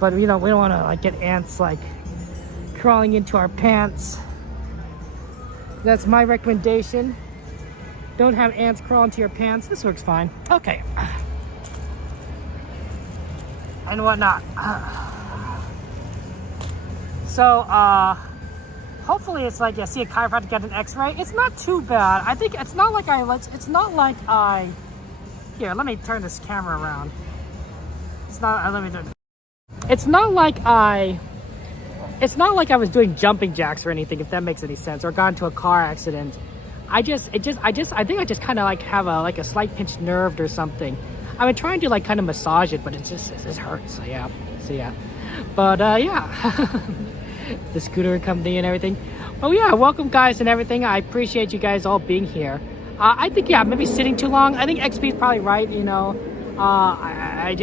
but you know, we don't want to like get ants like crawling into our pants. That's my recommendation. Don't have ants crawl into your pants. This works fine. Okay. And whatnot. So hopefully it's like, yeah, see a chiropractor, get an x-ray. It's not too bad. I think it's not like here, let me turn this camera around. It's not like I was doing jumping jacks or anything, if that makes any sense, or got into a car accident. I think I just kind of like have a slight pinched nerve or something. I've been trying to like kind of massage it, but it just hurts. So yeah. But yeah, the scooter company and everything. Oh yeah, welcome guys and everything. I appreciate you guys all being here. I think, yeah, maybe sitting too long. I think XP is probably right, you know. I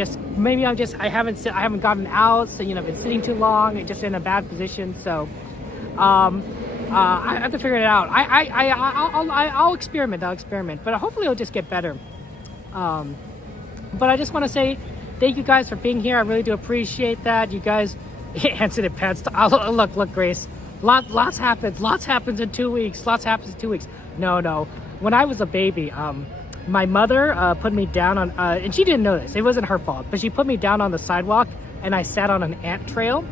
haven't gotten out, so, you know, I've been sitting too long, just in a bad position, so I have to figure it out. I'll experiment, but hopefully it'll just get better. But I just want to say thank you guys for being here. I really do appreciate that. You guys answered it, pets. Look, Grace. Lots happens in 2 weeks. No. When I was a baby, my mother put me down on, and she didn't know this. It wasn't her fault, but she put me down on the sidewalk, and I sat on an ant trail,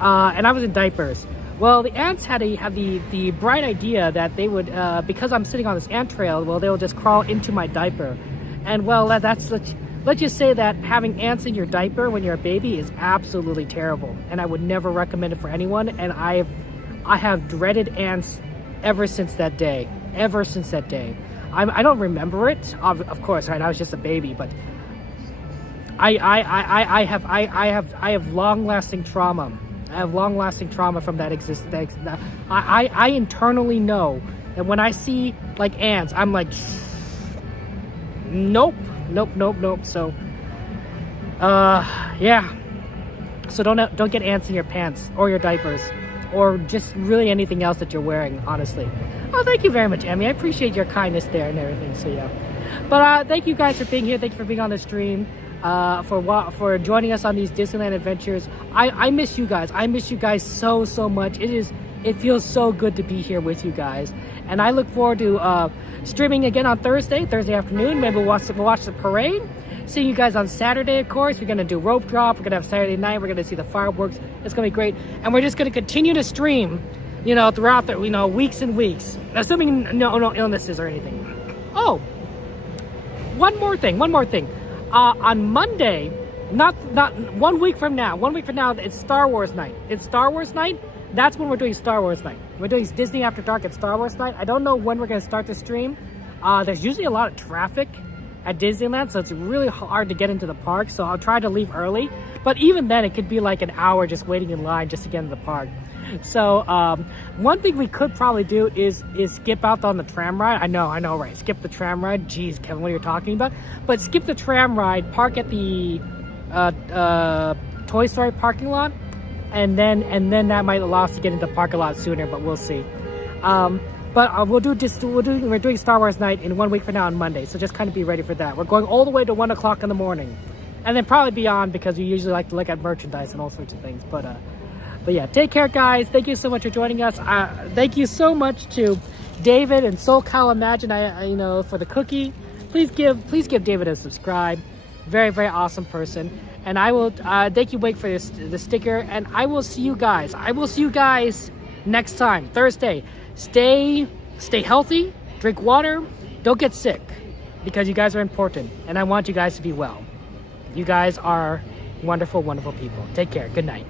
and I was in diapers. Well, the ants had the bright idea that they would, because I'm sitting on this ant trail, well, they will just crawl into my diaper, and well, let's just say that having ants in your diaper when you're a baby is absolutely terrible, and I would never recommend it for anyone. And I have dreaded ants ever since that day. I don't remember it, of course, right? I was just a baby, but I have long-lasting trauma. I have long-lasting trauma from that existence. I internally know that when I see like ants, I'm like, nope. So, yeah. So don't get ants in your pants or your diapers, or just really anything else that you're wearing, honestly. Oh, thank you very much, Emmy. I appreciate your kindness there and everything, so yeah. But thank you guys for being here. Thank you for being on the stream, for joining us on these Disneyland adventures. I miss you guys. I miss you guys so much. It feels so good to be here with you guys. And I look forward to streaming again on Thursday afternoon. Maybe we'll watch the parade. Seeing you guys on Saturday, of course. We're going to do rope drop. We're going to have Saturday night. We're going to see the fireworks. It's going to be great. And we're just going to continue to stream, you know, throughout the, you know, weeks and weeks. Assuming no illnesses or anything. Oh, one more thing. On Monday, not 1 week from now, it's Star Wars night. That's when we're doing Star Wars night. We're doing Disney After Dark at Star Wars night. I don't know when we're going to start the stream. There's usually a lot of traffic at Disneyland, so it's really hard to get into the park, so I'll try to leave early. But even then, it could be like an hour just waiting in line just to get into the park. So one thing we could probably do is skip out on the tram ride. I know, right? Skip the tram ride. Jeez, Kevin, what are you talking about? But skip the tram ride, park at the Toy Story parking lot, and then that might allow us to get into the park a lot sooner. But we'll see. But we're doing Star Wars night in 1 week from now on Monday, so just kind of be ready for that. We're going all the way to 1 o'clock in the morning, and then probably beyond because we usually like to look at merchandise and all sorts of things. But yeah, take care, guys. Thank you so much for joining us. Thank you so much to David and SoCal Imagine. You know, for the cookie. Please give David a subscribe. Very, very awesome person. And I will thank you, Wake, for the sticker. And I will see you guys. Next time, Thursday. Stay healthy, drink water, don't get sick, because you guys are important, and I want you guys to be well. You guys are wonderful, wonderful people. Take care. Good night.